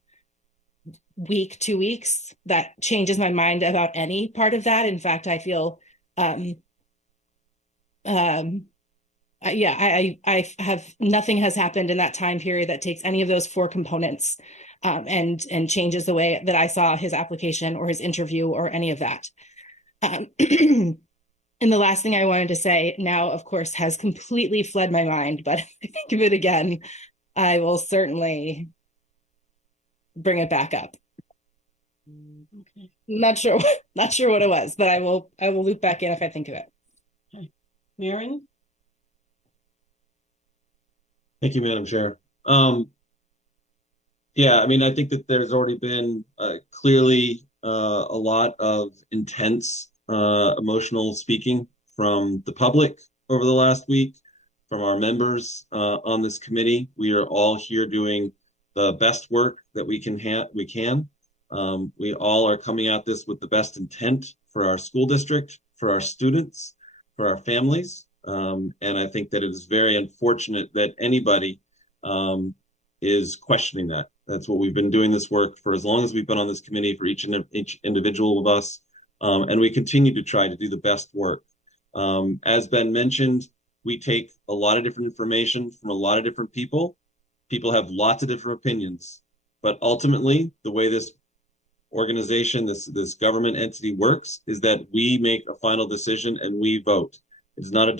week, 2 weeks, that changes my mind about any part of that. In fact, I feel, I have, nothing has happened in that time period that takes any of those 4 components and changes the way that I saw his application or his interview or any of that. And the last thing I wanted to say now, of course, has completely fled my mind, but if I think of it again, I will certainly bring it back up. Okay. Not sure what it was, but I will loop back in if I think of it. Okay. Maren? Thank you, Madam Chair. Yeah, I mean, I think that there's already been clearly a lot of intense emotional speaking from the public over the last week, from our members on this committee. We are all here doing the best work that we can. We all are coming at this with the best intent for our school district, for our students, for our families. And I think that it is very unfortunate that anybody is questioning that. That's what we've been doing this work for as long as we've been on this committee, for each individual of us. And we continue to try to do the best work. As Ben mentioned, we take a lot of different information from a lot of different people. People have lots of different opinions, but ultimately the way this organization, this government entity works is that we make a final decision and we vote. It's not a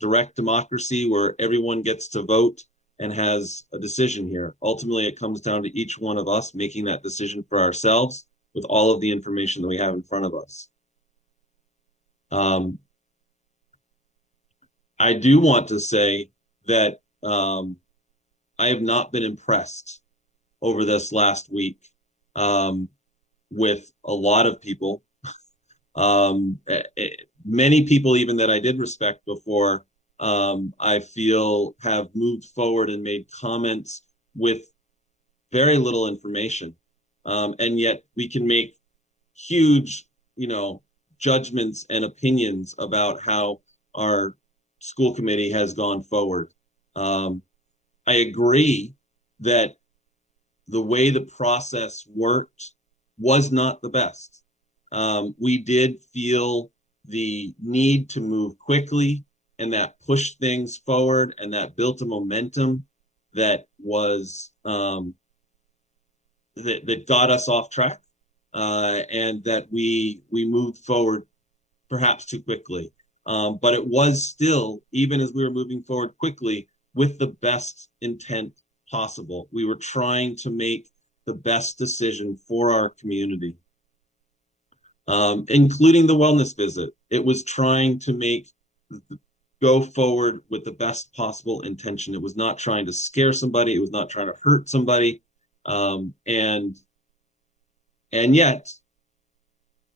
direct democracy where everyone gets to vote and has a decision here. Ultimately, it comes down to each one of us making that decision for ourselves with all of the information that we have in front of us. I do want to say that I have not been impressed over this last week with a lot of people. Many people even that I did respect before, I feel have moved forward and made comments with very little information. And yet we can make huge, judgments and opinions about how our school committee has gone forward. I agree that the way the process worked was not the best. We did feel the need to move quickly, and that pushed things forward, and that built a momentum that was that got us off track, and that we moved forward perhaps too quickly. But it was still, even as we were moving forward quickly, with the best intent possible. We were trying to make the best decision for our community, including the wellness visit. It was trying to go forward with the best possible intention. It was not trying to scare somebody. It was not trying to hurt somebody. And yet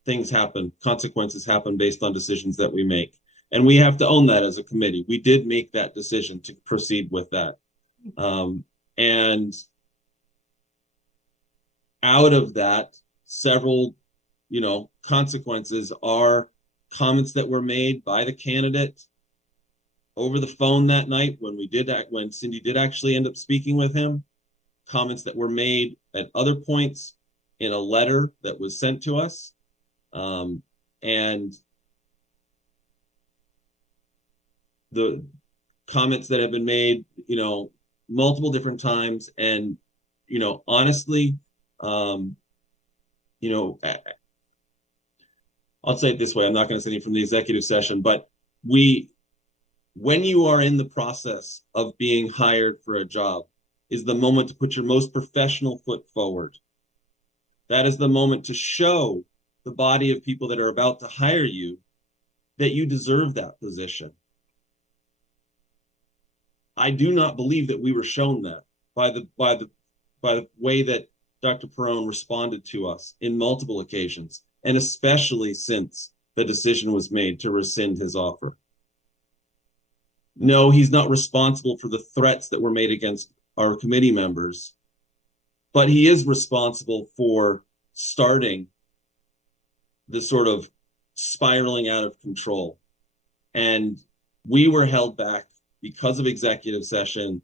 things happen, consequences happen based on decisions that we make. And we have to own that as a committee. We did make that decision to proceed with that. And out of that, several, consequences are comments that were made by the candidate over the phone that night when Cindy did actually end up speaking with him, comments that were made at other points in a letter that was sent to us, and the comments that have been made, multiple different times. And, honestly, I'll say it this way. I'm not going to say anything from the executive session, but when you are in the process of being hired for a job, is the moment to put your most professional foot forward. That is the moment to show the body of people that are about to hire you that you deserve that position. I do not believe that we were shown that by the way that Dr. Perrone responded to us in multiple occasions, and especially since the decision was made to rescind his offer. No, he's not responsible for the threats that were made against our committee members, but he is responsible for starting the sort of spiraling out of control. And we were held back because of executive session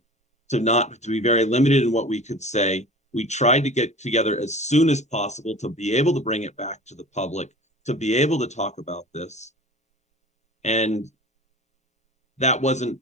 to be very limited in what we could say. We tried to get together as soon as possible to be able to bring it back to the public, to be able to talk about this. And that wasn't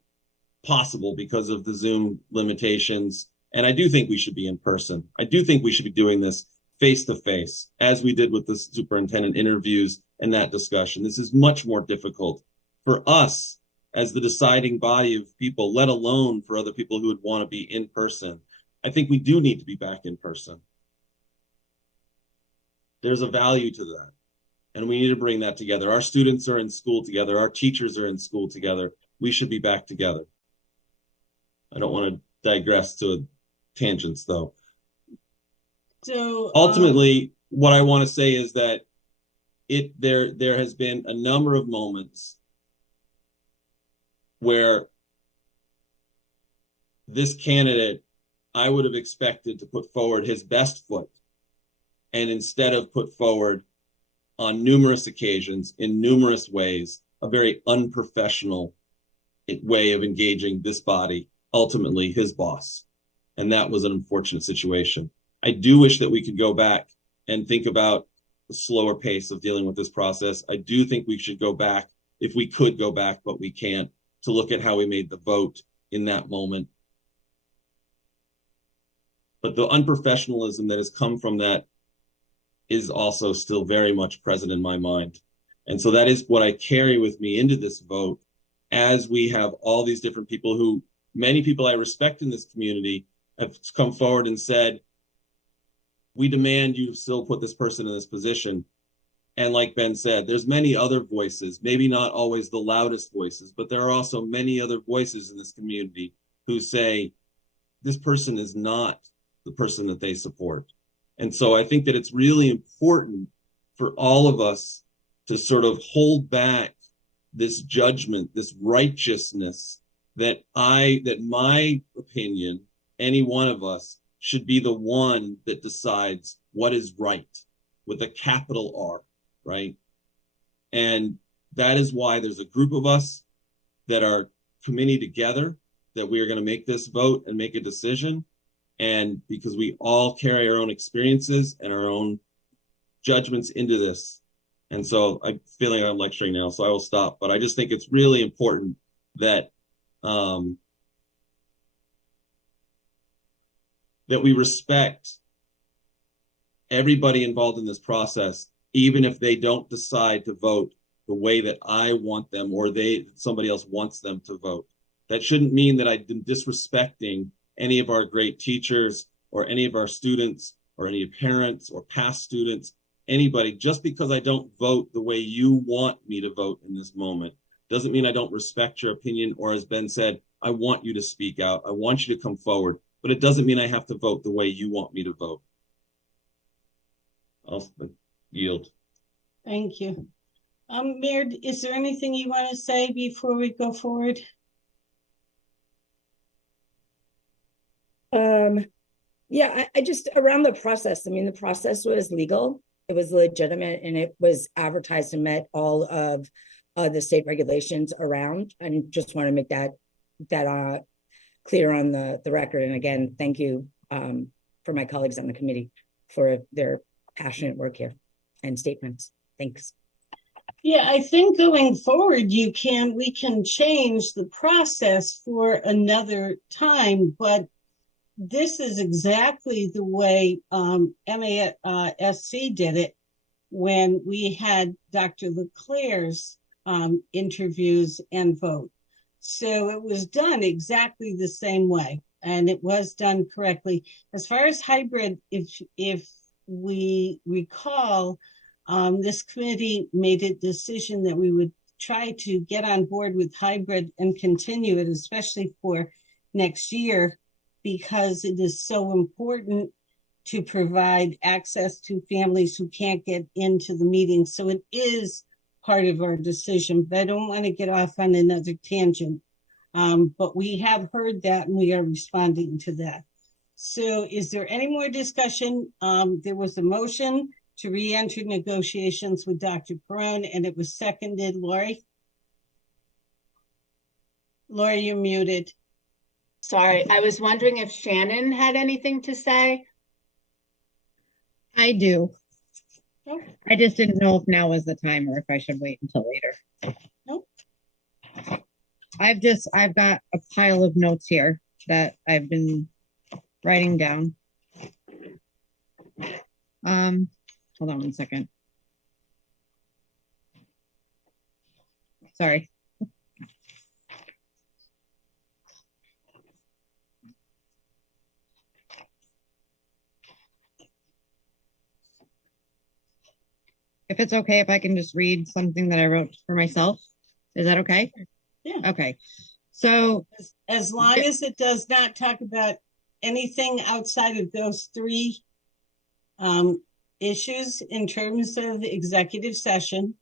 possible because of the Zoom limitations. And I do think we should be in person. I do think we should be doing this face to face, as we did with the superintendent interviews and that discussion. This is much more difficult for us as the deciding body of people, let alone for other people who would want to be in person. I think we do need to be back in person. There's a value to that. And we need to bring that together. Our students are in school together. Our teachers are in school together. We should be back together. I don't want to digress to tangents, though. So ultimately, what I want to say is that there has been a number of moments where this candidate, I would have expected to put forward his best foot, and instead of put forward on numerous occasions, in numerous ways, a very unprofessional way of engaging this body, ultimately his boss. And that was an unfortunate situation. I do wish that we could go back and think about the slower pace of dealing with this process. I do think we should go back, if we could go back, but we can't, to look at how we made the vote in that moment. But the unprofessionalism that has come from that is also still very much present in my mind. And so that is what I carry with me into this vote, as we have all these different people who, many people I respect in this community, have come forward and said, we demand you still put this person in this position. And like Ben said, there's many other voices, maybe not always the loudest voices, but there are also many other voices in this community who say, this person is not the person that they support. And so I think that it's really important for all of us to sort of hold back this judgment, this righteousness that my opinion, any one of us, should be the one that decides what is right with a capital R, right? And that is why there's a group of us that are committing together, that we are going to make this vote and make a decision. And because we all carry our own experiences and our own judgments into this. And so I'm feeling I'm lecturing now, so I will stop. But I just think it's really important that that we respect everybody involved in this process, even if they don't decide to vote the way that I want them, or somebody else wants them to vote. That shouldn't mean that I've been disrespecting any of our great teachers or any of our students or any parents or past students, anybody. Just because I don't vote the way you want me to vote in this moment doesn't mean I don't respect your opinion, or as Ben said, I want you to speak out. I want you to come forward, but it doesn't mean I have to vote the way you want me to vote. I'll yield. Thank you. Mayor, is there anything you want to say before we go forward? Yeah, I just, around the process, I mean, the process was legal, it was legitimate, and it was advertised and met all of the state regulations around. I just want to make that clear on the record. And again, thank you for my colleagues on the committee for their passionate work here and statements. Thanks. Yeah, I think going forward, we can change the process for another time, but this is exactly the way MASC did it when we had Dr. LeClaire's interviews and vote. So it was done exactly the same way, and it was done correctly. As far as hybrid, if we recall, this committee made a decision that we would try to get on board with hybrid and continue it, especially for next year, because it is so important to provide access to families who can't get into the meeting. So it is part of our decision, but I don't want to get off on another tangent. But we have heard that and we are responding to that. So is there any more discussion? There was a motion to re-enter negotiations with Dr. Perrone, and it was seconded. Lori, you're muted. Sorry, I was wondering if Shannon had anything to say. I do. I just didn't know if now was the time or if I should wait until later. Nope. I've got a pile of notes here that I've been writing down. Hold on one second. Sorry. If it's okay, if I can just read something that I wrote for myself, is that okay? Yeah. Okay. So as long as it does not talk about anything outside of those three issues in terms of executive session,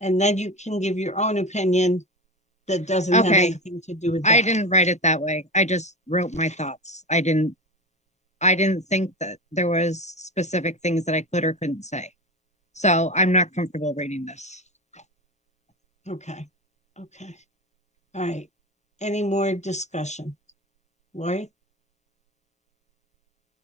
and then you can give your own opinion that doesn't have anything to do with that. I didn't write it that way. I just wrote my thoughts. I didn't think that there was specific things that I could or couldn't say. So I'm not comfortable reading this. Okay. All right. Any more discussion? Lori?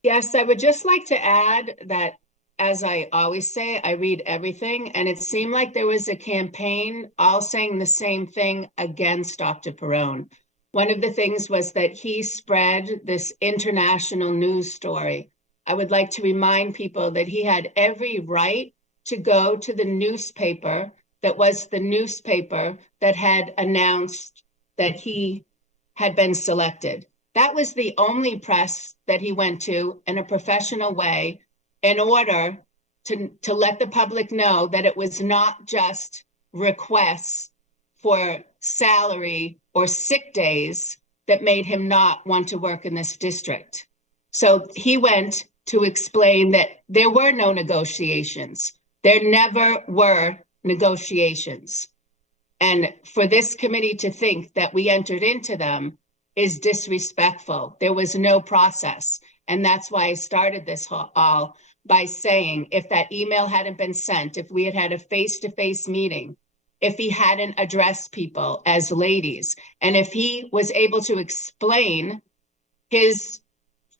Yes, I would just like to add that, as I always say, I read everything, and it seemed like there was a campaign all saying the same thing against Dr. Perrone. One of the things was that he spread this international news story. I would like to remind people that he had every right to go to the newspaper that was the newspaper that had announced that he had been selected. That was the only press that he went to in a professional way in order to let the public know that it was not just requests for salary or sick days that made him not want to work in this district. So he went to explain that there were no negotiations. There never were negotiations. And for this committee to think that we entered into them is disrespectful. There was no process. And that's why I started this all by saying, if that email hadn't been sent, if we had had a face-to-face meeting, if he hadn't addressed people as ladies, and if he was able to explain his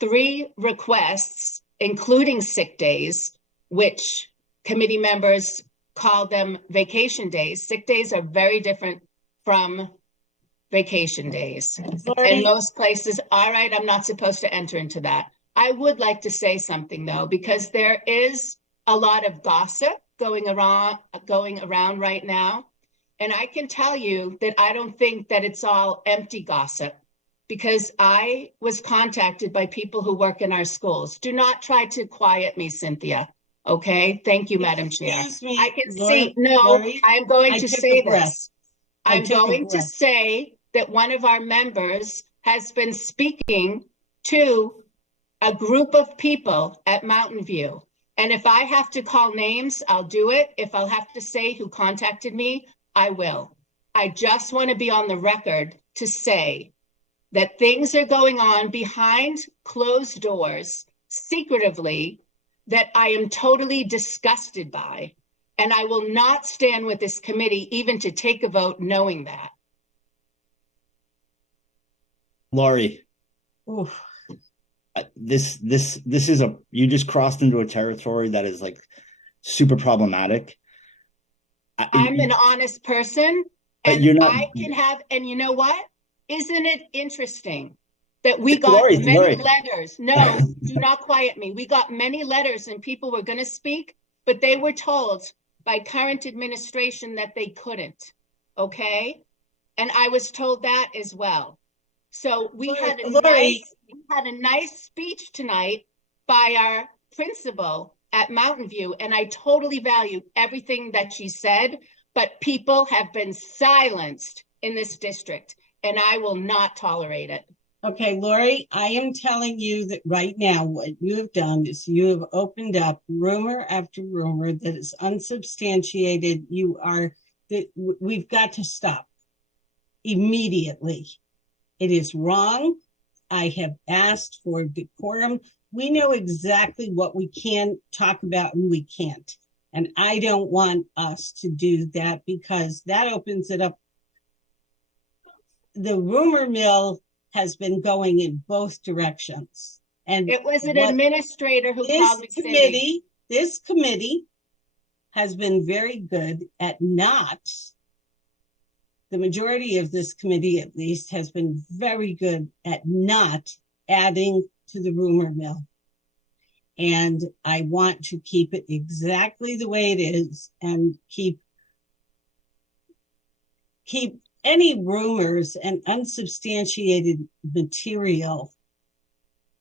3 requests, including sick days, which committee members call them vacation days. Sick days are very different from vacation days. In most places, all right, I'm not supposed to enter into that. I would like to say something though, because there is a lot of gossip going around right now. And I can tell you that I don't think that it's all empty gossip, because I was contacted by people who work in our schools. Do not try to quiet me, Cynthia. Okay, thank you, Madam Chair. Me, I can Lori, see, no, Lori, I'm going to say breath. this. I'm going to say that one of our members has been speaking to a group of people at Mountain View. And if I have to call names, I'll do it. If I'll have to say who contacted me, I will. I just want to be on the record to say that things are going on behind closed doors, secretively, that I am totally disgusted by. And I will not stand with this committee even to take a vote knowing that. Laurie, this is you just crossed into a territory that is like super problematic. I'm an honest person, and I can have, and you know what? Isn't it interesting that we got many letters? No, do not quiet me. We got many letters and people were going to speak, but they were told by current administration that they couldn't. Okay. And I was told that as well. So we had a nice speech tonight by our principal at Mountain View, and I totally value everything that she said, but people have been silenced in this district, and I will not tolerate it. Okay, Lori, I am telling you that right now what you have done is you have opened up rumor after rumor that is unsubstantiated. We've got to stop immediately. It is wrong. I have asked for decorum. We know exactly what we can talk about and we can't. And I don't want us to do that because that opens it up. The rumor mill has been going in both directions. And it was an administrator who called me. this committee has been very good at not, the majority of this committee at least has been very good at not adding to the rumor mill. And I want to keep it exactly the way it is and keep any rumors and unsubstantiated material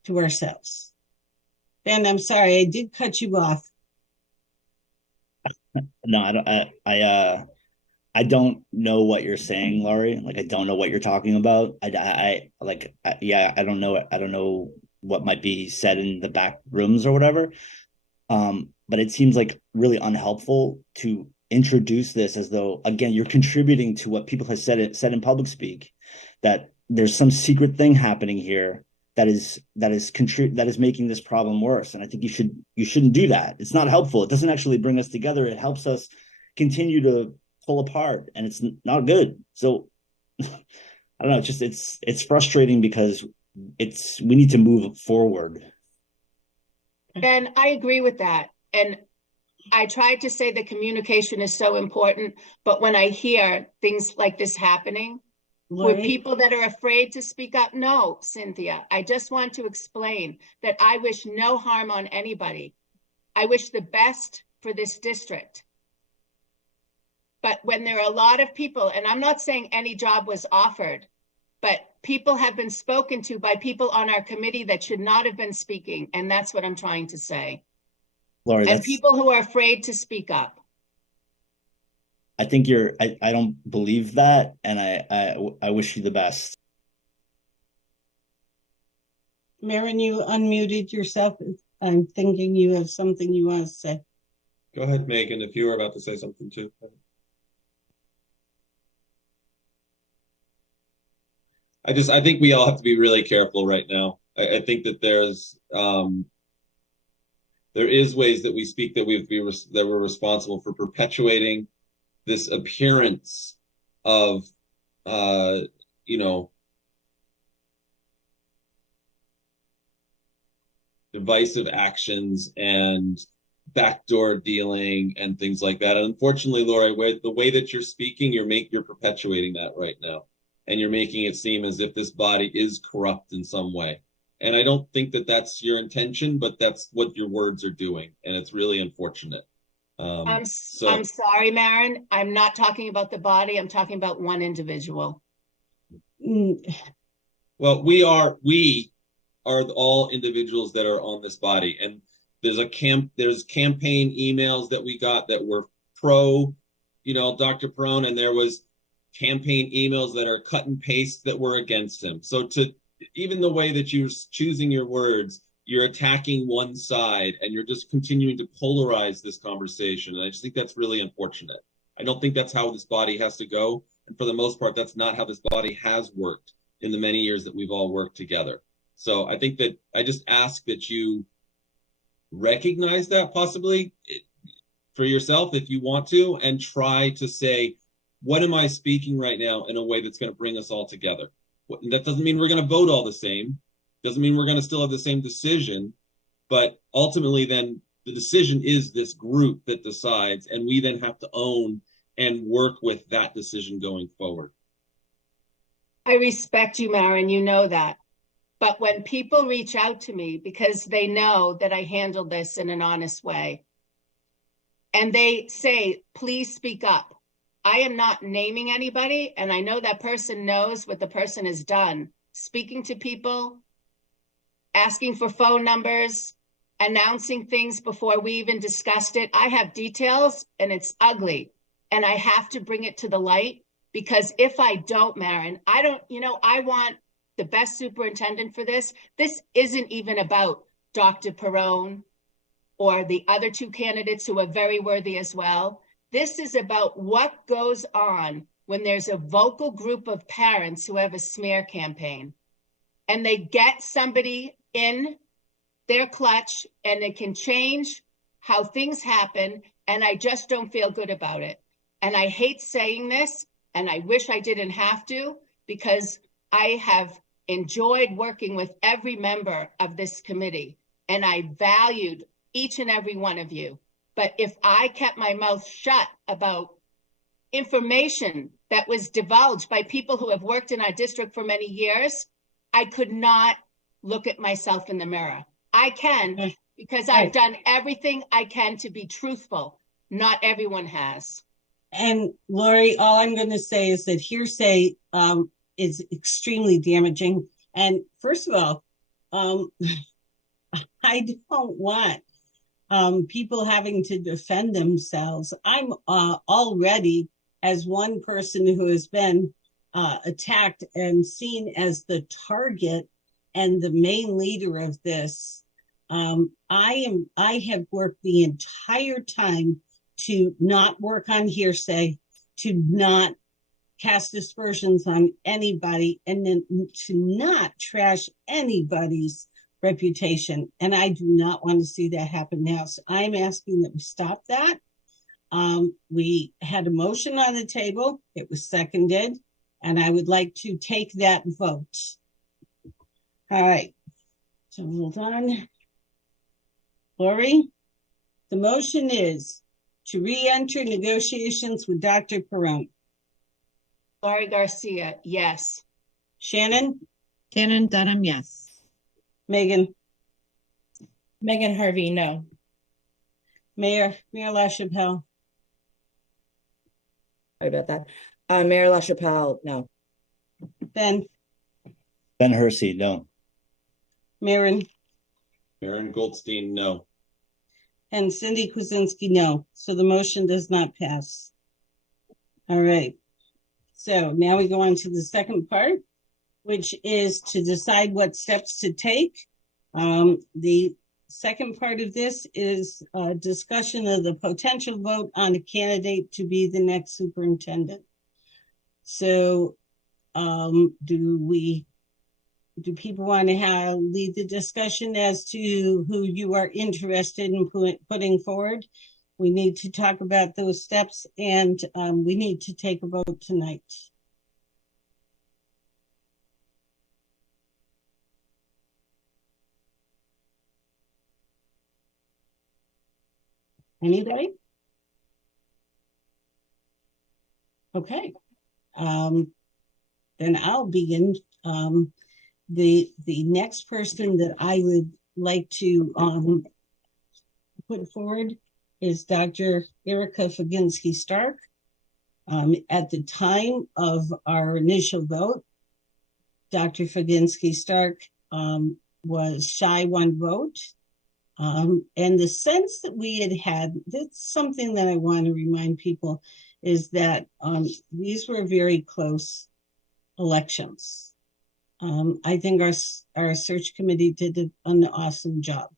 to ourselves. Ben, I'm sorry, I did cut you off. No, I don't know what you're saying, Laurie. Like, I don't know what you're talking about. Yeah, I don't know. I don't know what might be said in the back rooms or whatever. But it seems like really unhelpful to introduce this as though, again, you're contributing to what people have said in public speak, that there's some secret thing happening here that is making this problem worse. And I think you shouldn't do that. It's not helpful. It doesn't actually bring us together. It helps us continue to pull apart, and it's not good. So I don't know. It's frustrating because we need to move forward. And I agree with that. And I tried to say that communication is so important, but when I hear things like this happening with people that are afraid to speak up, no, Cynthia, I just want to explain that I wish no harm on anybody. I wish the best for this district. But when there are a lot of people, and I'm not saying any job was offered, but people have been spoken to by people on our committee that should not have been speaking. And that's what I'm trying to say. Laurie, and people who are afraid to speak up. I think I don't believe that. And I wish you the best. Maren, you unmuted yourself. I'm thinking you have something you want to say. Go ahead, Megan, if you were about to say something too. I think we all have to be really careful right now. I think that there is ways that we speak that that we're responsible for perpetuating this appearance of divisive actions and backdoor dealing and things like that. And unfortunately, Lori, the way that you're speaking, you're perpetuating that right now. And you're making it seem as if this body is corrupt in some way. And I don't think that that's your intention, but that's what your words are doing. And it's really unfortunate. I'm sorry, Maren. I'm not talking about the body. I'm talking about one individual. Well, we are all individuals that are on this body. And there's campaign emails that we got that were pro, Dr. Perrone, and there was campaign emails that are cut and paste that were against him. So even the way that you're choosing your words, you're attacking one side and you're just continuing to polarize this conversation. And I just think that's really unfortunate. I don't think that's how this body has to go. And for the most part, that's not how this body has worked in the many years that we've all worked together. So I think that I just ask that you recognize that possibly for yourself if you want to, and try to say, what am I speaking right now in a way that's going to bring us all together? That doesn't mean we're going to vote all the same. Doesn't mean we're going to still have the same decision. But ultimately, then the decision is this group that decides, and we then have to own and work with that decision going forward. I respect you, Maren. You know that. But when people reach out to me because they know that I handled this in an honest way, and they say, please speak up, I am not naming anybody, and I know that person knows what the person has done. Speaking to people, asking for phone numbers, announcing things before we even discussed it. I have details, and it's ugly, and I have to bring it to the light, because if I don't, Maren, I want the best superintendent for this. This isn't even about Dr. Perrone or the other two candidates who are very worthy as well. This is about what goes on when there's a vocal group of parents who have a smear campaign and they get somebody in their clutch and it can change how things happen. And I just don't feel good about it. And I hate saying this, and I wish I didn't have to, because I have enjoyed working with every member of this committee, and I valued each and every one of you. But if I kept my mouth shut about information that was divulged by people who have worked in our district for many years, I could not look at myself in the mirror. I can, because I've done everything I can to be truthful. Not everyone has. And Lori, all I'm going to say is that hearsay is extremely damaging. And first of all, I don't want people having to defend themselves. I'm already, as one person who has been attacked and seen as the target and the main leader of this, I have worked the entire time to not work on hearsay, to not cast aspersions on anybody, and then to not trash anybody's reputation. And I do not want to see that happen now. So I'm asking that we stop that. We had a motion on the table. It was seconded, and I would like to take that vote. All right. So hold on. Lori, the motion is to re-enter negotiations with Dr. Perrone. Lori Garcia, yes. Shannon? Shannon Dunham, yes. Megan? Megan Harvey, no. Mayor LaChapelle? Sorry about that. Mayor LaChapelle, no. Ben Hersey, no. Maren Goldstein, no. and Cindy Kuzensky, no. So the motion does not pass. All right. So now we go on to the second part, which is to decide what steps to take. The second part of this is a discussion of the potential vote on a candidate to be the next superintendent. So do people want to lead the discussion as to who you are interested in putting forward? We need to talk about those steps, and we need to take a vote tonight. Anybody? Okay. Then I'll begin. The next person that I would like to put forward is Dr. Erica Faginski-Stark. At the time of our initial vote, Dr. Faginski-Stark was shy one vote. And the sense that we had, that's something that I want to remind people, is that these were very close elections. I think our search committee did an awesome job.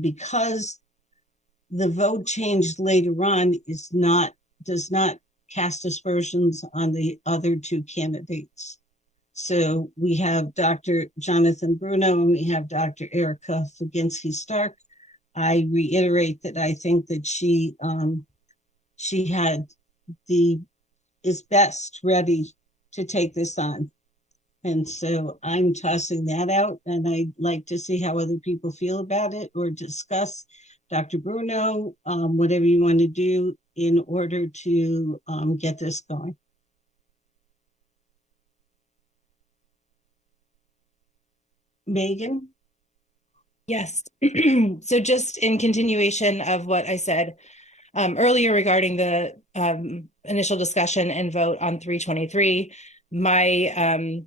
Because the vote changed later on does not cast aspersions on the other two candidates. So we have Dr. Jonathan Bruno and we have Dr. Erica Faginski-Stark. I reiterate that I think that she is best ready to take this on. And so I'm tossing that out, and I'd like to see how other people feel about it or discuss. Dr. Bruno, whatever you want to do in order to get this going. Megan? Yes. So just in continuation of what I said earlier regarding the initial discussion and vote on 323, my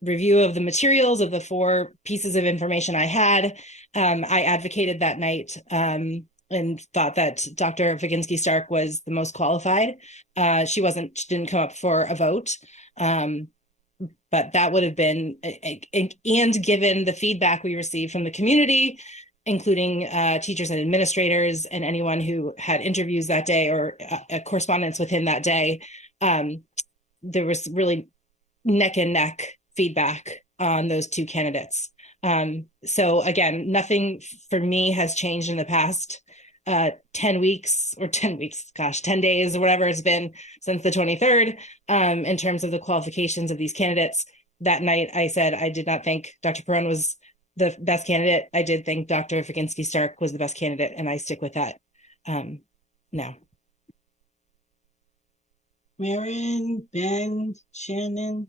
review of the materials of the 4 pieces of information I had, I advocated that night and thought that Dr. Faginski-Stark was the most qualified. She didn't come up for a vote. But that would have been, and given the feedback we received from the community, including teachers and administrators and anyone who had interviews that day or a correspondence with him that day, there was really neck and neck feedback on those 2 candidates. So again, nothing for me has changed in the past 10 days or whatever it's been since the 23rd, in terms of the qualifications of these candidates. That night I said I did not think Dr. Perrone was the best candidate. I did think Dr. Figinski Stark was the best candidate, and I stick with that now. Marion, Ben, Shannon,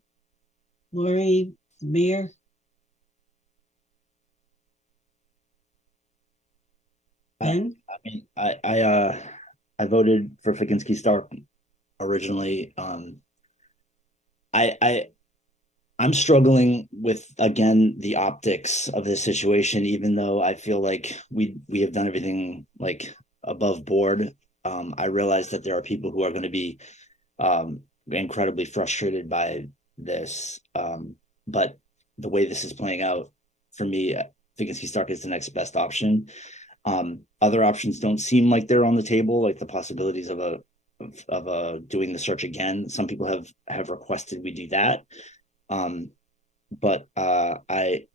Lori, the mayor. Ben? I mean, I voted for Figinski Stark originally. I'm struggling with, again, the optics of this situation, even though I feel like we have done everything like above board. I realize that there are people who are going to be incredibly frustrated by this. But the way this is playing out, for me, Figinski Stark is the next best option. Other options don't seem like they're on the table, like the possibilities of doing the search again. Some people have requested we do that. But I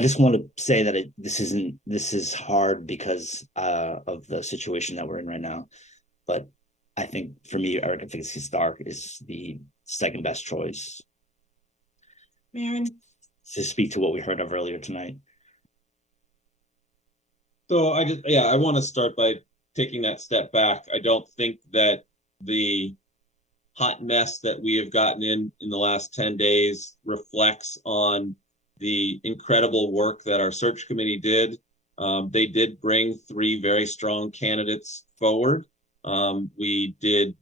just want to say that this is hard because of the situation that we're in right now. But I think for me, Erica Figinski Stark is the second best choice. Maren? To speak to what we heard of earlier tonight. So I want to start by taking that step back. I don't think that the hot mess that we have gotten in the last 10 days reflects on the incredible work that our search committee did. They did bring 3 very strong candidates forward. We did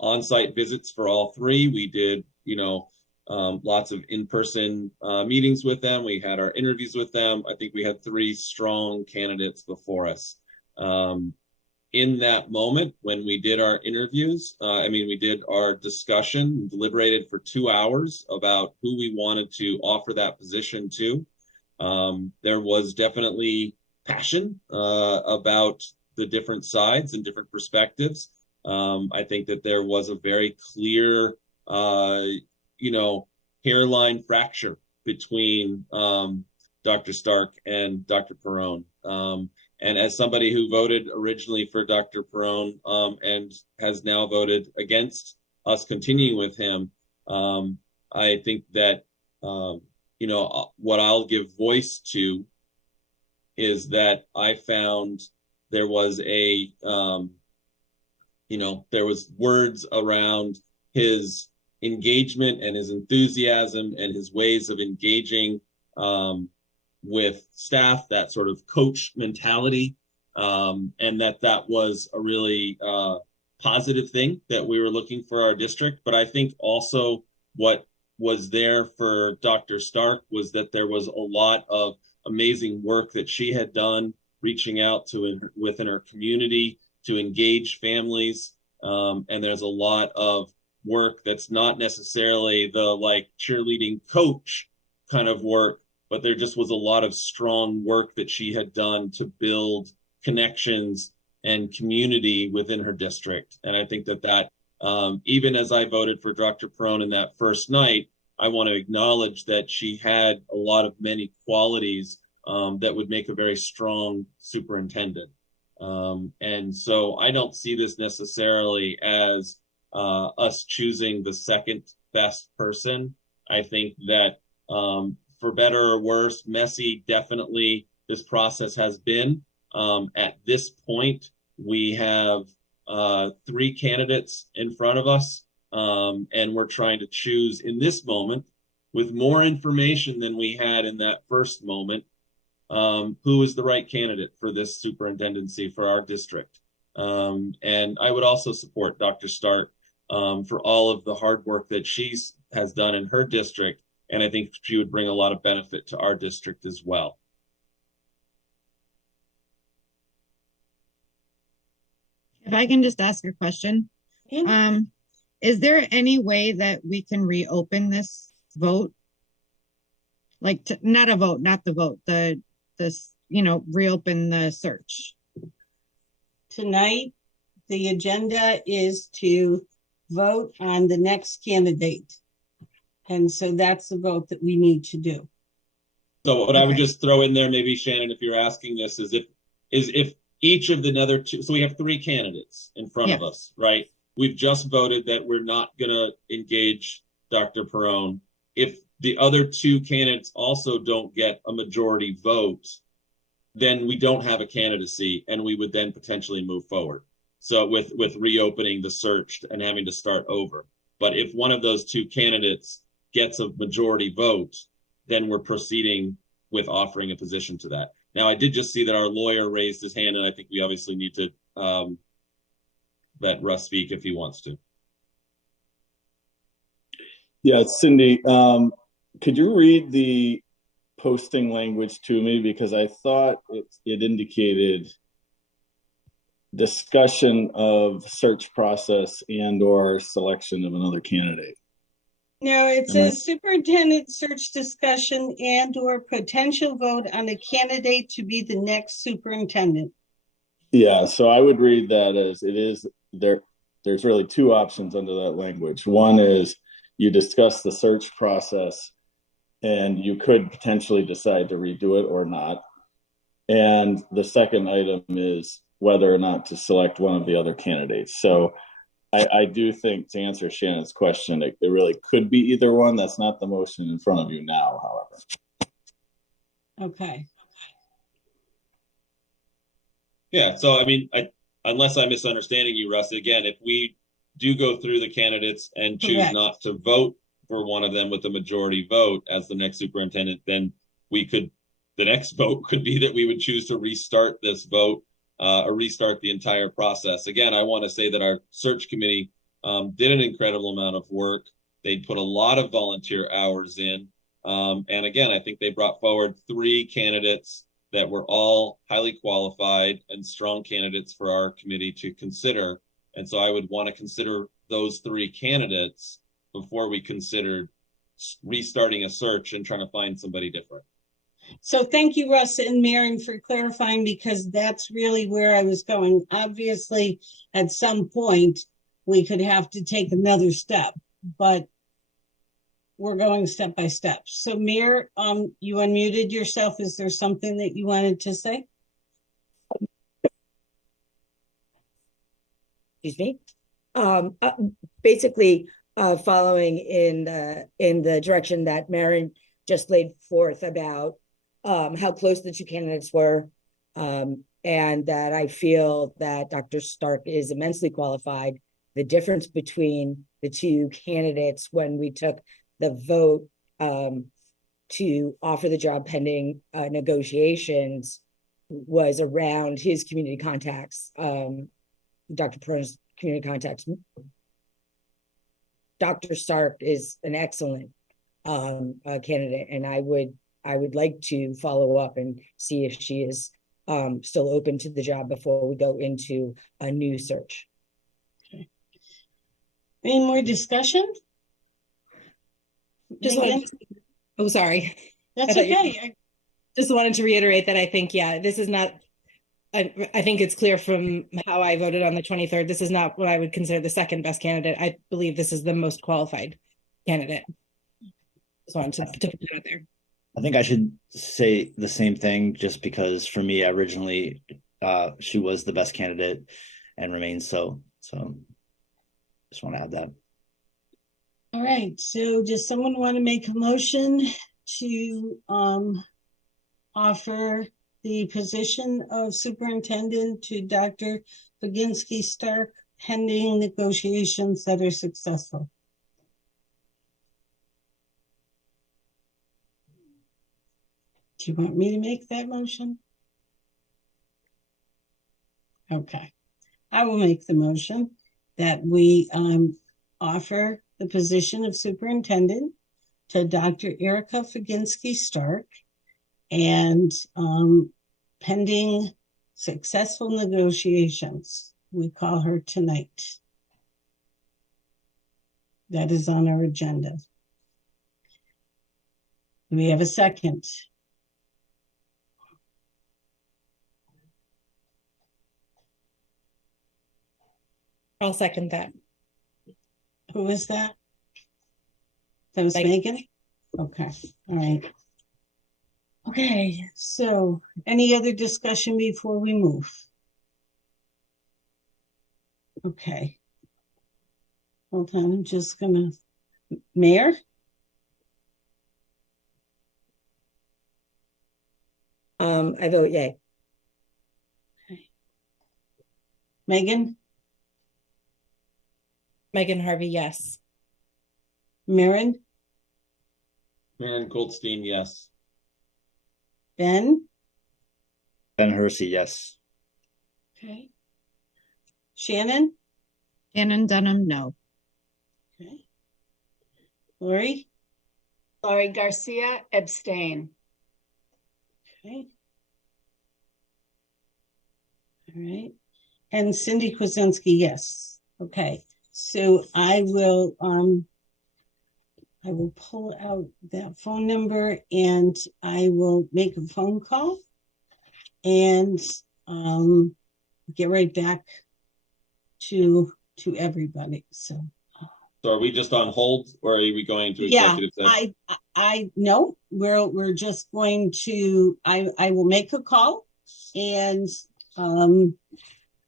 on-site visits for all 3. We did, lots of in-person meetings with them. We had our interviews with them. I think we had 3 strong candidates before us. In that moment, when we did our interviews, we did our discussion, deliberated for 2 hours about who we wanted to offer that position to. There was definitely passion about the different sides and different perspectives. I think that there was a very clear, hairline fracture between Dr. Stark and Dr. Perrone. And as somebody who voted originally for Dr. Perrone and has now voted against us continuing with him, I think that, what I'll give voice to is that I found there was there was words around his engagement and his enthusiasm and his ways of engaging with staff, that sort of coach mentality, and that was a really positive thing that we were looking for our district. But I think also what was there for Dr. Stark was that there was a lot of amazing work that she had done, reaching out to within her community to engage families. And there's a lot of work that's not necessarily the cheerleading coach kind of work, but there just was a lot of strong work that she had done to build connections and community within her district. And I think that even as I voted for Dr. Perrone in that first night, I want to acknowledge that she had a lot of many qualities that would make a very strong superintendent. And so I don't see this necessarily as us choosing the second best person. I think that for better or worse, messy, definitely this process has been. At this point, we have 3 candidates in front of us, and we're trying to choose in this moment, with more information than we had in that first moment, who is the right candidate for this superintendency for our district. And I would also support Dr. Stark for all of the hard work that she has done in her district. And I think she would bring a lot of benefit to our district as well. If I can just ask a question, is there any way that we can reopen this vote? Not the vote, reopen the search. Tonight, the agenda is to vote on the next candidate. And so that's the vote that we need to do. So what I would just throw in there, maybe Shannon, if you're asking this, is if each of the other 2, so we have 3 candidates in front of us, right? We've just voted that we're not going to engage Dr. Perrone. If the other two candidates also don't get a majority vote, then we don't have a candidacy, and we would then potentially move forward. So with reopening the search and having to start over. But if one of those two candidates gets a majority vote, then we're proceeding with offering a position to that. Now, I did just see that our lawyer raised his hand, and I think we obviously need to let Russ speak if he wants to. Yeah, Cindy, could you read the posting language to me? Because I thought it indicated discussion of search process and or selection of another candidate. No, it says superintendent search discussion and or potential vote on a candidate to be the next superintendent. Yeah, so I would read that as it is there. There's really two options under that language. One is you discuss the search process and you could potentially decide to redo it or not. And the second item is whether or not to select one of the other candidates. So I do think, to answer Shannon's question, it really could be either one. That's not the motion in front of you now, however. Okay. Yeah, so I mean, unless I'm misunderstanding you, Russ, again, if we do go through the candidates and choose not to vote for one of them with a majority vote as the next superintendent, then the next vote could be that we would choose to restart this vote or restart the entire process. Again, I want to say that our search committee did an incredible amount of work. They put a lot of volunteer hours in. And again, I think they brought forward 3 candidates that were all highly qualified and strong candidates for our committee to consider. And so I would want to consider those 3 candidates before we considered restarting a search and trying to find somebody different. So thank you, Russ and Maren, for clarifying, because that's really where I was going. Obviously, at some point, we could have to take another step, but we're going step by step. So Mayor, you unmuted yourself. Is there something that you wanted to say? Excuse me. Basically, following in the direction that Maren just laid forth about how close the 2 candidates were, and that I feel that Dr. Stark is immensely qualified. The difference between the 2 candidates when we took the vote to offer the job pending negotiations was around his community contacts, Dr. Perrone's community contacts. Dr. Stark is an excellent candidate, and I would like to follow up and see if she is still open to the job before we go into a new search. Okay. Any more discussion? Sorry. That's okay. I just wanted to reiterate that I think, this is not, I think it's clear from how I voted on the 23rd, this is not what I would consider the second best candidate. I believe this is the most qualified candidate. Just wanted to put it out there. I think I should say the same thing, just because for me, originally, she was the best candidate and remains so. So just want to add that. All right. So does someone want to make a motion to offer the position of superintendent to Dr. Baginski Stark pending negotiations that are successful? Do you want me to make that motion? Okay. I will make the motion that we offer the position of superintendent to Dr. Erica Faginski Stark, and pending successful negotiations, we call her tonight. That is on our agenda. Do we have a second? I'll second that. Who is that? That was Megan? Okay, all right. Okay, so any other discussion before we move? Okay. Hold on, I'm just gonna, Mayor? I vote yay. Megan, Megan Harvey, yes. Maren, Maren Goldstein, yes. Ben, Ben Hersey, yes. okay. Shannon, Shannon Dunham, no. okay. Lori, Laurie Garcia, abstain. okay. All right. And Cindy Kuzensky, yes. Okay. So I will pull out that phone number and I will make a phone call and get right back to everybody. So are we just on hold or are we going to yeah, executive session? I no, we're just going to I will make a call and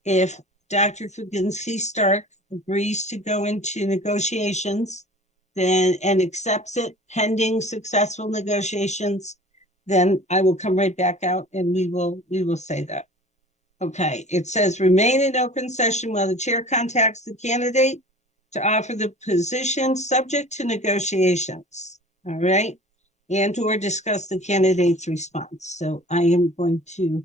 if Dr. Fuginski Stark agrees to go into negotiations, then and accepts it pending successful negotiations, then I will come right back out and we will say that. Okay, it says remain in open session while the chair contacts the candidate to offer the position subject to negotiations. All right, and or discuss the candidate's response. So I am going to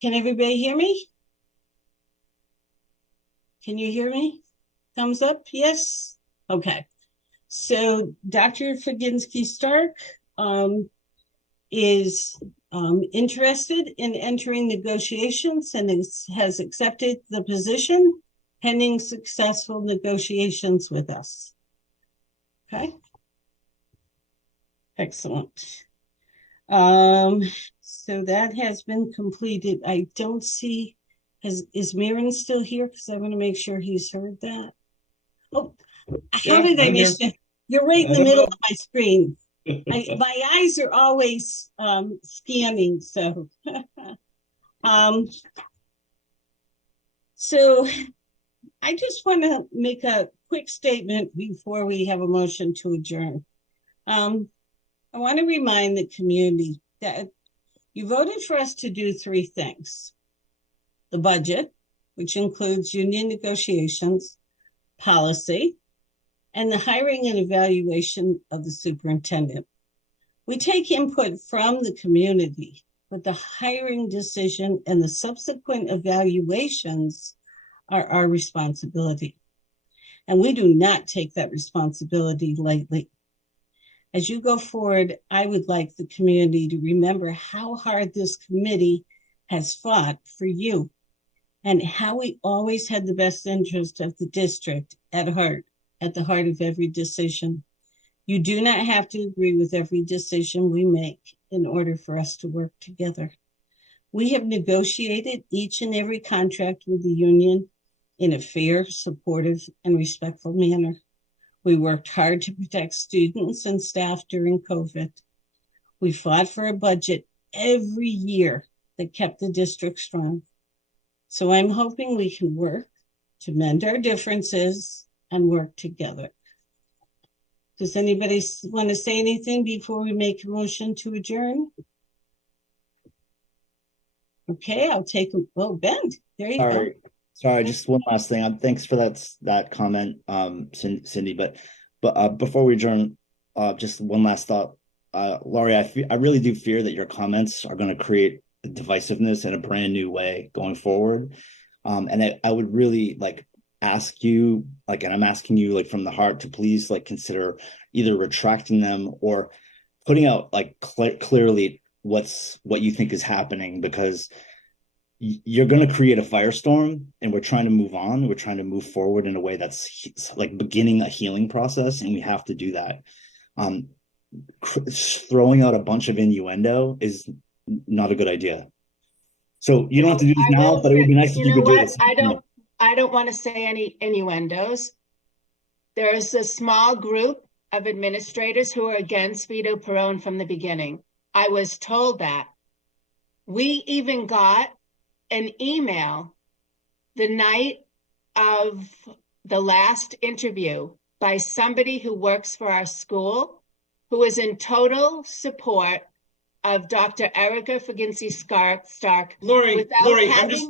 Can everybody hear me? Can you hear me? Thumbs up, yes? Okay. So Dr. Faginski-Stark is interested in entering negotiations and has accepted the position pending successful negotiations with us. Okay. Excellent. So that has been completed. I don't see, is Mirren still here? Because I want to make sure he's heard that. Oh, how did I miss it? You're right in the middle of my screen. My eyes are always scanning, so. So I just want to make a quick statement before we have a motion to adjourn. I want to remind the community that you voted for us to do three things: the budget, which includes union negotiations, policy, and the hiring and evaluation of the superintendent. We take input from the community, but the hiring decision and the subsequent evaluations are our responsibility. And we do not take that responsibility lightly. As you go forward, I would like the community to remember how hard this committee has fought for you and how we always had the best interest of the district at heart, at the heart of every decision. You do not have to agree with every decision we make in order for us to work together. We have negotiated each and every contract with the union in a fair, supportive, and respectful manner. We worked hard to protect students and staff during COVID. We fought for a budget every year that kept the district strong. So I'm hoping we can work to mend our differences and work together. Does anybody want to say anything before we make a motion to adjourn? Okay, I'll take a, oh, Ben, there you go. Sorry, just one last thing. Thanks for that comment, Cindy. But before we adjourn, just one last thought. Laurie, I really do fear that your comments are going to create divisiveness in a brand new way going forward. And I would really ask you, and I'm asking you from the heart to please consider either retracting them or putting out clearly what you think is happening, because you're going to create a firestorm, and we're trying to move on. We're trying to move forward in a way that's beginning a healing process, and we have to do that. Throwing out a bunch of innuendo is not a good idea. So you don't have to do this now, but it would be nice if you could do this. I don't want to say any innuendos. There is a small group of administrators who are against Vito Perrone from the beginning. I was told that. We even got an email the night of the last interview by somebody who works for our school, who is in total support of Dr. Erica Faginski-Stark. Lori, I'm just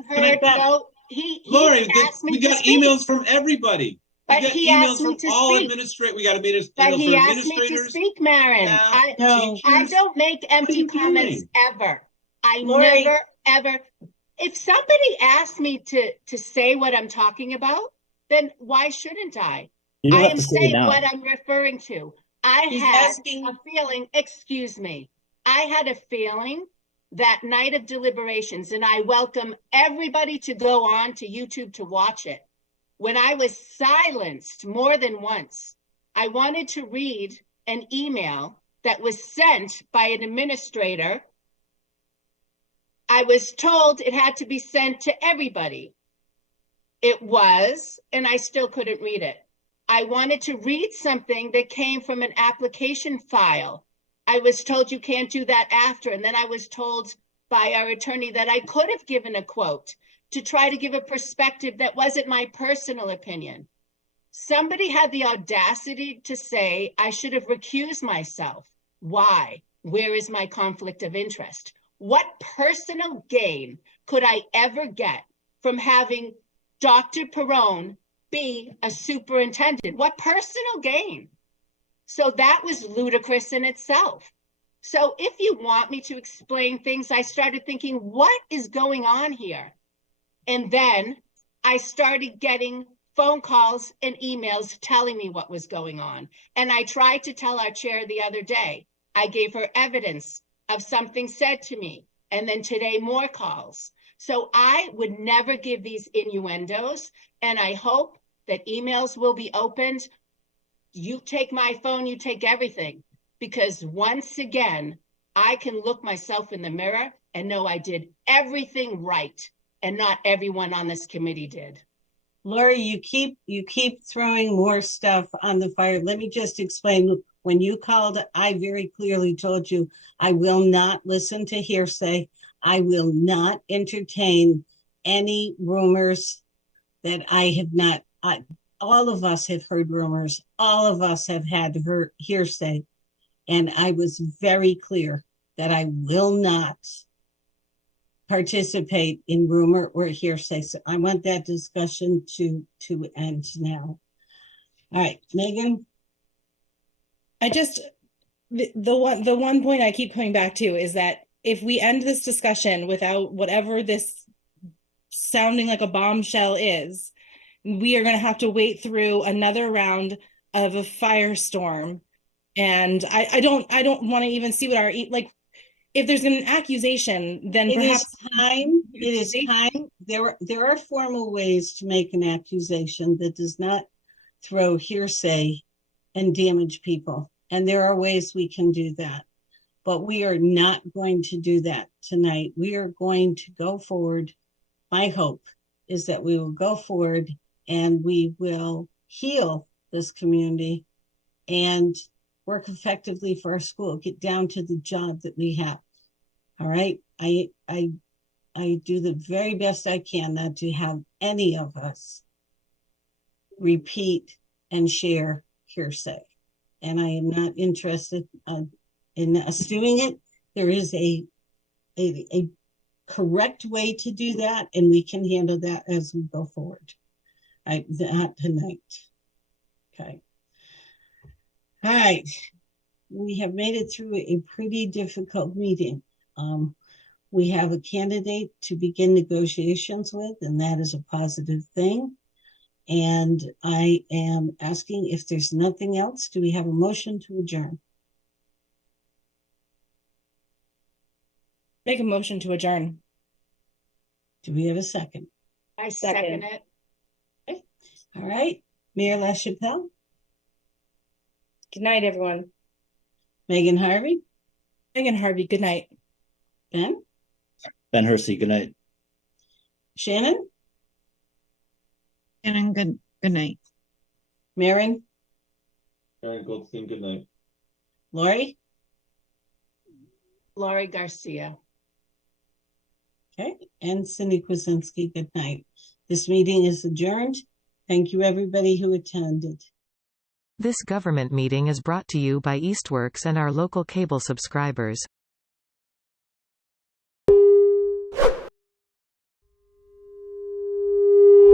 Lori, we got emails from everybody. But he asked me to speak. We got emails but from he asked administrators. me to speak, Marin. I don't make empty comments ever. I never, ever. If somebody asked me to say what I'm talking about, then why shouldn't I? I am saying what I'm referring to. I had a feeling, excuse me, I had a feeling that night of deliberations, and I welcome everybody to go on to YouTube to watch it. When I was silenced more than once, I wanted to read an email that was sent by an administrator. I was told it had to be sent to everybody. It was, and I still couldn't read it. I wanted to read something that came from an application file. I was told you can't do that after. And then I was told by our attorney that I could have given a quote to try to give a perspective that wasn't my personal opinion. Somebody had the audacity to say I should have recused myself. Why? Where is my conflict of interest? What personal gain could I ever get from having Dr. Perrone be a superintendent? What personal gain? So that was ludicrous in itself. So if you want me to explain things, I started thinking, what is going on here? And then I started getting phone calls and emails telling me what was going on. And I tried to tell our chair the other day. I gave her evidence of something said to me. And then today, more calls. So I would never give these innuendos. And I hope that emails will be opened. You take my phone, you take everything. Because once again, I can look myself in the mirror and know I did everything right, and not everyone on this committee did. Lori, you keep throwing more stuff on the fire. Let me just explain. When you called, I very clearly told you I will not listen to hearsay. I will not entertain any rumors that I have not. All of us have heard rumors. All of us have had heard hearsay. And I was very clear that I will not participate in rumor or hearsay. So I want that discussion to end now. All right, Megan. The one point I keep coming back to is that if we end this discussion without whatever this sounding like a bombshell is, we are going to have to wait through another round of a firestorm. And I don't want to even see what our, like, if there's an accusation, then perhaps it is time. There are formal ways to make an accusation that does not throw hearsay and damage people. And there are ways we can do that. But we are not going to do that tonight. We are going to go forward. My hope is that we will go forward and we will heal this community and work effectively for our school, get down to the job that we have. All right. I do the very best I can not to have any of us repeat and share hearsay. And I am not interested in us doing it. There is a correct way to do that, and we can handle that as we go forward. Not tonight. Okay. All right. We have made it through a pretty difficult meeting. We have a candidate to begin negotiations with, and that is a positive thing. And I am asking, if there's nothing else, do we have a motion to adjourn? Make a motion to adjourn. Do we have a second? I second it. Okay. All right. Mayor LaChapelle. Good night, everyone. Megan Harvey. Megan Harvey, good night. Ben. Ben Hersey, good night. Shannon. Shannon, good night. Maren. Maren Goldstein, good night. Lori. Lori Garcia. Okay. And Cindy Kwasinski, good night. This meeting is adjourned. Thank you, everybody who attended. This government meeting is brought to you by Eastworks and our local cable subscribers.